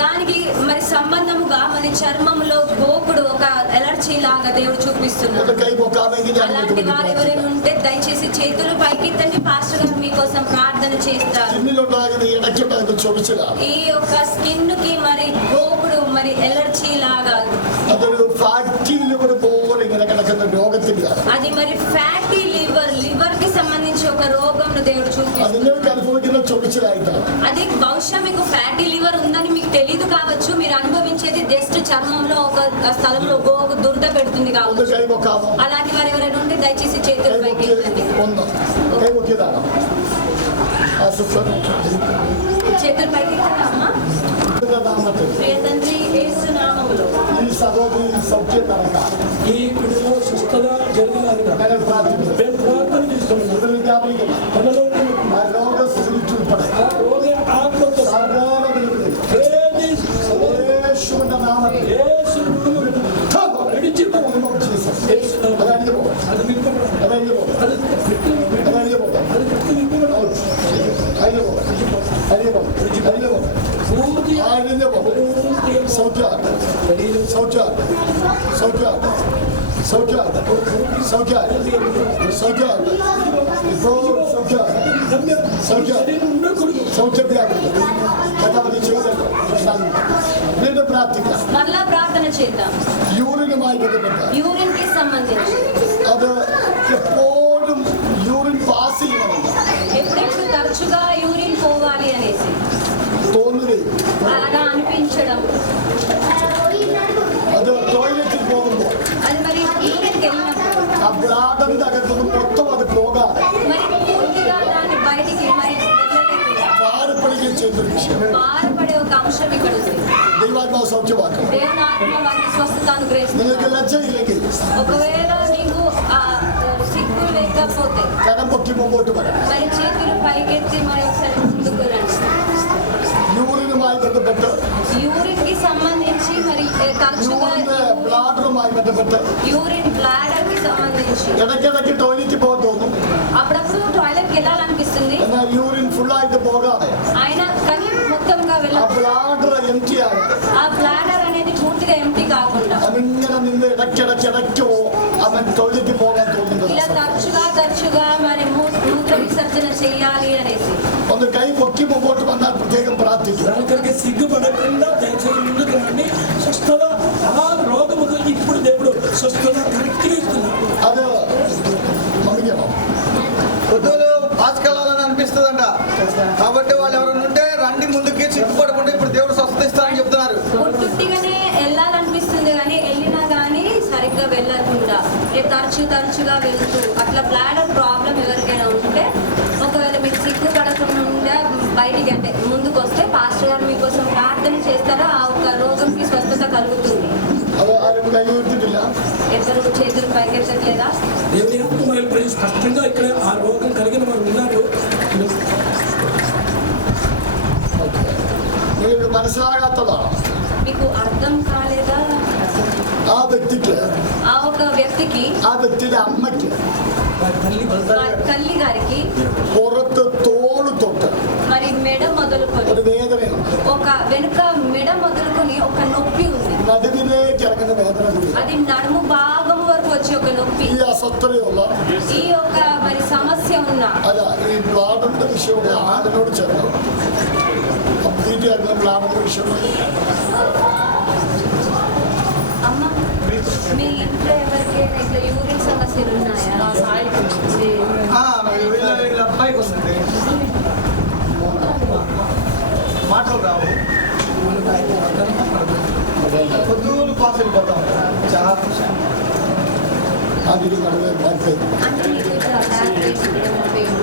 దానికి మరి సంబంధముగా మన చర్మంలో గోకుడు ఒక ఎలర్జీ లాగా దేవుడు చూపిస్తున్నాడు. అలాంటి వారు ఎవరైనా ఉంటే దయచేసి చేతులు పైకెత్తండి. పాస్టర్ గారు మీకోసం ప్రార్థన చేస్తారు. ఈ యొక్క స్కిన్ కి మరి గోకుడు మరి ఎలర్జీ లాగా అది మరి ఫ్యాటీ లివర్ కి సంబంధించి ఒక రోగం దేవుడు చూపిస్తున్నాడు. అది బహుశా మీకు ఫ్యాటీ లివర్ ఉందని మీకు తెలీదు కావచ్చు. మీరు అనుభవించేది జస్ట్ చర్మంలో ఒక స్థలంలో గోగు దురద పెడుతుంది కావచ్చు. అలాంటి వారు ఎవరైనా ఉంటే దయచేసి చేతులు పైకి చేతులు పైకి అమ్మా. తండ్రి యేసు నామములో ఈ సహోదరి సౌఖ్యం ఈ పిడుగులో స్వస్థత జరిగినదిగా మేము ప్రార్థన చేస్తున్నాము. మరలా ప్రార్థన చేద్దాం. యూరిన్ కి సంబంధించి അത് എപ്പോഴും യൂറിൻ പാസ് ചെയ്യണം. ఎప్పుడెప్పుడు తరచుగా యూరిన్ పోవాలి అనేసి തോന്നുകയും అలాగా అనిపించడం. അത് ടോയ്ലറ്റിൽ പോകുമ്പോൾ అది మరి యూరిన్కి వెళ్ళినప్పుడు ആ ബ്ലാഡറിന്റെ അകത്തുനിന്ന് മൊത്തം അത് అంశం ఇక్కడ ఉంది. దైవాత్మ సౌఖ్యవాక్యం. దేవుని ఆత్మ వారికి స్వస్థత అనుగ్రహిస్తుంది. നിങ്ങൾക്ക് ലജ്ജയില്ലെങ്കിൽ ఒకవేళ నీకు ఆ సిగ్గు లేకపోతే കരം പൊക്കി മുമ്പോട്ട് വരാം. మరి చేతులు పైకెత్తి మరి ఒకసారి ముందుకు రండి. യൂറിനുമായി ബന്ധപ്പെട്ട് యూరిన్ కి సంబంధించి మరి తరచుగా ബ്ലാഡറുമായി ബന്ധപ്പെട്ട് యూరిన్ బ్లాడర్ కి సంబంధించి ഇടയ്ക്കിടയ്ക്ക് ടോയ്ലറ്റിൽ പോകാൻ തോന്നും. అప్పుడప్పుడు టాయిలెట్ కి వెళ్ళాలనిపిస్తుంది. എന്നാൽ യൂറിൻ ഫുള്ളായിട്ട് പോകാതെ ఆయన కానీ మొత్తంగా ആ వెళ్ళాలి. ബ്ലാഡർ എംറ്റി ആണ്. ఆ బ్లాడర్ అనేది పూర్తిగా ఎంటీ కాకుండా അതിങ്ങനെ നിന്ന് ഇടയ്ക്കിടയ്ക്ക് അവൻ ടോയ്ലറ്റിൽ പോകാൻ തോന്നുന്നത്. ఇలా తరచుగా మరి మూత్ర విసర్జన చేయాలి అనేసి ഒന്ന് കൈ പൊക്കി മുമ്പോട്ട് വന്നാൽ പ്രത്യേകം പ്രാർത്ഥിക്കും. దానికి సిగ్గుపడకుండా దయచేసి ముందుకు రండి. స్వస్థత ఆ రోగముకు ఇప్పుడు దేవుడు స్వస్థత కరెక్ట్గా ఇస్తున్నాడు. അത് മറിക്കണം. పొద్దులు పాసుకెళ్ళాలని అనిపిస్తుందంట. కాబట్టి వాళ్ళు ఎవరైనా ఉంటే రండి ముందుకి, సిగ్గుపడకుండా ఇప్పుడు దేవుడు స్వస్థత ఇస్తారని చెప్తున్నారు. పుట్టుగానే వెళ్ళాలనిపిస్తుంది కానీ వెళ్ళినా కానీ సరిగ్గా వెళ్ళకుండా తరచుగా వెళ్తూ అట్లా బ్లాడర్ ప్రాబ్లం ఎవరికైనా ఉంటే ఒకవేళ మీరు సిగ్గుపడకుండా బయటికి అంటే ముందుకు వస్తే పాస్టర్ గారు మీకోసం ప్రార్థన చేస్తారో ఆ ఒక రోగంకి స్వస్థత కలుగుతుంది. അത് ആരും കൈ ഉയർത്തിട്ടില്ല. ఎవరు చేతులు పైకెత్తట్లేదా? దేవుని ఆత్మ మరి స్పష్టంగా ఇక్కడ ఆ రోగం కలిగిన వారు ఉన్నారు. നിങ്ങൾക്ക് മനസ്സിലാകാത്തതാണ്. మీకు అర్థం కాలేదా? ആ വ്യക്തിക്ക്, ఆ ఒక వ్యక్తికి ആ വ്യക്തിയുടെ അമ്മയ്ക്ക് తల్లి గారికి പുറത്ത് തോള് തൊട്ട് మరి మెడ మొదలుకొని ഒരു വേദനയുണ്ട്. ఒక వెనుక మెడ మొదలుకొని ఒక నొప్పి ఉంది. നടുവിലേക്ക് ഇറങ്ങുന്ന വേദന കൂടി. అది నడుము భాగం వరకు వచ్చే ఒక నొప్పి. ഈ അസ്വസ്ഥതയുള്ള ఈ యొక్క మరి సమస్య ఉన్న അല്ല ഈ ബ്ലാഡറിന്റെ വിഷയമുള്ള ആടിനോട് ചേർന്ന് കംപ്ലീറ്റ് ആയിരുന്ന ബ്ലാഡറിന്റെ വിഷയമുണ്ട്. అమ్మ మీ ఇంట్లో ఎవరికైనా ఇట్లా యూరిన్ సమస్యలు ఉన్నాయా? వీళ్ళ అబ్బాయికి వస్తుంది, మాటలు రావు, పొద్దులు పాస్ వెళ్ళిపోతాం. చాలా അതിന് നടുവേ മാറ്റി అంటే మీకు ఇట్లా బ్యాక్ పెయిన్స్ ఏమైనా పెయిన్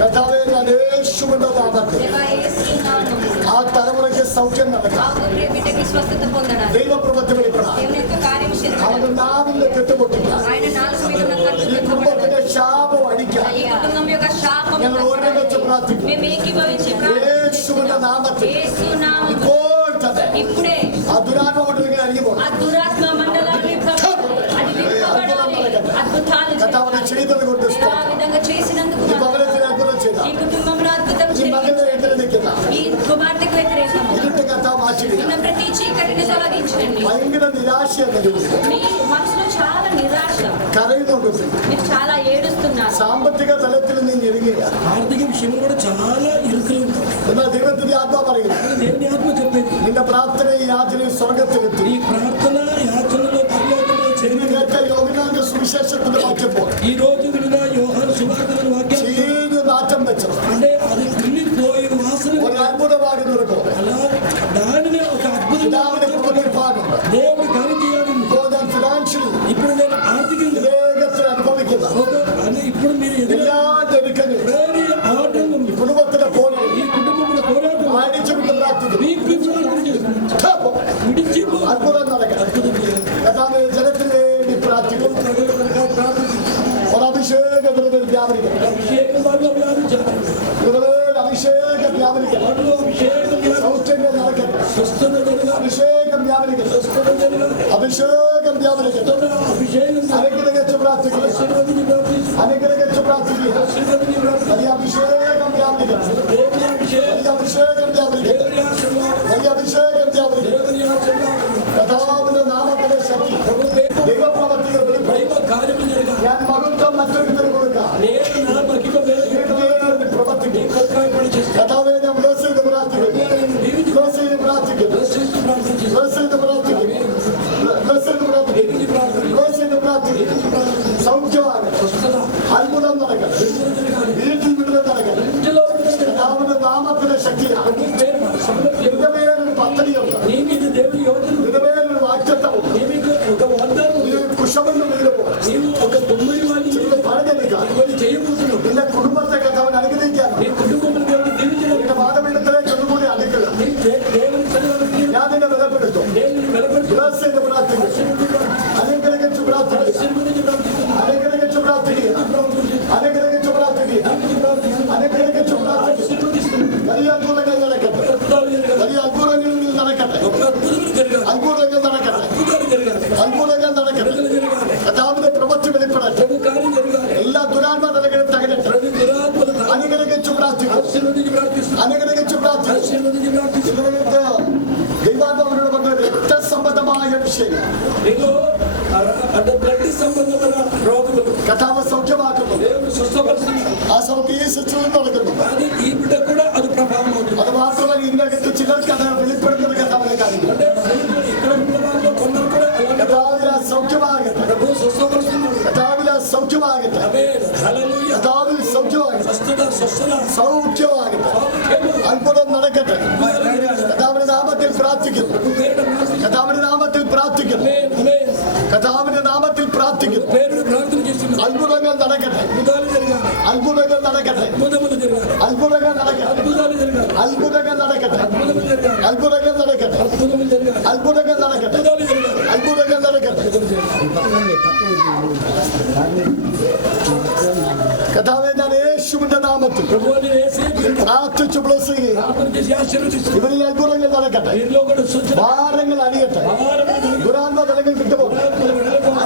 കർത്താവേ, ഞാൻ യേശുവിന്റെ നാമത്തിൽ దేవా యేసు నామములో ആ തലമുറയ്ക്ക് സൗഖ്യം ఆ നടക്കാം. పుట్టే బిడ్డకి స్వస్థత పొందడానికి ദൈവപ്രവൃത്തി വെളിപ്പെടാം. దేవుని యొక్క కార్యం അവന്റെ చేస్తాడు. നാവിലെ കെട്ടുപൊട്ടിക്കാം. ఆయన నాలుగు మీద ఉన్న కట్టు ഈ తెప్పబడదు. കുടുംബത്തിന്റെ ശാപം അടിക്കാം. ఈ కుటుంబం యొక్క శాపం ഞങ്ങൾ ഓരോരുത്തർ പ്രാർത്ഥിക്കും. మేము ఏకీభవించి യേശുവിന്റെ നാമത്തിൽ యేసు నామములో ഇപ്പോൾ തന്നെ ఇప్పుడే ആ ദുരാത്മ കൊണ്ടിരിക്കുന്ന അരിയുമ്പോൾ ఆ దురాత్మ మండలాన్ని అది విప్పబడాలి. అద్భుతాలు കർത്താവിനെ ചെയ്തത് കൊണ്ട് ఆ విధంగా చేసినందుకు ഈ ഭവനത്തിൽ അത്ഭുതം ചെയ്ത ఈ కుటుంబంలో అద్భుతం ഈ മകനെ జరిగింది. എതിരെ നിൽക്കുന്ന ఈ కుమార్తెకు వ్యతిరేకంగా ഇരുട്ട് കർത്താവ് മാറ്റുക. ఉన్న ప్రతి చీకటిని తొలగించండి. ഭയങ്കര നിരാശയെന്ന ജീവിതം మీ మనసులో చాలా నిరాశ, കരയുന്നുണ്ട്. మీరు చాలా ఏడుస్తున్నారు. സാമ്പത്തിക തലത്തിൽ നീ ഞെരുകയാണ്. ఆర్థిక విషయంలో కూడా చాలా ఇరుకులు ఉంటాయి. എന്നാൽ ദൈവത്തിന്റെ ആത്മാ പറയുന്നത് దేవుని ఆత్మ చెప్పేది നിന്റെ പ്രാർത്ഥനയും യാചനയും സ്വർഗത്തിലെത്തി. ఈ ప్రార్థన యాచనలో పరలోకంలో നീ చేరి കേട്ട യോഗ്യനാന്റെ സുവിശേഷത്തിന്റെ വാക്യപ്പോൾ ఈ రోజు విన్న యోహాను సువార్తల వాక్యం ചെയ്ത് നാറ്റം വെച്ചത് అంటే అది కుళ్ళిపోయి వాసన ഒരു അത്ഭുതമായി നിൽക്കും. అలా దానిని ఒక പിതാവിനെ అద్భుతం പ്രവർത്തിപ്പാനുണ്ട്. దేవుడు కార్యం చేయాలని ഇപ്പോൾ ഞാൻ ഫിനാൻഷ്യലി ఇప్పుడు నేను ఆర్థికంగా വേഗത്തിൽ അനുഭവിക്കുന്ന అని ఇప్పుడు మీరు ఎదురు എല്ലാ ജനിക്കലും వేరే ఆటంకం കുടുംബത്തിലെ പോലെ ఈ కుటుంబంలో పోరాటం അടിച്ചു വിട്ട് പ്രാർത്ഥിക്കും. విడిచిపో അത്ഭുതം നടക്കണം. കർത്താവേ, ജനത്തിന് വേണ്ടി പ്രാർത്ഥിക്കും. ഒരു അഭിഷേകത്തിന് വേണ്ടി വ്യാപരിക്കണം. అభిషేకం వాళ్ళు వ్యాపించాలి ഇവരുടെ അഭിഷേകം വ്യാപരിക്കണം. వాళ్ళు అభిషేకం സൗഖ്യങ്ങൾ നടക്കട്ടെ. స్వస్థత జరగాలి അഭിഷേകം വ്യാപരിക്കണം. స్వస్థత జరగాలి അഭിഷേകം വ്യാപരിക്കണം. అభిషేకం അനുഗ്രഹിച്ച് പ്രാർത്ഥിക്കുക. ఆశీర్వదించి ప్రార్థించు അനുഗ്രഹിച്ച് പ്രാർത്ഥിക്കുക. ఆశీర్వదించి ప్రార్థించు വലിയ അഭിഷേകം വ്യാപരിക്കണം. దేవుని అభిషేకం വലിയ അഭിഷേകം വ്യാപരിക്കണം. దేవుని ఆశీర్వాదం വലിയ അഭിഷേകം വ്യാപരിക്കണം. దేవుని ఆశీర్వాదం കർത്താവിന്റെ നാമത്തിലെ ശക്തി ప్రభు పేరు ദൈവപ്രവർത്തികൾ വെളിപ്പെടും. దైవ కార్యములు జరగాలి ഞാൻ മഹത്വം മറ്റൊരുത്തരും കൊടുക്കാം. నేను నా మహిమ వేరే വീണ്ടും പ്രവർത്തിക്കും. కొత్తగా చేస్తాను കർത്താവേ, ഞാൻ ബ്ലസ് ചെയ്ത് പ്രാർത്ഥിക്കുന്നു. ബ്ലസ് ചെയ്ത് പ്രാർത്ഥിക്കുന്നു. దర్శిస్తూ ప్రార్థించు ബ്ലസ് ചെയ്ത് പ്രാർത്ഥിക്കുന്നു. ബ്ലസ് ചെയ്ത് പ്രാർത്ഥിക്കുന്നു. ബ്ലസ് ചെയ്ത് പ്രാർത്ഥിക്കുന്നു. സൗഖ്യമാണ്. స్వస్థత അത്ഭുതം നടക്കണം. വീട്ടിൽ വിടുതൽ നടക്കണം. ఇంటిలో കർത്താവിന്റെ നാമത്തിലെ ശക്തിയാണ്. ഇതിന്റെ പേരൊരു പദ്ധതിയുണ്ട്. నీ మీద దేవుని యోజన ഇതിന്റെ പേരൊരു വാക്യത്വമുണ്ട്. నీ మీద ఒక వాగ్దానం ഈ കുശമെന്ന് വീടുമ്പോൾ నీవు ఒక బొమ్మని వాడిని ചിലത് പറഞ്ഞെടുക്കാം. ఇవన్నీ చేయబోతున్నావు നിന്റെ കുടുംബത്തെ കർത്താവിന് അനുഗ്രഹിക്കാൻ నీ కుటుంబంలో దేవుడు దీవించడం നിന്റെ മാതപീഠത്തിലേക്ക് ഒന്നുകൂടി അടുക്കുക. నీ വിഷയങ്ങൾ నీకు అంటే బ్లడ్ సంబంధమైన రోగములు കഥാവ് സൗഖ്യമാക്കുന്നു. దేవుడు స్వస్థపరుస్తుంది. ആ സൗഖ്യ ഈ ശുശ്രൂഷ നടക്കുന്നു. అది ఈ బిడ్డ కూడా అది ప్రభావం అవుతుంది. അത് മാത്രമല്ല ഇതിനകത്ത് ചിലർക്ക് അത് വെളിപ്പെടുത്തുന്ന കഥാവിനെ കാണിക്കും. అంటే ఇక్కడ ఉన్న వాళ్ళు కొందరు కూడా అలాగే കഥാവിലെ സൗഖ്യമാകട്ടെ. ప్రభు స్వస్థపరుస్తున్నాడు. കഥാവിലെ സൗഖ്യമാകട്ടെ. ఆమేన్ హల్లెలూయా. കഥാവിൽ സൗഖ്യമാകട്ടെ. స్వస్థత സൗഖ്യമാകട്ടെ. അത്ഭുതം നടക്കട്ടെ. കഥാവിന്റെ നാമത്തിൽ പ്രാർത്ഥിക്കുന്നു. കഥാവിന്റെ നാമത്തിൽ പ്രാർത്ഥിക്കുന്നു. കഥാവിന്റെ നാമത്തിൽ പ്രാർത്ഥിക്കുന്നു. పేరును ప్రార్థన చేస్తున్నాడు. അത്ഭുതങ്ങൾ നടക്കട്ടെ. అద్భుతాలు జరగాలి. അത്ഭുതങ്ങൾ നടക്കട്ടെ. అద్భుతములు జరగాలి. അത്ഭുതങ്ങൾ നടക്കട്ടെ. అద్భుతాలు జరగాలి. അത്ഭുതങ്ങൾ നടക്കട്ടെ. అద్భుతములు జరగాలి. അത്ഭുതങ്ങൾ നടക്കട്ടെ. అద్భుతములు జరగాలి. അത്ഭുതങ്ങൾ നടക്കട്ടെ. అద్భుతాలు జరగాలి. അത്ഭുതങ്ങൾ നടക്കട്ടെ. കഥാവേ ഞാൻ യേശുവിന്റെ നാമത്തിൽ ప్రభువుని యేసే పేరును പ്രാർത്ഥിച്ചു ബ്ലസ് ചെയ്യുക. ప్రార్థన చేసి ఆశీర్వదిస్తున్నాడు. ഇവരിൽ അത്ഭുതങ്ങൾ നടക്കട്ടെ. వీరిలో కూడా సూచన ഭാരങ്ങൾ അണിയട്ടെ. ఆహారములు ദുരാത്മ തലങ്ങൾ വിട്ടുപോകും.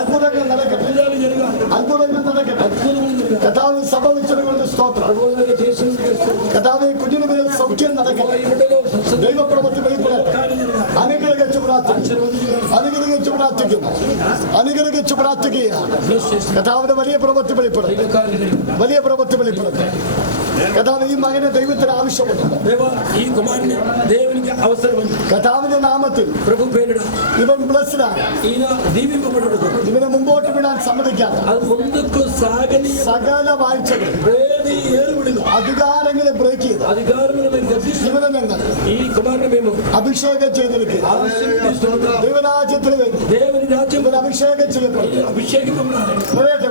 അത്ഭുതങ്ങൾ നടക്കട്ടെ. అద్భుతాలు జరగాలి. അത്ഭുതങ്ങൾ നടക്കട്ടെ. అద్భుతములు జరగాలి. കഥാവ് സംഭവിച്ചതുകൊണ്ട് സ്തോത്രം. ప్రభువుని చేసినందుకు స్తోత్రం. കഥാവ് കുഞ്ഞിന് മേൽ സൗഖ്യം നടക്കട്ടെ. ఈ బిడ్డలో స్వస్థత ദൈവപ്രവൃത്തി വെളിപ്പെടട്ടെ. కార్యం జరగాలి. അനുഗ്രഹിച്ചു പ്രാർത്ഥിക്കുന്നു. അനുഗ്രഹിച്ചു പ്രാർത്ഥിക്കുന്നു. അനുഗ്രഹിച്ചു പ്രാർത്ഥിക്കുക. കഥാവിന്റെ വലിയ പ്രവൃത്തി വെളിപ്പെടട്ടെ. വലിയ പ്രവൃത്തി വെളിപ്പെടട്ടെ. കഥാവ് ഈ മകനെ ദൈവത്തിന് ആവശ്യമുണ്ട്. దేవా ఈ కుమారుని దేవునికి అవసరం ఉంది. കഥാവിന്റെ നാമത്തിൽ ప్రభు పేరున ഇവൻ ബ്ലസ്ഡാണ്. ఈయన దీవింపబడును. ഇവനെ മുമ്പോട്ട് വിടാൻ സമ്മതിക്കാത്ത అది ముందుకు సాగని സകല വാഴ്ചകൾ ఏది ఏలుబడిను അധികാരങ്ങളെ ബ്രേക്ക് ചെയ്ത് అధికారములు మేము గర్జిస్తున్నాం. ഇവനെ ഞങ്ങൾ ఈ కుమారుని మేము അഭിഷേകം ചെയ്തിരിക്കുക. ఆశీర్వదిస్తున్నాం. ദൈവരാജ്യത്തിന് വേണ്ടി దేవుని రాజ్యం ഇവൻ അഭിഷേകം ചെയ്യപ്പെടും. అభిషేకింపబడాలి. നിറയട്ടെ.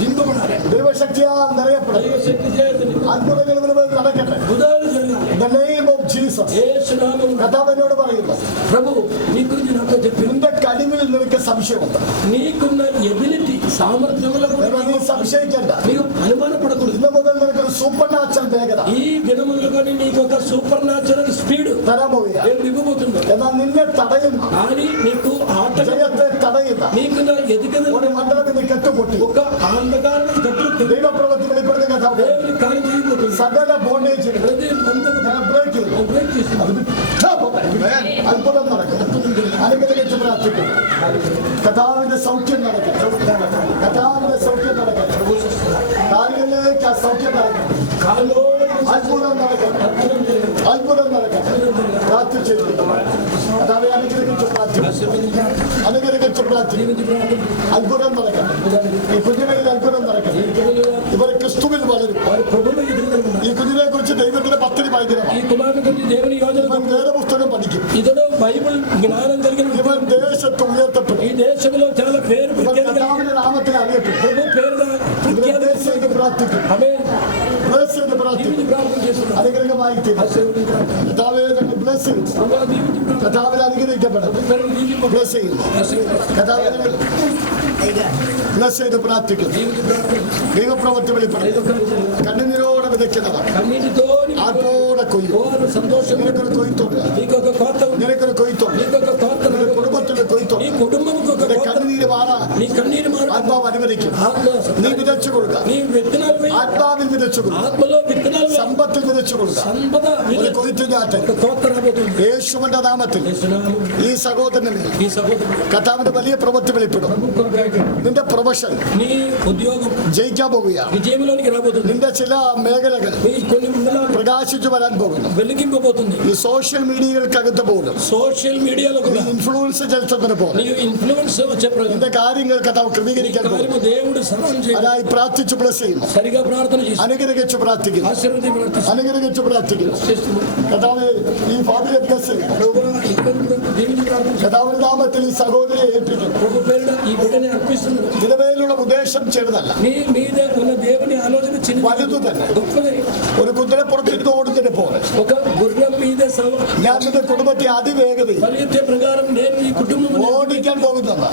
దింపబడాలి. ദൈവശക്തിയാൽ നിറയപ്പെടും. దైవశక్తి చేతని അത്ഭുതങ്ങൾ ഇവന് മേൽ നടക്കട്ടെ. ఉదాహరణ జరగాలి. In the name of Jesus. యేసు నామమున കഥാവ് എന്നോട് പറയുന്നു, ప్రభు నీ గురించి నాతో చెప్పింది. നിന്റെ കഴിവിൽ നിനക്ക് സംശയമുണ്ട്. నీకున్న ఎబిలిటీ సామర్థ్యముల എന്നാൽ നീ സംശയിക്കേണ്ട. నీకు అనుమానపడకూడదు. ഇന്ന് മുതൽ നിനക്കൊരു സൂപ്പർ നാച്ചുറൽ വേഗത ఈ దినములు కానీ నీకు ఒక సూపర్ న్యాచురల్ స్పీడ్ തരാൻ പോവുകയാണ്. దేవుడు ఇవ్వబోతుంది. എന്നാൽ നിന്നെ തടയുന്ന, కానీ నీకు ఆట ജയത്തെ തടയുന്ന నీకున్న ఎదుగుదల ഒരു മണ്ഡലം ഇന്ന് കെട്ടുപൊട്ടി. ఒక అంధకారం కట్టుతుంది. ദൈവപ്രവൃത്തി വെളിപ്പെടുന്ന കഥാവ് దేవుని కార్యం చేయబోతుంది. സകല ബോണ്ടേജുകൾ ప్రతి బంధము ഞാൻ ബ്രേക്ക് ചെയ്തു. బ్రేక్ చేస్తుంది. അത് വിട്ടാ പോട്ടെ. അത്ഭുതം നടക്കും. അനുഗ്രഹിച്ച് പ്രാർത്ഥിക്കും. കഥാവിന്റെ സൗഖ്യം നടക്കും. കഥാവിന്റെ സൗഖ്യം നടക്കും. കാലുകളിലേക്ക് ആ സൗഖ്യം നടക്കും. కాలో അത്ഭുതം നടക്കും. അത്ഭുതം നടക്കും. പ്രാർത്ഥിച്ചിരിക്കും. കഥാവെ അനുഗ്രഹിച്ച് പ്രാർത്ഥിക്കും. അനുഗ്രഹിച്ച് പ്രാർത്ഥിക്കും. അത്ഭുതം നടക്കും. ഈ കുഞ്ഞുങ്ങളിൽ അത്ഭുതം നടക്കും. ഇവർ ക്രിസ്തുവിൽ വളരും. ప్రభువు ఎదుగుదల ഈ കുഞ്ഞിനെ കുറിച്ച് ദൈവത്തിന്റെ പദ്ധതി ഭയങ്കരമാണ്. ఈ కుమారుని గురించి దేవుని యోజన ഇവൻ വേദപുസ്തകം പഠിക്കും. ఇతడు బైబిల్ జ్ఞానం కలిగిన ഇവൻ ദേശത്ത് ഉയർത്തപ്പെടും. ఈ దేశంలో చాలా పేరు ഇവൻ ప్రఖ్యాతి కలిగిన കർത്താവിന്റെ നാമത്തിൽ അറിയപ്പെടും. ప్రభు పేరున ഇവരെ ప్రఖ్యాతి bless ചെയ്ത് പ്രാർത്ഥിക്കും. ఆమె Bless ചെയ്ത് പ്രാർത്ഥിക്കും. దీవించి ప్రార్థన చేస్తున్నాం. അനുഗ്രഹമായി തീരും. ఆశీర్వదించి ప్రార్థన. കർത്താവേ ഞങ്ങൾ bless ചെയ്യും. ప్రభు దీవించి ప్రార్థన. കർത്താവിൽ അനുഗ്രഹിക്കപ്പെടും. పేరును దీవించి ప్రార్థన. Bless ചെയ്യും. ఆశీర్వదించి കർത്താവേ ഞങ്ങൾ bless ചെയ്ത് പ്രാർത്ഥിക്കും. దీవించి ప్రార్థన. ദൈവപ്രവൃത്തി വെളിപ്പെടും. കണ്ണുനീരോടെ വിതയ്ക്കുന്നവർ కన్నీటితో ആർപ്പോടെ കൊയ്യും. ఓను సంతోషం. നിനക്കൊരു കൊയ്ത്തുണ്ട്. నీకు ఒక కోత ఉంది. നിനക്കൊരു കൊയ്ത്തുണ്ട്. నీకు ఒక కోత ఉంది. നിന്റെ കുടുംബത്തിന്റെ నీ കൊയ്ത്തുണ്ട്. కుటుంబంకు ఒక നിന്റെ కోత ఉంది. കണ്ണുനീര് മാറാൻ నీ కన్నీరు మారు. ആത്മാവ് അനുവദിക്കും. ఆత్మ നീ വിതച്ചു കൊടുക്കുക. నీ విత్తనాలు వేయి. ആത്മാവിൽ വിതച്ചു കൊടുക്കുക. ఆత్మలో విత్తనాలు వేయి. സമ്പത്തിൽ വിതച്ചു കൊടുക്കുക. సంపద ഒരു విత్తు. കൊയ്ത്തു ഞാറ്റൻ ఒక కోత రాబోతుంది. യേശുവിന്റെ നാമത്തിൽ యేసునామమున ഈ സഹോദരന് ఈ సహోదరుడు കർത്താവിന്റെ വലിയ പ്രവൃത്തി വെളിപ്പെടും. ప్రభు కొరకై നിന്റെ പ്രൊഫഷൻ నీ ఉద్యోగం ജയിക്കാൻ പോവുകയാണ്. విజయంలోనికి రాబోతుంది. നിന്റെ ചില മേഖലകൾ నీ కొన్ని మండలాలు പ്രകാശിച്ചു വരാൻ പോകുന്നു. వెలిగింపబోతుంది. ഈ സോഷ്യൽ മീഡിയകൾക്കകത്ത് പോലും సోషల్ మీడియాలో നീ కూడా ഇൻഫ്ലുവൻസ് ചെലുത്തുന്നതിന് പോലെ నీ ఇన్ఫ్లుయెన్స్ వచ్చే ప్రజలు നിന്റെ കാര്യങ്ങൾ കർത്താവ് ക്രമീകരിക്കാൻ പോകുന്നു. కార్యము దేవుడు సహాయం చేయాలి. അതായി പ്രാർത്ഥിച്ചു ബ്ലസ് ചെയ്യുന്നു. సరిగా ప్రార్థన చేసి അനുഗ്രഹിച്ചു പ്രാർത്ഥിക്കുന്നു. ఆశీర్వది ప్రార్థిస్తూ അനുഗ്രഹിച്ചു പ്രാർത്ഥിക്കുന്നു. കർത്താവ് ഈ ഫാമിലിയെ ബ്ലസ് ചെയ്യുന്നു. ప్రభువా, ఇక్కడ కూడా దీవించి ప్రార్థన చేయి. കർത്താവിന്റെ നാമത്തിൽ ഈ സഹോദരിയെ ഏൽപ്പിക്കുന്നു. ప్రభు పేరున ఈ బిడ్డని అర్పిస్తున్నాడు. നിലവിലുള്ള ഉദ്ദേശം ചെറുതല്ല, నీ మీద ఉన్న దేవుని ఆలోచన చిన్న വലുതു തന്നെ. గొప్పది. ഒരു കുതിരപ്പുറത്തിരുന്ന് ഓടുന്നതിനെ പോലെ ఒక గుర్రం మీద ഞാൻ നിന്റെ കുടുംബത്തെ അതിവേഗതയിൽ పరిగెత్తే ప్రకారం నేను ఈ కుటుంబం ഓടിക്കാൻ പോകുന്നതാണ്.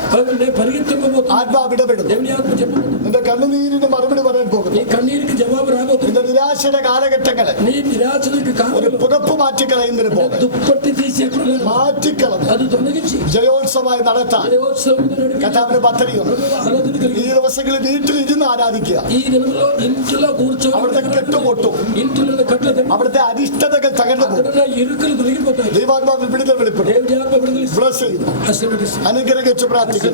పరిగెత్తిపోతుంది. ആത്മാവ് ഇടപെടുന്നു. దేవుని ఆత్మ చెప్పబోతుంది. നിന്റെ കണ്ണുനീരിന് മറുപടി പറയാൻ പോകുന്നു. నీ కన్నీరికి జవాబు రాబోతుంది. നിന്റെ നിരാശയുടെ കാലഘട്ടങ്ങളെ నీ నిరాశలకు ഒരു కారణం പുതപ്പ് മാറ്റിക്കളയുന്നതിന് പോലെ దుప్పటి తీసే ప్రకారం മാറ്റിക്കളഞ്ഞ് అది తొలగించి ജയോത്സവമായി നടത്താൻ దేవోత్సవం నడిపి കർത്താവിന് പദ്ധതിയുണ്ട്. ఆరాధన ഈ కలిగి ദിവസങ്ങളിൽ വീട്ടിൽ ഇരുന്ന് ആരാധിക്കുക. ఈ దినంలో ఇంట్లో కూర్చొని അവിടുത്തെ കെട്ടുപൊട്ടും. ఇంటిలో కట్ల దెబ్బ അവിടുത്തെ അരിഷ്ടതകൾ തകർന്നു പോകും. అక్కడ ఇరుకులు తొలగిపోతాయి. ദൈവാത്മാവിൽ വിടുതൽ വെളിപ്പെടും. దేవుని ఆత్మ విడుదల ബ്ലസ് ചെയ്യുന്നു. ఆశీర్వదిస్తుంది. അനുഗ്രഹിച്ച് പ്രാർത്ഥിക്കും.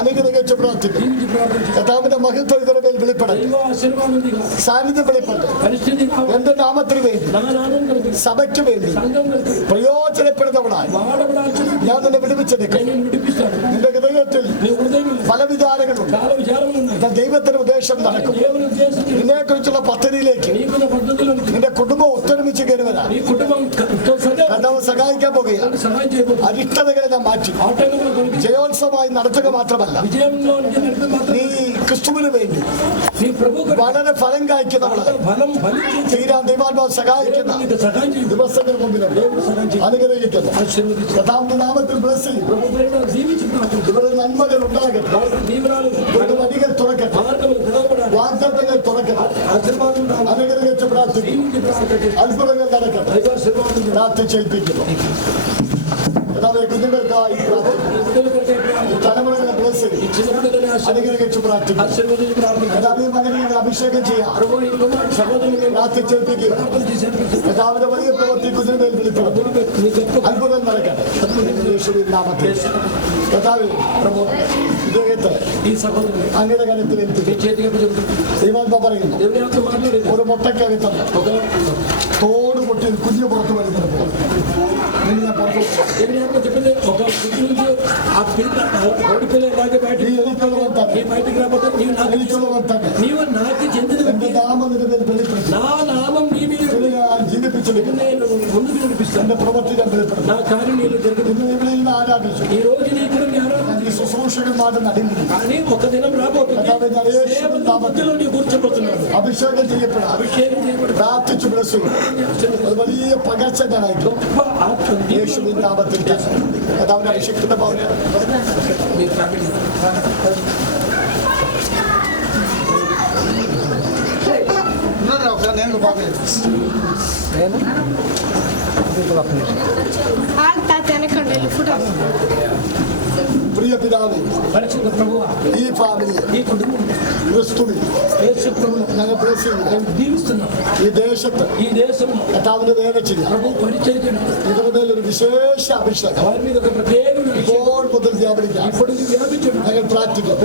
അനുഗ്രഹിച്ച് പ്രാർത്ഥിക്കും. దీనికి ప్రార్థించు. കർത്താവിന്റെ മഹത്വം ഇവരുടെ മേൽ വെളിപ്പെടട്ടെ. దైవ ఆశీర్వాదం దిగా. സാന്നിധ്യം വെളിപ്പെടട്ടെ. పరిస్థితి എന്റെ നാമത്തിന് വേണ്ടി, నా నామం కలిగి സഭയ്ക്ക് വേണ്ടി సంఘం కలిగి പ്രയോജനപ്പെടുന്നവളായി వాడబడాల్సిన ഞാൻ നിന്നെ വിടുവിച്ചെടുക്കും. నేను విడిపిస్తాను. നിന്റെ ഹൃദയത്തിൽ నీ హృదయం പല വിചാരങ്ങളുണ്ട്. చాలా విచారములు ఉన్నాయి. എന്നാൽ ദൈവത്തിന്റെ ഉദ്ദേശം നടക്കും. దేవుని ఉద్దేశించి നിന്നെ കുറിച്ചുള്ള പദ്ധതിയിലേക്ക് నీకున్న పద్ధతులను നിന്റെ കുടുംബം ഒത്തൊരുമിച്ച് കയറുവതാണ്. నీ కుటుంబంతో సహా കർത്താവ് സഹായിക്കാൻ പോകുകയാണ്. సహాయం చేయబోతుంది. അരിഷ്ടതകളെ നാം മാറ്റി ఆటంకములు తొలగించి ജയോത്സവമായി നടത്തുക മാത്രമല്ല, విజయంలో నడిపి మాత్రం നീ ക്രിസ്തുവിന് വേണ്ടി నీ ప్రభు വളരെ ഫലം കായ്ക്കുന്നവളായി ఫలం ఫలించి തീരാൻ ദൈവാത്മാവ് സഹായിക്കുന്ന నీకు సహాయం చేయబోతుంది. ദിവസങ്ങൾ മുമ്പിലുണ്ട്. അനുഗ്രഹിക്കുന്നു. ఆశీర్వదించు. കർത്താവിന്റെ നാമത്തിൽ ബ്ലസ് ചെയ്യും. ప్రభు ప్రేమ దీవించుకున్నాడు. ഇവരുടെ നന്മകൾ ഉണ്ടാകട്ടെ. వారికి దీవెనలు ഇവരുടെ വഴികൾ തുറക്കട്ടെ. మార్గములు తెరవబడాలి. വാഗ്ദത്തങ്ങൾ തുറക്കട്ടെ. ఆశీర్వాదం ఉండాలి. അനുഗ്രഹിച്ച് പ്രാർത്ഥിക്കും. దీవించి ప్రార్థన അത്ഭുതങ്ങൾ നടക്കട്ടെ. దైవ ఆశీర్వాదం പ്രാർത്ഥിച്ചേൽപ്പിക്കുന്നു. കർത്താവേ, കുഞ്ഞുങ്ങൾക്കായി പ്രാർത്ഥിക്കുന്നു. బిడ్డల కొరకే ప్రార్థన. തലമുറകളെ ബ്ലസ് ചെയ്യും. ఈ చిన్న బిడ్డలని അനുഗ്രഹിച്ച് പ്രാർത്ഥിക്കുന്നു. ఆశీర్వదించి ప్రార్థన. കർത്താവേ, മകനെ അഭിഷേകം ചെയ്യാം. ప్రభు ఈ కుమారుడు సహోదరుని പ്രാർത്ഥിച്ചേൽപ്പിക്കുക. ప్రార్థన చేసేందుకు കർത്താവിന്റെ വലിയ പ്രവൃത്തി കുഞ്ഞുമേൽ വെളിപ്പെടും. నీ గొప్ప അത്ഭുതം നടക്കട്ടെ. യേശുവിൻ നാമത്തിൽ കർത്താവേ, ప్రభు ഇദ്ദേഹത്തെ ఈ సహోదరుని അങ്ങയുടെ കരത്തിൽ మీ ഏൽപ്പിക്കും. చేతికి అప్పచెప్పు. ദൈവാത്മ പറയുന്നു, దేవుని ఆత్మ మాట్లాడేది ഒരു മുട്ടയ്ക്കകത്തുണ്ട് ఒక തോട് പൊട്ടി കുഞ്ഞു പുറത്ത് വരുന്നത് പോലെ നിന്നെ ഞാൻ പുറത്ത് വിടും. దేవుని ఆత్మ చెప్పింది ఒక గుడ్డు నుంచి ఆ పిల్ల కోడి పిల్ల ఎలాగే బయట നീ എനിക്കുള്ളവൻ തന്നെ. నీ బయటికి రాబోతే నీవు నాకు എനിക്കുള്ളവൻ തന്നെ. నీవు నాకు చెందిన എന്റെ നാമം നിന്റെ മേൽ വെളിപ്പെടുത്തി నా నామం నీ మీద നിന്നെ ഞാൻ ജീവിപ്പിച്ചെടുക്കുന്നു. నేను ముందుకు నడిపిస్తాను. എന്റെ പ്രവൃത്തി ഞാൻ വെളിപ്പെടുത്തും. నా కార్యం నీలో జరుగుతుంది. ഇന്ന് ഇവിടെ നിന്ന് ആരാധിച്ചു. ఈ రోజు నీ ఇక్కడ ఆరాధన ഞാൻ ഈ ശുശ്രൂഷകന്മാരുടെ നടുവിൽ కానీ ఒక దినం రాబోతుంది. సేవల మధ్యలో నీ కూర్చోబోతున్నాడు. അഭിഷേകം ചെയ്യപ്പെടാം. అభిషేకం చేయబడి പ്രാർത്ഥിച്ചു ബ്ലസ് ഒരു വലിയ പകർച്ചനായിട്ട് గొప్ప ఆత్మ യേശുവിൻ നാമത്തിൽ കർത്താവിന്റെ അഭിഷേകത്തിന്റെ പൗര మీ ఫ్యామిలీ నేను പ്രിയ പിതാവേ, పరిశుద్ధ ప్రభువా ഈ ഫാമിലി ఈ కుటుంబం ക്രിസ്തുവിൽ యేసు ప్రభువు ഞങ്ങൾ ബ്ലസ് ചെയ്യുന്നു. మేము దీవిస్తున్నాం. ഈ ദേശത്ത് ఈ దేశంలో കർത്താവിന്റെ വേല ചെയ്യാം. ప్రభు పరిచయం చేయడం ഇവരുടെ മേൽ ഒരു വിശേഷ അഭിഷേകം వారి మీద ఒక ప్రత్యేకమైన అభిషేకం ഇപ്പോൾ മുതൽ വ്യാപരിക്കാം. ఇప్పుడు వ్యాపించడం ഞങ്ങൾ പ്രാർത്ഥിക്കും.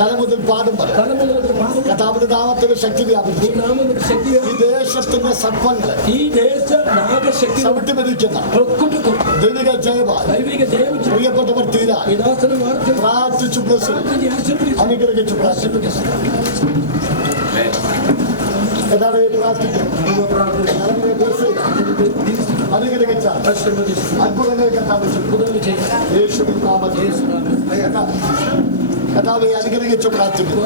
തല മുതൽ പാദം വരെ తల మొదలు పాదం കർത്താവിന്റെ നാമത്തിന്റെ ശക്തി ఈ വ്യാപിക്കും. నామం శక్తి ഈ ദേശത്തിന്റെ സത്വങ്ങളെ ఈ దేశ నాగశక్తి ചവിട്ടിമരിക്കുന്ന ప్రొక్కుటకు ദൈവിക ജയമായി దైవిక జయం പ്രിയപ്പെട്ടവർ തീരാൻ ఈ దాసను వార్త പ്രാർത്ഥിച്ചു ബ്ലസ് അനുഗ്രഹിച്ചു പ്രാർത്ഥിക്കും. കർത്താവേ, പ്രാർത്ഥിക്കും. ഞങ്ങളെ bless ചെയ്യുക. അനുഗ്രഹിച്ചാൽ അത്ഭുതങ്ങൾ കർത്താവ് ചെയ്യും. യേശുവിൻ നാമത്തിൽ കർത്താവെ അനുഗ്രഹിച്ചു പ്രാർത്ഥിക്കുന്നു.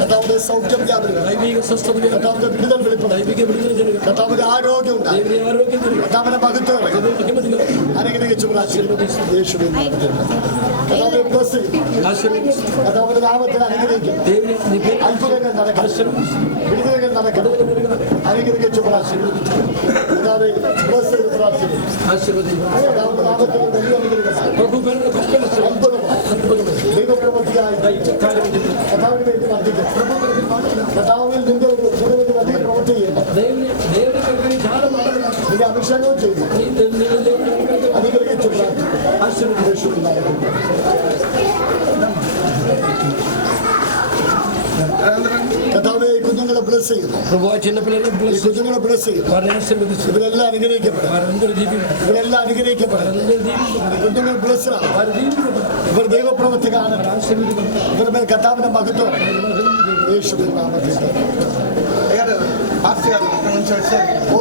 കർത്താവിന്റെ സൗഖ്യം വ്യാപരിക്കും. దైవిక స్వస్థత കർത്താവിന്റെ വിടുതൽ വെളിപ്പെടും. దైవిక విడుదల జరగదు. കർത്താവിന്റെ ആരോഗ്യം ഉണ്ടാകും. దేవుని ఆరోగ్యం జరగదు. കർത്താവിന്റെ മഹത്വം మహిమదిగా അനുഗ്രഹിച്ചു പ്രാർത്ഥിക്കുന്നു. യേശുവിൻ നാമത്തിൽ കർത്താവെ bless ചെയ്യും. ఆశీర్వదించు. കർത്താവിന്റെ നാമത്തിൽ അനുഗ്രഹിക്കും. దేవుని నీ పేరు അത്ഭുതങ്ങൾ നടക്കണം. ఆశీర్వదించు. വിടുതലുകൾ നടക്കണം. അനുഗ്രഹിച്ചു പ്രാർത്ഥിക്കുന്നു. കർത്താവെ bless ചെയ്ത് പ്രാർത്ഥിക്കുന്നു. ఆశీర్వదించు. കർത്താവിന്റെ നാമത്തിൽ വലിയ അനുഗ്രഹമാണ്. ప్రభు పేరున గొప్ప അത്ഭുതമാണ്. ദൈവപ്രവൃത്തിയായി కార్యం జరుగుతుంది. കർത്താവിന് വേണ്ടി വർദ്ധിക്കും. കർത്താവിൽ നിന്റെ ഒരു വലിയ പ്രവൃത്തി ചെയ്യുന്നു. దేవుని కొరకు చాలా మాట్లాడాలి. നിന്റെ അഭിഷേകവും ചെയ്യുന്നു. അനുഗ്രഹിച്ചു പ്രാർത്ഥിക്കുന്നു. ఆశీర్వదించు. കർത്താവെ ഈ കുഞ്ഞുങ്ങളെ ബ്ലസ് ചെയ്യുന്നു. ప్రభు ఆ చిన్న పిల్లలు ഈ കുഞ്ഞുങ്ങളെ ബ്ലസ് ചെയ്യുന്നു. వారిని ఆశీర్వదించు. ഇവരെല്ലാം അനുഗ്രഹിക്കപ്പെടും. వారందరూ దీవించు. ഇവരെല്ലാം അനുഗ്രഹിക്കപ്പെടും. వారందరూ దీవించు. ഈ കുഞ്ഞുങ്ങൾ ബ്ലസ് ആണ്. వారు దీవించు. ഇവർ ദൈവപ്രവൃത്തി കാണണം. ఆశీర్వదించు. ഇവരുടെ മേൽ കർത്താവിന്റെ മഹത്വം യേശുവിൻ നാമത്തിൽ పాస్టర్ గారు ఇక్కడ నుంచి వచ్చారు. ഓ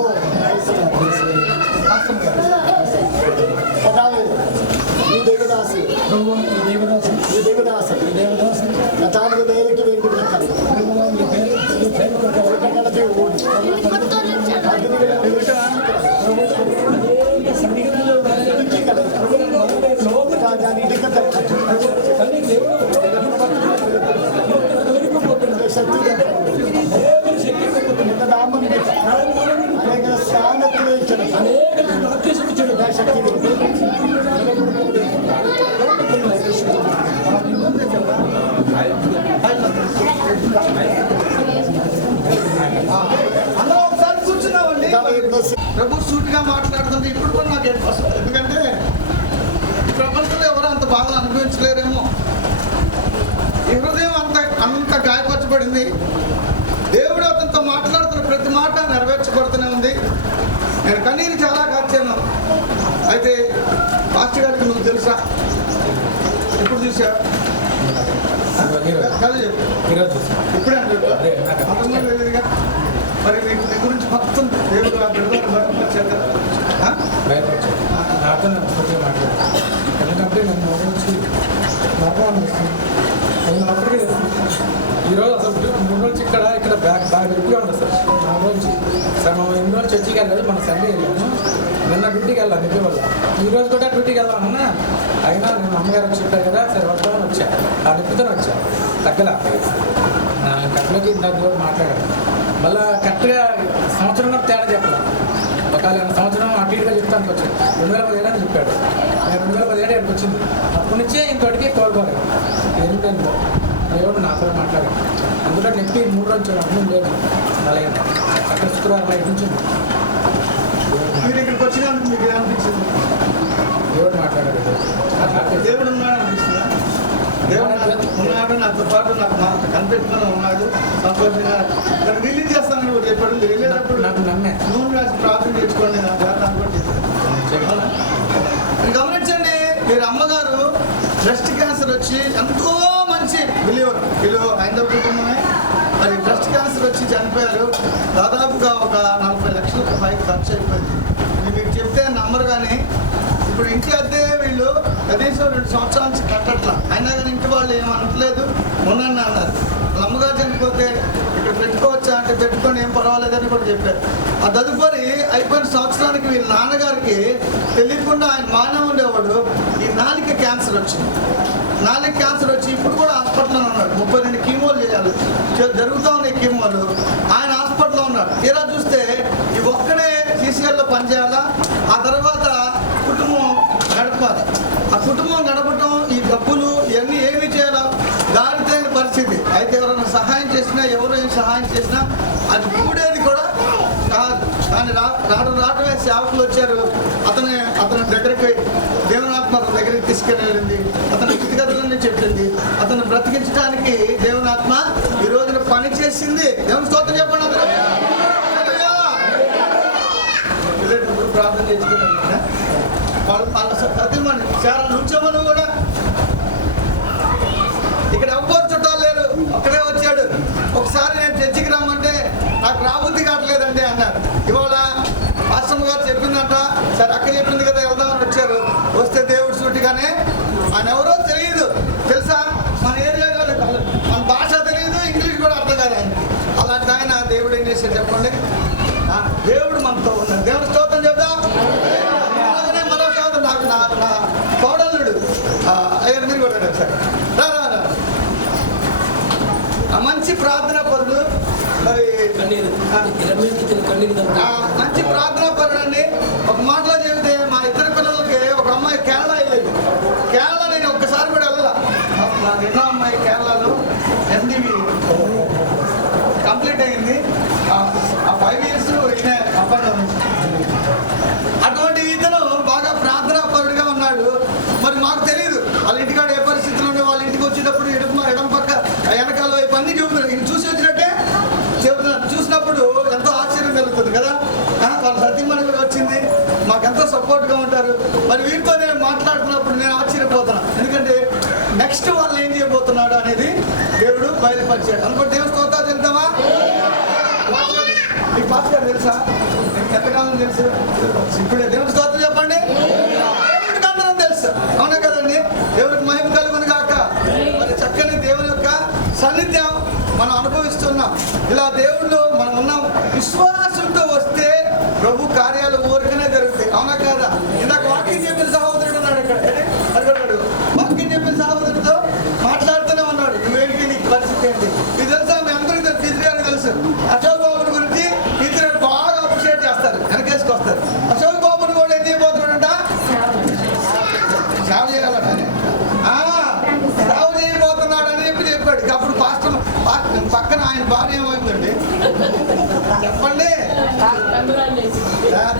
పాస్టర్ గారు കർത്താവേ, ഈ ദൈവദാസി ప్రభు ఈ దేవదాసు ഈ ദൈവദാസൻ ఈ దేవదాసు കർത്താവിന്റെ വേലയ്ക്ക് വേണ്ടി വിളിക്കണം. ఈ పేరు కొరకు കടത്തി ഓടി അതിനുവേണ്ടി అనేక సన్నిహితులు లోపల ഞാൻ ഇടുക്കട്ടെ కానీ దేవుడు എന്റെ ശക്തി దేవుని శక్తి എന്റെ നാമം അനേക സ്ഥാനത്തിലേക്ക് అనేక ఆదేశించాడు. ശക്തി మాట్లాడుతుంటే ఇప్పుడు కూడా నాకు ఏడుపు వస్తుంది. ఎందుకంటే ఈ ప్రపంచంలో ఎవరు అంత బాధలు అనుభవించలేరేమో. ఈ హృదయం అంత గాయపరచబడింది. దేవుడు అతనితో మాట్లాడుతున్న ప్రతి మాట నెరవేర్చబడుతూనే ఉంది. నేను కన్నీరు చాలా కార్చాను. అయితే పాస్టర్ గారికి నువ్వు తెలుసా? ఎప్పుడు చూసా? ఇప్పుడే అంతకుముందు తెలియదుగా. మరి నీకు నీ గురించి మొత్తం దేవుడు ఆ బిడ్డలను బయటపరిచారు కదా? నాతో మాట్లాడారు. ఎందుకంటే నన్ను గురించి నమ్మకం అనిపిస్తుంది. నేను అప్పటికే ఈరోజు అసలు 3 రోజులు ఇక్కడ బాగా ఎక్కువగా ఉండదు సార్. 4 రోజు సార్ మనం 8 రోజులు చర్చికి వెళ్ళలేదు, మన సండే వెళ్ళాము. నిన్న డ్యూటీకి వెళ్ళాను నిద్ర వల్ల. ఈరోజు కూడా డ్యూటీకి వెళ్దామన్నా అయినా నేను అమ్మగారు చెప్పారు కదా, సరే వద్దామని వచ్చా. ఆ నిప్పుతో వచ్చా తగ్గల కట్టలోకి ఇందాక కూడా మాట్లాడాను. మళ్ళీ కరెక్ట్గా సంవత్సరం తేడా చెప్పాలి. ఒకవేళ సంవత్సరం అటు ఇటుగా చెప్తానికి వచ్చాను. 2017 అని చెప్పాడు. నేను 2017 ఇక్కడికి వచ్చింది. అప్పటి నుంచే ఇంతటికి కోలుకోలేదు. ఏంటంటే దేవుడు నాతో మాట్లాడాడు. అందులో నెప్పి 3 రోజులు అర్థం లేదు. అలాగే అక్కడ శుక్రవారం బయట నుంచి మీరు ఇక్కడికి వచ్చినందుకు మీకు ఏమనిపించింది? దేవుడు మాట్లాడాడు. దేవుడు ఉన్నాడు అనిపిస్తుందా? దేవుడు ఉన్నాడు, నాతో పాటు నాకు కనిపెట్టుకుని ఉన్నాడు. సంతోషంగా దాన్ని రిలీజ్ చేస్తానని కూడా చెప్పాడు. మీరు వెళ్ళేటప్పుడు నాకు నమ్మే నూనె రాసి ప్రార్థన చేసుకోండి, నా జాతర కూడా చెప్పాను. గమనించండి, మీరు అమ్మగారు బ్రెస్ట్ క్యాన్సర్ వచ్చి ఎంతో మంచి బిలీవర్ హైందవ కుటుంబమే. మరి బ్రెస్ట్ క్యాన్సర్ వచ్చి చనిపోయారు. దాదాపుగా ఒక 40 లక్షలకు పైకి ఖర్చు అయిపోయింది. మీకు చెప్తే నమ్మరు. కానీ ఇప్పుడు ఇంటి అద్దె వీళ్ళు కనీసం 2 సంవత్సరాల నుంచి కట్టట్లా. అయినా కానీ ఇంటి వాళ్ళు ఏమనట్లేదు, మొన్న అన్నారు. వాళ్ళ అమ్మగారు చనిపోతే ఇక్కడ పెట్టుకోవచ్చా అంటే పెట్టుకొని ఏం పర్వాలేదని కూడా చెప్పారు. ఆ తదుపరి అయిపోయిన సంవత్సరానికి వీళ్ళ నాన్నగారికి తెలియకుండా ఆయన మానే ఉండేవాడు. ఈ నాలుక క్యాన్సర్ వచ్చింది. నాలుక క్యాన్సర్ వచ్చి ఇప్పుడు కూడా హాస్పిటల్లో ఉన్నాడు. 32 కీమోలు చేయాలి, జరుగుతూ ఉన్నాయి కీమోలు. ఆయన హాస్పిటల్లో ఉన్నాడు. తీరా చూస్తే ఈ ఒక్కడే సీసీఎల్లో పనిచేయాలా, ఆ తర్వాత కుటుంబం గడపాలి. ఆ కుటుంబం గడపటం, ఈ డబ్బులు ఇవన్నీ ఏమి చేయాలో దారితైన పరిస్థితి. అయితే ఎవరైనా సహాయం చేసినా, ఎవరు ఏం సహాయం చేసినా అది కూడేది కూడా కాదు. కానీ రావడమే సేవకులు వచ్చారు. అతని దగ్గరికి దేవునాత్మ దగ్గరికి తీసుకెళ్ళింది. అతని స్థితిగతులన్నీ చెప్పింది. అతను బ్రతికించడానికి దేవునాత్మ ఈ రోజున పని చేసింది. దేవుని స్తోత్రం చెప్పండి అందరూ. వెళ్ళేటప్పుడు ప్రార్థన చేసుకుంటాను. వాళ్ళు సత్యమని చాలా నుంచోమని కూడా ఇక్కడ ఎవ్వరు చుట్టాలు లేరు, ఒక్కడే వచ్చాడు. ఒకసారి నేను చర్చికి రమ్మంటే నాకు రాబుద్ధి కావట్లేదండి అన్నారు. ఇవాళ పాస్టమ్మ గారు చెప్పిందంట, సరే అక్క చెప్పింది కదా వెళ్దామని వచ్చారు. వస్తే దేవుడు సూటిగానే ఆయన ఎవరో తెలియదు, తెలుసా? మన ఏరియాలో మన భాష తెలియదు, ఇంగ్లీష్ కూడా అర్థం కాదు ఆయనకి. అలాంటి ఆయన దేవుడు ఏం చేశాడు చెప్పండి? దేవుడు మనతో ఉన్నాడు. దేవుడు స్తోత్రం చెప్దాం. అలాగనే మరో కాదు, నాకు నా కోడలుడు అయ్యారు. మీరు కూడా సార్ మంచి ప్రార్థనా పరుడు. మరి మంచి ప్రార్థనా పరుడు అండి. ఒక మాటలో చెబితే మా ఇద్దరు పిల్లలకి ఒక అమ్మాయి కేరళ వెళ్ళేది. కేరళ నేను ఒక్కసారి కూడా వెళ్ళాల. నాకు ఎన్నో అమ్మాయి కేరళలో MDB కంప్లీట్ అయింది. ఆ 5 years ఈయన అబ్బాయి. అటువంటి ఇతను బాగా ప్రార్థనా పరుడుగా ఉన్నాడు. మరి మాకు తెలియదు వాళ్ళ ఇంటికాడ ఏ పరిస్థితులు ఉండే. వాళ్ళ ఇంటికి వచ్చేటప్పుడు ఎడం పక్క వెనకాల వైపు అన్ని చెబుతున్నారు. ఇంక చూసి వచ్చినట్టే చెబుతున్నారు. చూసినప్పుడు ఎంతో ఆశ్చర్యం కలుగుతుంది కదా. వాళ్ళ సత్యమణి కూడా వచ్చింది, మాకెంతో సపోర్ట్గా ఉంటారు. మరి వీరితో నేను మాట్లాడుతున్నప్పుడు నేను ఆశ్చర్యపోతున్నాను. ఎందుకంటే నెక్స్ట్ వాళ్ళు ఏం చేయబోతున్నాడు అనేది దేవుడు బయలుపరిచాడు. అనుకుంటే దేవుడు స్తోత్రాలు చెప్తామా? మీకు పాస్ గారు తెలుసా? ఎంతకాలం తెలుసు? ఇప్పుడే దేవుడి స్తోత్రం చెప్పండి. దేవుడికి అందరం తెలుసు, అవునా కదండి? దేవుడికి మహిమ కలుగును గాక. మరి చక్కని దేవుని యొక్క సాన్నిధ్యం మనం అనుభవిస్తున్నాం. ఇలా దేవుళ్ళు మనం ఉన్నాం. విశ్వాసంతో వస్తే ప్రభు కార్యాలు ఊరికనే జరుగుతాయి, అవునా కదా? ఇందాక వాక్యం చెప్పిన సహోదరుడు ఉన్నాడు ఇక్కడ. అడుగున్నాడు వాక్యం చెప్పిన సహోదరుడితో మాట్లాడుతూనే ఉన్నాడు. నువ్వేంటి, నీకు పరిస్థితి ఏంటి? ఇది తెలుసా? మీ అందరికీ తెలుసు, ఇజ్రాయల్ తెలుసు. అశోక్ బాబుని గురించి ఇతరులు బాగా అప్రిషియేట్ చేస్తారు, వెనకేసుకొస్తారు. అశోక్ బాబుని కూడా ఏం చేయబోతున్నాడంట? సేవ చేయాలట. సేవ చేయబోతున్నాడు అని చెప్పాడు. అప్పుడు పాస్టర్ పక్కన ఆయన భార్య ఏమైందండి చెప్పండి.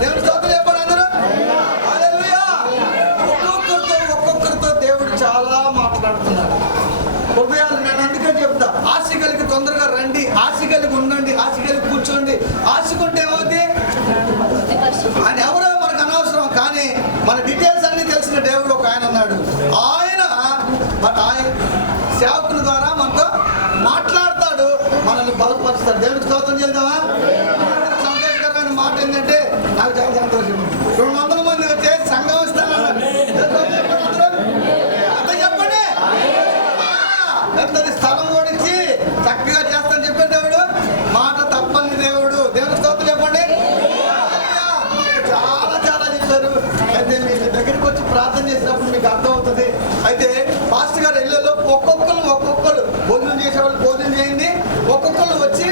దేవుని స్తోత్రం చెప్పండి అందరూ. కలిగి ఉండండి, ఆశ కలిగి కూర్చోండి. ఆశకుంటే ఏమవుతుంది? ఆయన ఎవరో మనకు అనవసరం, కానీ మన డీటెయిల్స్ అన్ని తెలిసిన దేవుడు ఒక ఆయన ఉన్నాడు. ఆయన సేవకుల ద్వారా మనతో మాట్లాడతాడు, మనల్ని బలపరుస్తాడు. దేవుడికి స్తోత్రం చేద్దామా? సంతోషకరమైన మాట ఏంటంటే నాకు చాలా సంతోషం. 200 మంది వచ్చే సంఘం ఇస్తానన్నాడు. అంత చెప్పండి. పెద్దది స్థలం ఓడించి చక్కగా చేస్తాను చెప్పే దేవుడు, మాట తప్పని దేవుడు. దేవుడికి స్తోత్రం చెప్పండి. చాలా చాలా చెప్పారు. అయితే మీ దగ్గరికి వచ్చి ప్రార్థన చేసినప్పుడు మీకు అర్థమవుతుంది. అయితే పాస్టర్ గారు ఇళ్ళలో ఒక్కొక్కరు భోజనం చేసేవాళ్ళు భోజనం చేయండి, ఒక్కొక్కరు వచ్చి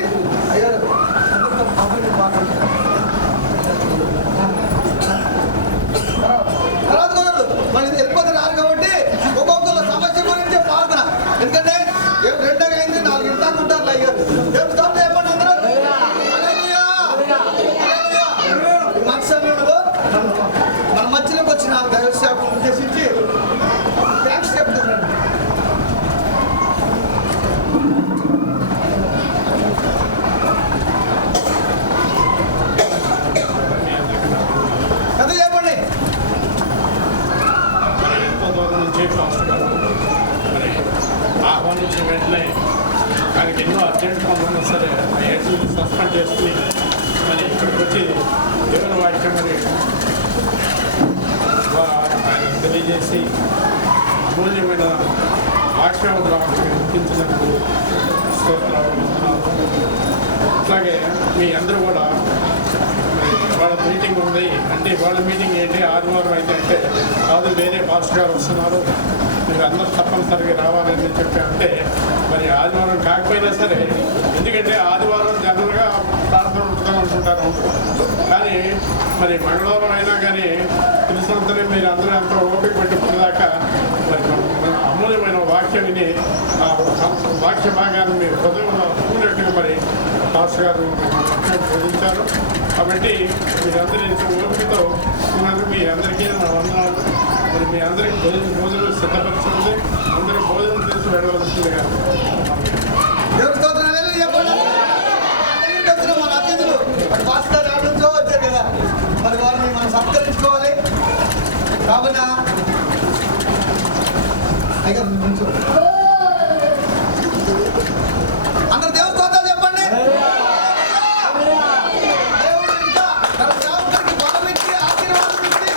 అయ్యారు తర్వాత కుదరదు, మళ్ళీ వెళ్ళిపోతే రారు. కాబట్టి ఒక్కొక్కరు సమస్య గురించి ప్రార్థన. ఎందుకంటే 2 అయింది, 4 ఇంటాకు ఉంటారు అయ్యారు. దేవుడు స్తోత్రం చెప్పండి అందరూ. మంచి సమయంలో మన మధ్యలోకి వచ్చిన దైవ సేవకులను ఉద్దేశించి థ్యాంక్స్ చెప్తున్నాను. కథ చెప్పండి. ఆహ్వానించిన వెంటనే ఆయనకి ఎన్నో అర్జెంట్ పనులు ఉన్నా సరే ఆ ఏడ్లు సస్పెండ్ చేసుకుని మరి ఇక్కడికి వచ్చి దేవుని వాక్యం మరి ఆయన తెలియజేసి అమూల్యమైన వాక్యం వినిపించినందుకు స్తోత్రాలు. అట్లాగే మీ అందరూ కూడా వాళ్ళ మీటింగ్ ఉంది అంటే వాళ్ళ మీటింగ్ ఏంటి ఆదివారం అయితే అంటే కాదు వేరే పాస్టర్ గారు వస్తున్నారు, మీరు అందరూ తప్పనిసరిగా రావాలని చెప్పి అంటే మరి ఆదివారం కాకపోయినా సరే, ఎందుకంటే ఆదివారం జనరల్గా ప్రార్థన ఉంటుందని అనుకుంటారు. కానీ మరి మంగళవారం అయినా కానీ తెలిసినంతనే మీరు అందరూ ఎంతో ఓపిక పెట్టుకునేదాకా మరి అమూల్యమైన వాక్యం విని ఆ వాక్య భాగాన్ని మీరు హృదయంలో అనుకున్నట్టుగా మరి పాస్టర్ గారు బోధించారు. కాబట్టి మీరందరూ ఇంత ఓపికతో ఉన్నందుకు మీ అందరికీ నా వందనాలు. మరి మీ అందరికీ భోజనం సిద్ధపరచుకుంది, అందరూ భోజనం చేసి వెళ్ళవలసిందిగా. దేవుడి స్తోత్రాలు చెప్పండి. మన అతిథులు పాస్టర్ రావడంతో వచ్చారు కదా, మరి వారిని మనం సత్కరించుకోవాలి. కావున అందరు దేవుడి స్తోత్రాలు చెప్పండి. దేవుడు ఇంకా తన సేవకుడికి బలం ఇచ్చి, ఆశీర్వాదం ఇచ్చి,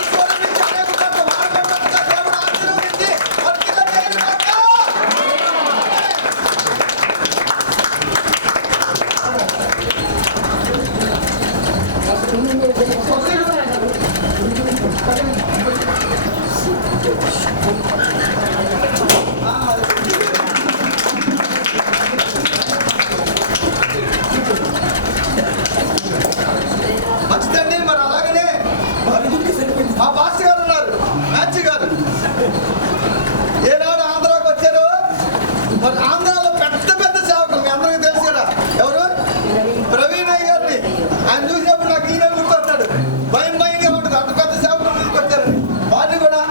ఐశ్వర్యం ఇచ్చి, అనేక చోట్ల వాడబడినట్టుగా దేవుడు ఆశీర్వదించి వర్ధిల్ల చేయనుగాక. మంచిదండి. మరి అలాగనే మా పాస్టర్ గారు ఉన్నారు, మ్యాచ్ గారు. ఏనాడు ఆంధ్రాకి వచ్చారు, మరి ఆంధ్రాలో పెద్ద పెద్ద సేవకులు మీ అందరికీ తెలుసు కదా. ఎవరు? ప్రవీణ్ అయ్య గారిని ఆయన చూసినప్పుడు నాకు ఈయన గుర్తొస్తాడు. భయంగా ఉంటుంది, అంత పెద్ద సేవకులు తీసుకొచ్చారని. వారిని కూడా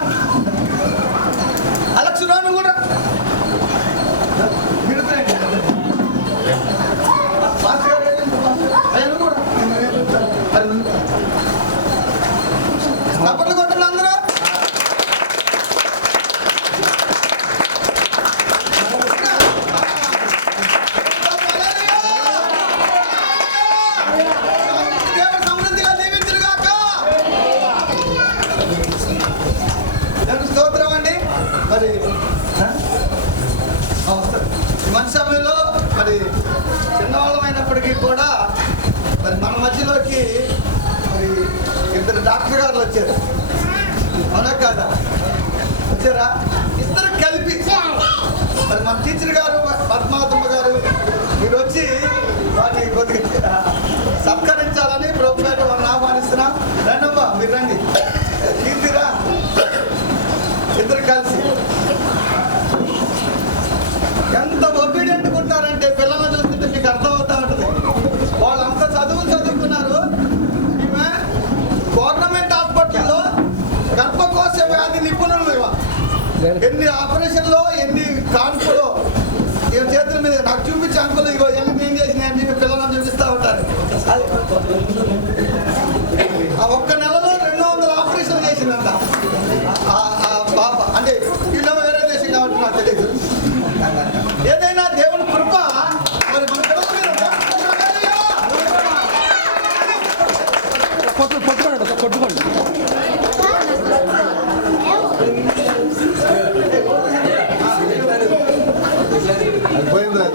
అలక్షరాన్ని కూడా పాస్టర్ గారు ఆయన కూడా తప్పట్లు కొట్టండి అందరూ. దేవుడు సమృద్ధిగా దీవించుగాక. దేవునికి స్తోత్రం అండి. మరి మంచి సమయంలో మరి చిన్నవాళ్ళమైనప్పటికీ కూడా మరి మన మధ్యలోకి మరి 2 డాక్టర్ గారు వచ్చారు. అవునా కాదా? వచ్చారా? ఇద్దరు కలిపి మరి మన టీచర్ గారు పద్మావతమ్మ గారు మీరు వచ్చి వాటిని కొద్దిగా సత్కరించాలని ప్రభుత్వం వారిని ఆహ్వానిస్తున్నాం. రండమ్మా, మీరు రండి. కీర్తిరా, ఇద్దరు కలిసి ఎంత ఒబీడియంట్ ఉంటారంటే పిల్లలను చూస్తుంటే మీకు అర్థమవుతా ఉంటుంది. వాళ్ళంతా చదువుకున్నారు. ఈమె గవర్నమెంట్ హాస్పిటల్లో గర్భకోశ వ్యాధి నిపుణులు. ఎన్ని ఆపరేషన్లో, ఎన్ని కాన్పులో చేతుల మీద నాకు చూపించే అంకులు ఇగో ఎన్ని ఏం చేసిన ఆ ఒక్క నెలలో 200 ఆపరేషన్ చేసిందంట పాప. అంటే వీళ్ళు వేరే దేశం కాబట్టి నాకు తెలియదు. ఏదైనా దేవుని కృప మరి మన పిల్లల మీద కొట్టుకోండి.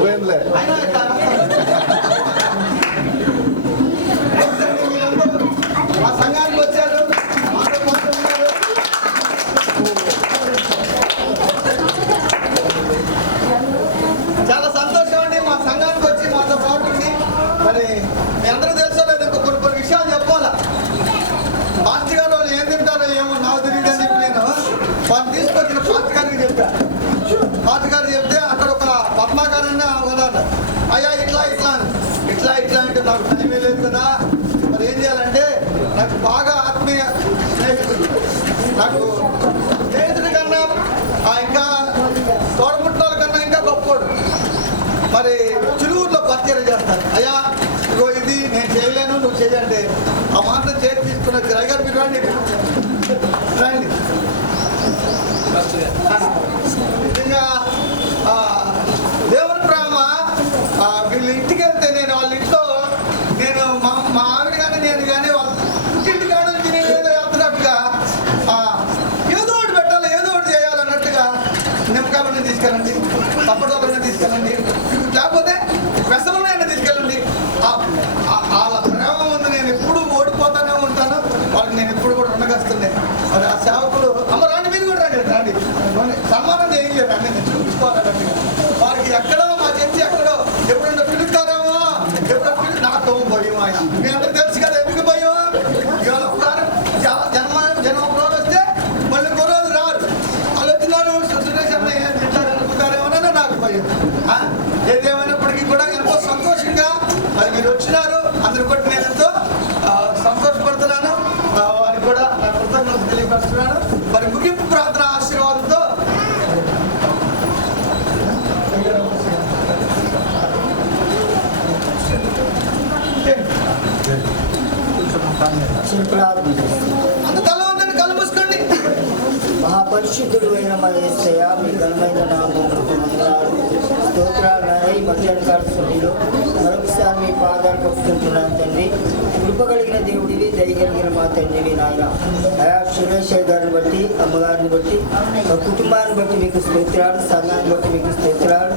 పోయిందిలే. మా సంఘానికి వచ్చారు, మాతో పాటు ఉన్నారు. చాలా సంతోషం అండి మా సంఘానికి వచ్చి మాతో పాటు ఉంది. మరి మీ అందరూ తెలుసో లేదు, ఇంకా కొన్ని విషయాలు చెప్పాలా. పాస్టర్ గారు వాళ్ళు ఏం తింటారో ఏమో నాకు తెలియదు అని చెప్పి నేను వాళ్ళు తీసుకొచ్చిన పాస్టర్ గారికి చెప్పా. పాస్టర్ గారు చెప్తే అక్కడ ఒక పద్మాగారన్న ఉన్నాడు. అయ్యా ఇట్లా అంటే నాకు టైమే లేదు కదా, మరి ఏం చేయాలంటే నాకు బాగా ఆత్మీయ స్నేహితుడు, నాకు స్నేహితుడి కన్నా ఇంకా తోడముట్టాల కన్నా ఇంకా గొప్పోడు. మరి చిలువుర్లో పరిచయం చేస్తాను. అయ్యా ఇగో ఇది నేను చేయలేను, నువ్వు చేయంటే ఆ మాత్రం చేతి తీసుకున్న గారు మీరు రండి నిజంగా దేవుని ప్రేమ. వీళ్ళ ఇంటికి వెళ్తే నేను వాళ్ళ ఇంట్లో నేను మా ఆవిడ కానీ నేను కానీ వాళ్ళ ఇంటి కాడ నుంచి నేను ఏదో వెళ్తున్నట్టుగా ఏదో ఒకటి పెట్టాలి, ఏదో ఒకటి చేయాలన్నట్టుగా నిమ్మకాయలన్నీ తీసుకెళ్ళండి, తప్పటోళ్ళని తీసుకెళ్ళండి, లేకపోతే పెసలనైనా తీసుకెళ్ళండి. వాళ్ళ ప్రేమ ఉంది. నేను ఎప్పుడు ఓడిపోతానే ఉంటాను, వాళ్ళకి నేను ఎప్పుడు కూడా ఉండగస్తున్నాయి. మరి ఆ సేవకులు అమ్మ రాండి, మీరు కూడా రండి సన్మానం చేయలేదు అండి, నేను చూపించుకోవాలన్నట్టుగా. వారికి ఎక్కడో మా చర్చి ఎక్కడో ఎప్పుడైనా పిలుస్తారేమో, నాకు భయం. ఆయన మీ అందరూ తెలుసు కదా ఎందుకు భయం. ఇవాళ ఒకసారి జన్మ రోజు వస్తే మళ్ళీ ఇంకో రోజు రారు. వాళ్ళు వచ్చినారు సురేష్ అన్న ఏం తింటారనుకుంటారేమోనని నాకు భయం. ఏదేమైనప్పటికీ కూడా ఎంతో సంతోషంగా మరి మీరు వచ్చినారు. అందరి బట్టి నేను ఎంతో సంతోషపడుతున్నాను. వారికి కూడా నా కృతజ్ఞతలు తెలియపరుస్తున్నాను. మరి ముగింపు ప్రార్థన ఆశీర్వాదంతో అంత తలవంతని కళ్ళు మూసుకోండి. మహాపరిశుద్ధుడు అయిన మా యేసయ్య, మీ ఘనమైన నామమునకు వందనాలు, స్తోత్రాలు. ఈ మధ్యాహ్నకాల సమయంలో మరొకసారి మీ పాదాలు పట్టుకుంటున్నాను తండ్రి. కృప కలిగిన దేవుడివి, దయగలిగిన మా తండ్రివి నాయన. అయా సురేష్ గారిని బట్టి, అమ్మగారిని బట్టి, కుటుంబాన్ని బట్టి మీకు స్తోత్రాలు, సంఘాన్ని బట్టి మీకు స్తోత్రాలు.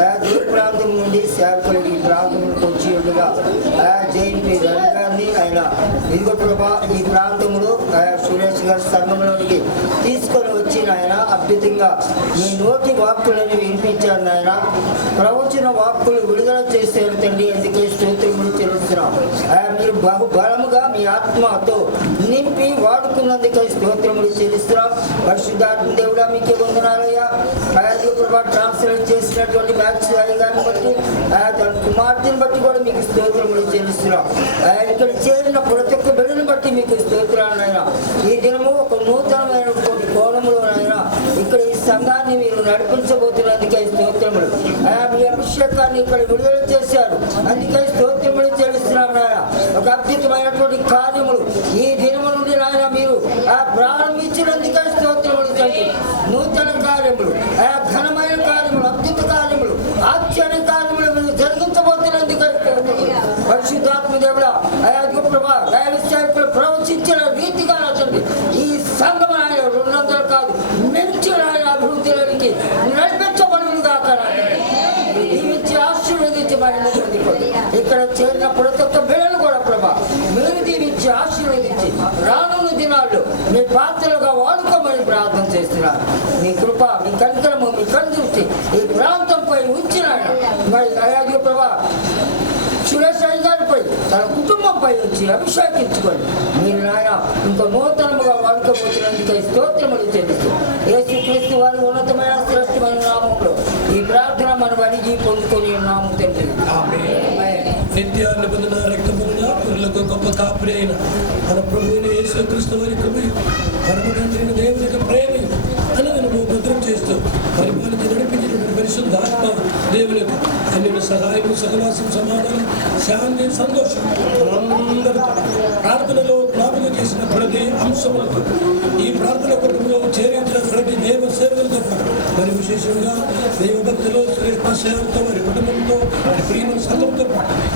ఆయా దూర ప్రాంతం నుండి సేవకులు ఈ ప్రాంతంలోకి వచ్చి ఉండగా ఆయా జయంతి రవి గారిని ఆయన ఇదిగో ప్రభా ఈ ప్రాంతంలో ఆయా సురేష్ గారి సంఘంలోనికి తీసుకొని వచ్చి నాయన అద్భుతంగా మీ నోటి వాక్కులను వినిపించారు నాయన. ప్రవచన వాక్కులు విడుదల చేశారు తండ్రి, అందుకే స్తోత్రములు చెల్లిస్తున్నాం. మీరు బహుబలముగా మీ ఆత్మతో నింపి వాడుకున్నందుకే స్తోత్రములు చెల్లిస్తున్నాం. పరిశుద్ధాత్మ దేవుడా మీకే వందనాలయ్యా. ప్రభా ట్రాన్స్లేట్ చేసినటువంటి మ్యాథ్స్ గారిని బట్టి తన కుమార్తెను బట్టి కూడా మీకు స్తోత్రములు చెల్లిస్తున్నాం. ఇక్కడ చేరిన ప్రతి ఒక్క బిడ్డను బట్టి మీకు స్తోత్రాలైనా. ఈ దినము ఒక నూతనమైనటువంటి కోణములోనైనా ఇక్కడ ఈ సంఘాన్ని మీరు నడిపించబోతున్నందుకే స్తోత్రములు. మీ అభిషేకాన్ని ఇక్కడ విడుదల చేశారు, అందుకే స్తోత్రములు చెల్లిస్తున్నాం నాయన. ఒక అద్భుతమైనటువంటి కార్యములు ఈ దినము నుండి నాయన మీరు ప్రారంభించినందుకే స్తోత్రములు తండ్రి. నూతన కార్యములు, ఘనమైన కార్యములు, అద్భుత కార్యములు, ఆశ్చర్య కార్యములు మీరు జరిగించబోతున్నందుకే పరిశుద్ధాత్మ దేవుడా ప్రభా దైవసేవకులు ప్రవచించిన రీతిగా తండ్రి ఈ సంఘం ఆయన 200 కాదు మించిన ఆయన అభివృద్ధిలోనికి నడిపించబడును కాక దీవించి ఆశీర్వదించి మహిళ ఇక్కడ చేరిన ప్రతి ఒక్క బిడ్డలు కూడా ప్రభా మీరు దీవించి ఆశీర్వదించి రానున్న దినాల్లో మీ పాత్రలుగా వాడుకోమని ప్రార్థన చేస్తున్నారు. మీ కృప, మీ కనికరము, మీ కనుదృష్టి ఈ ప్రాంతంపై ఉంచినాడు. మరి అలాగే ప్రభా సురేష్ గారిపై తన కుటుంబంపై వచ్చి అభిషేకించుకోండి. మీరు నాయన ఇంత నూతనముగా వాడుకోబోతున్నందుకే స్తోత్రములు చెల్లిస్తూ యేసుక్రీస్తు వారి ఉన్నతమైన శ్రేష్టమైన నామంలో ఈ ప్రార్థన మనం అడిగి పొందుకొని నామం తండ్రి. నిత్య నిబంధన రక్తమున పురులకు గొప్ప కాపురి అయిన మన ప్రభువుని యేసుక్రీస్తు వారి కృపయు పరమతండ్రైన దేవుని యొక్క ప్రేమయు అన్నదను భద్రం చేస్తూ పరిపాలించి నడిపించినటువంటి పరిశుద్ధాత్మ దేవులకు అన్ని సహాయము, సహవాసం, సమాధానం శాంతి సంతోషం మనందరితో ప్రార్థనలో జ్ఞాపకం చేసిన ప్రతి అంశములతో ఈ ప్రార్థన కుటుంబంలో చేరించిన ప్రతి దేవ సేవలతో మరి విశేషంగా దైవభక్తిలో శ్రేష్ఠ సేవలతో మరి కుటుంబంతో మరి ప్రియమైన సంఘంతో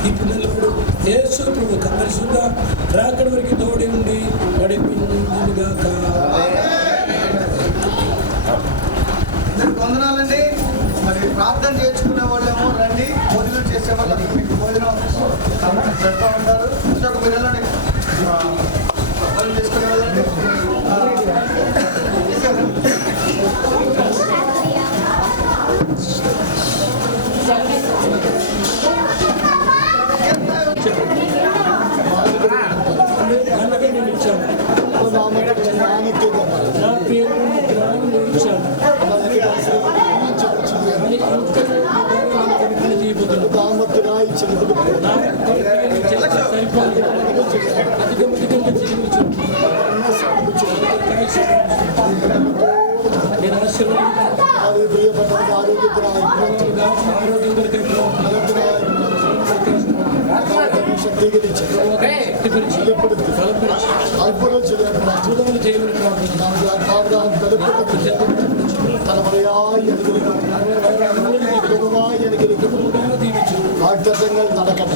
ఈ పిల్లలప్పుడు యేసు ప్రభు పరిశుద్ధ రాకడ వరకు తోడి ఉండి నడిపించుగాక. వందనాలండి. మరి ప్రార్థన చేసుకునే వాళ్ళేమో రండి, భోజనం చేసే వాళ్ళు మీకు భోజనం పెడతా ఉంటారు. మీరు వెళ్ళండి, భోజనం చేసుకునే వాళ్ళండి. నా పేరు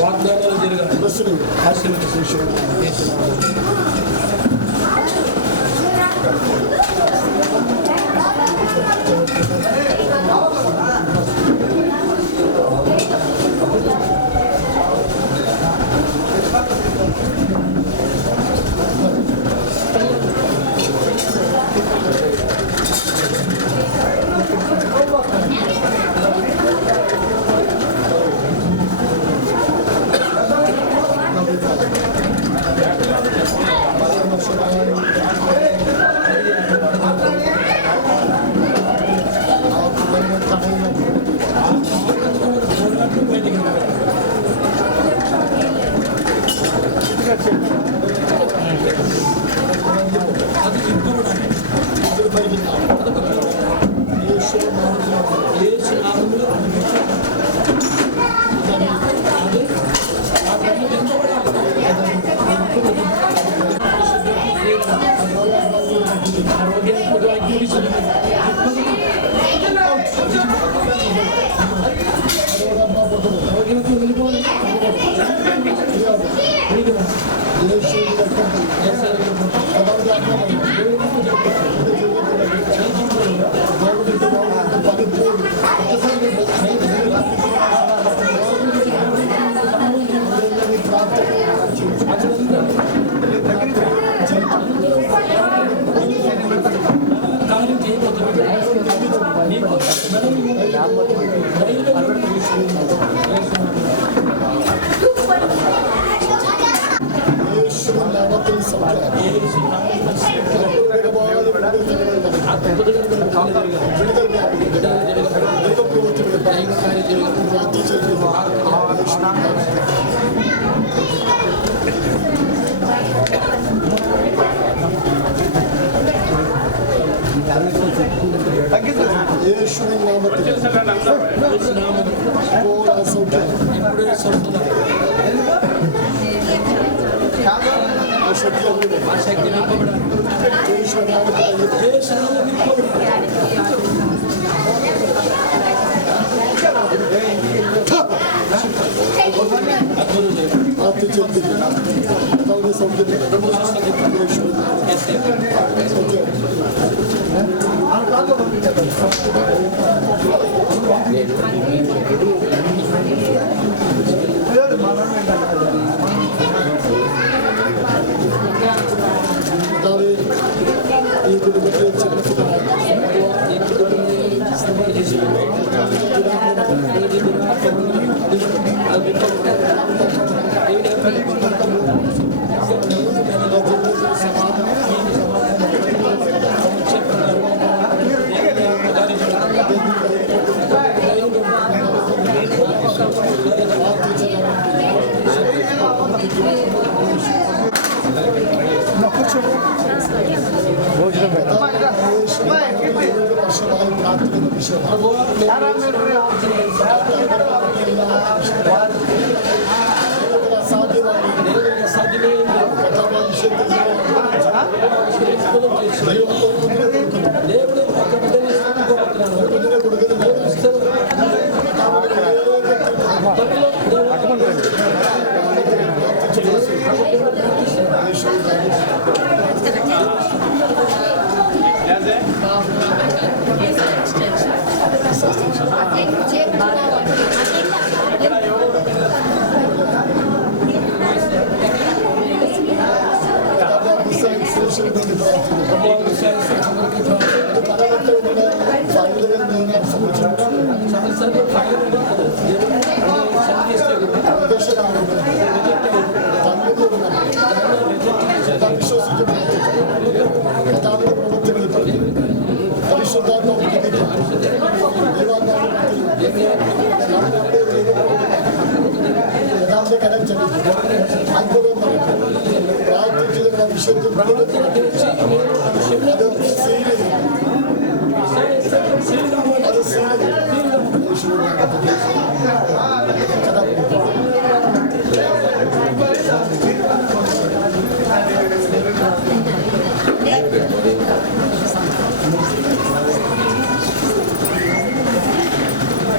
వాగ్దానాలు జరగాలి. భోజనం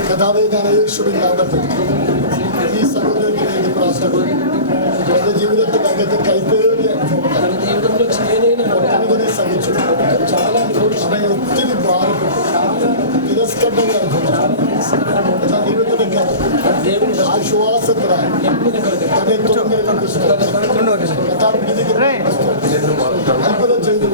കഥാവേ ഞാൻ യേശുവിൻ നാമത്തിൽ ഈ സഹോദരത്തിന് വേണ്ടി പ്രാർത്ഥന എൻ്റെ ജീവിതത്തിനകത്ത് കൈപ്പേറിയ ഒട്ടനവധി സഹിച്ചു చాలా അനുഭവിച്ചു ഒത്തിരി ഭാരപ്പെട്ടു തിരസ്കരണങ്ങൾ അനുഭവിച്ചു എന്നാൽ ദൈവത്തിനൊക്കെ ആശ്വാസത്തിനായി തന്നെ തുറന്നു അത്ഭുതം ചെയ്തു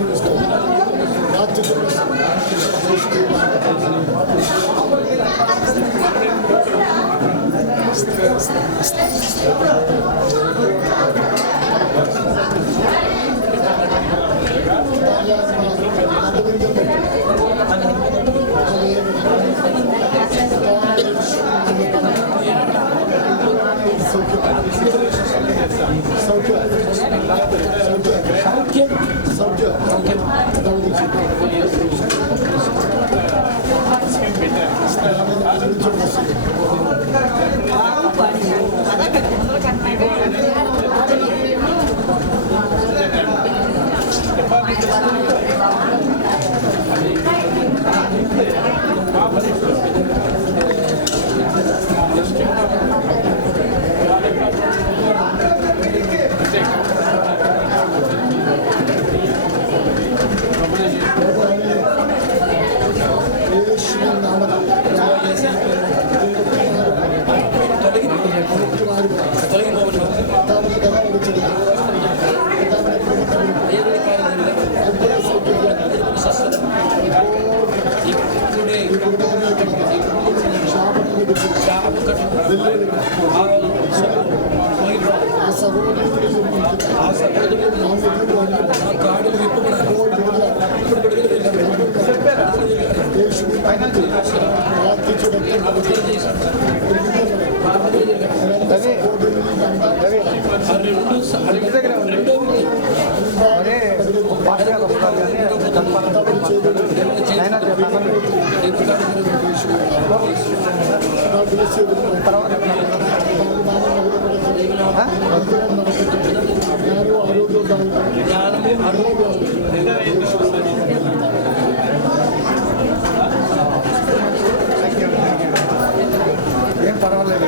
ఏం పర్వాలేదు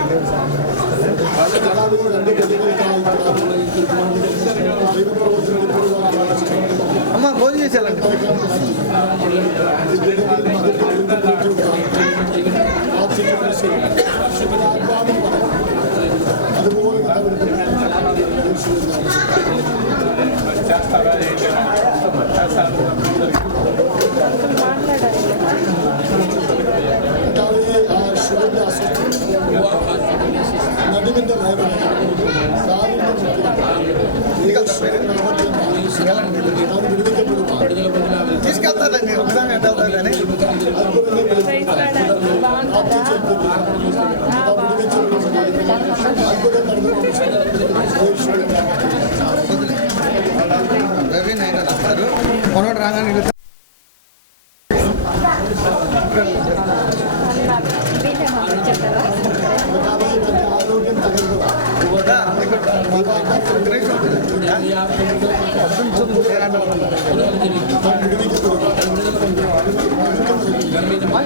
అమ్మ భోజనం చేసేయాలండి తీసుకెళ్తారండి ఒకదాన్ని ఎట్ట అవుతారు కానీ రవి నాయన వస్తారు కొనోడు రాగానే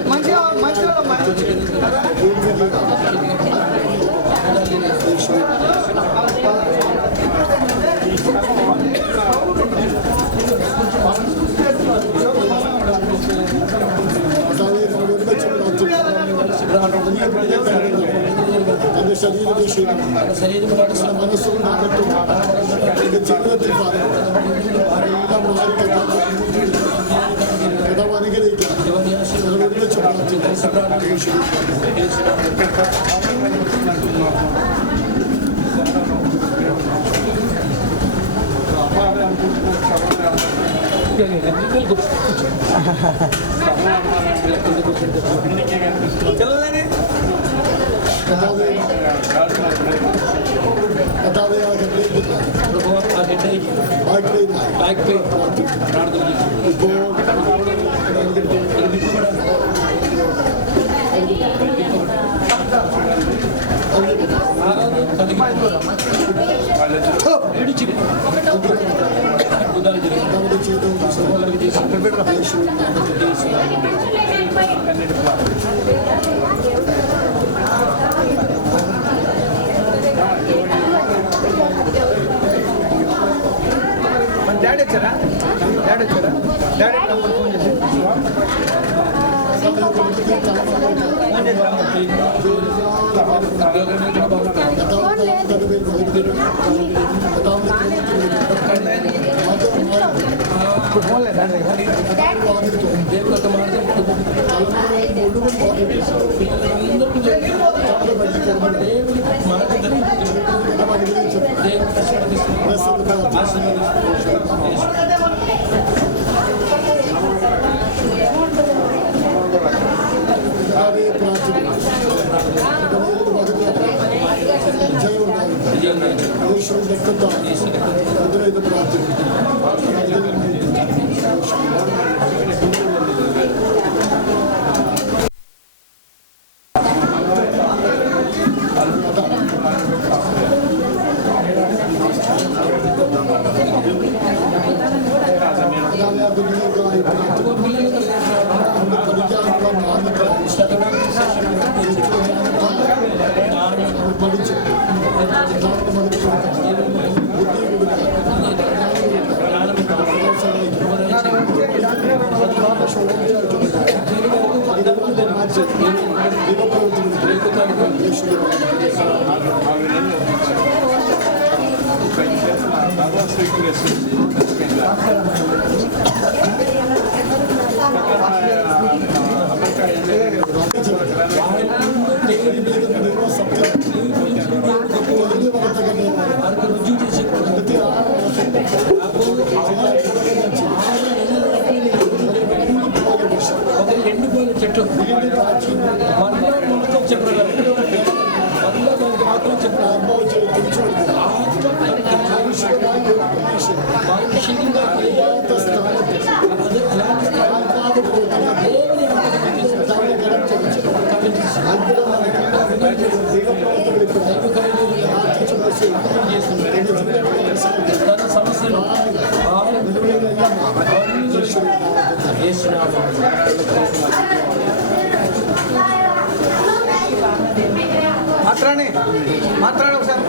మంచిగా మంచిగా తన శరీర విషయం తన మనస్సు కాబట్టి జీవితం డాడీ వచ్చారా డాడీ నంబర్ ఫోన్ చేసి ఫోన్ లేదా మాట్లాడే ఒకసారి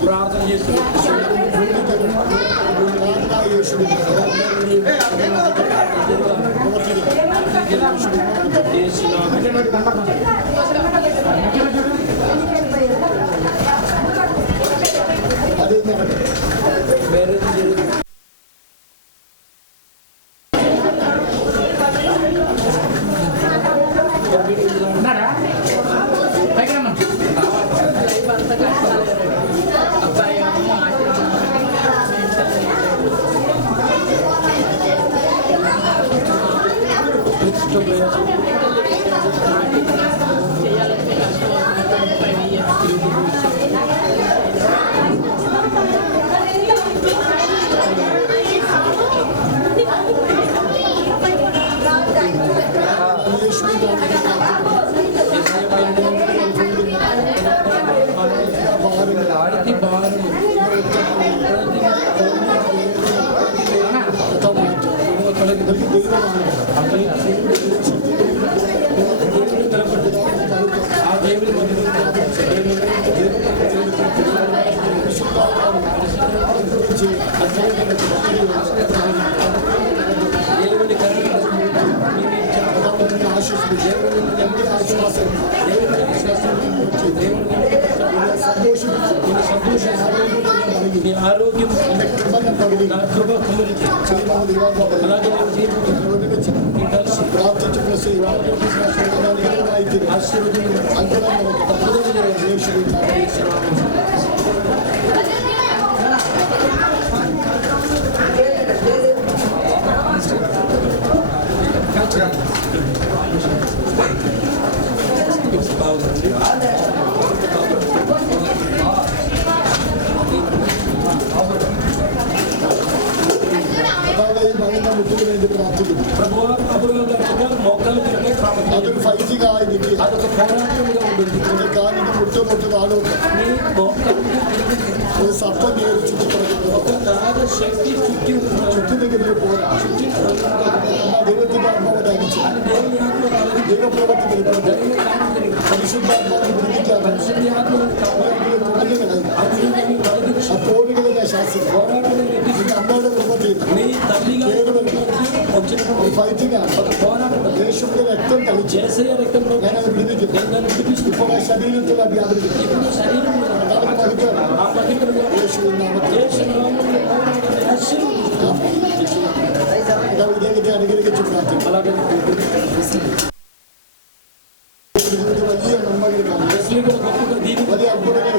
ప్రార్థన చేసి నీ ఆరోగ్యం నా కృప కుమరించి అలాగే బాగుంది. మొక్కలు అതൊരു ഫൈറ്റിംഗ് ആയിരിക്കും. అదొక పోరాటంగా ఉంటుంది. కానీ ముట్టముట్టు ఆలోచన ഒരു സത്തം ఒక దాగ శక్తి చుట్టి ചുറ്റിനെങ്കിലും പോരാ. ദൈവത്തിന്റെ ആത്മാവ് ധരിച്ചു ദൈവപ്രവർത്തി പരിശുദ്ധാത്മാവിനെ പോലുകളുടെ ശാസ്ത്രം അമ്മയുടെ പ്രവൃത്തി ഫൈറ്റിംഗ് ആണ്. യേശുവിന്റെ രക്തം തളിച്ച് ഞാനത് വിളിപ്പിക്കും. ഇപ്പോൾ ആ ശരീരത്തിൽ വ്യാപരിക്കും. ഇദ്ദേഹത്തെ അനുകരിച്ചു പ്രാർത്ഥിക്കും. വലിയ നന്മകൾ വലിയ അത്ഭുതങ്ങൾ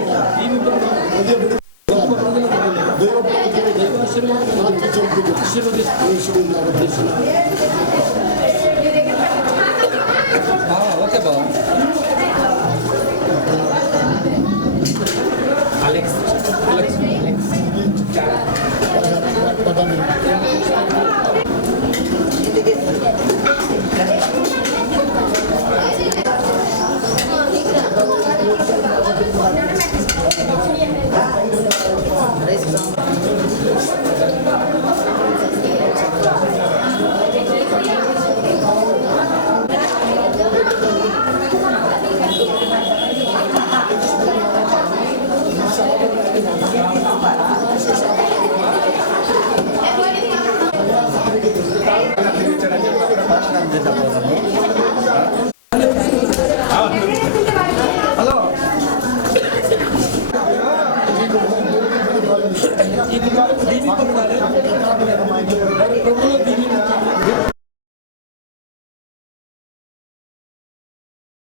ఓకే బాబా దీనికి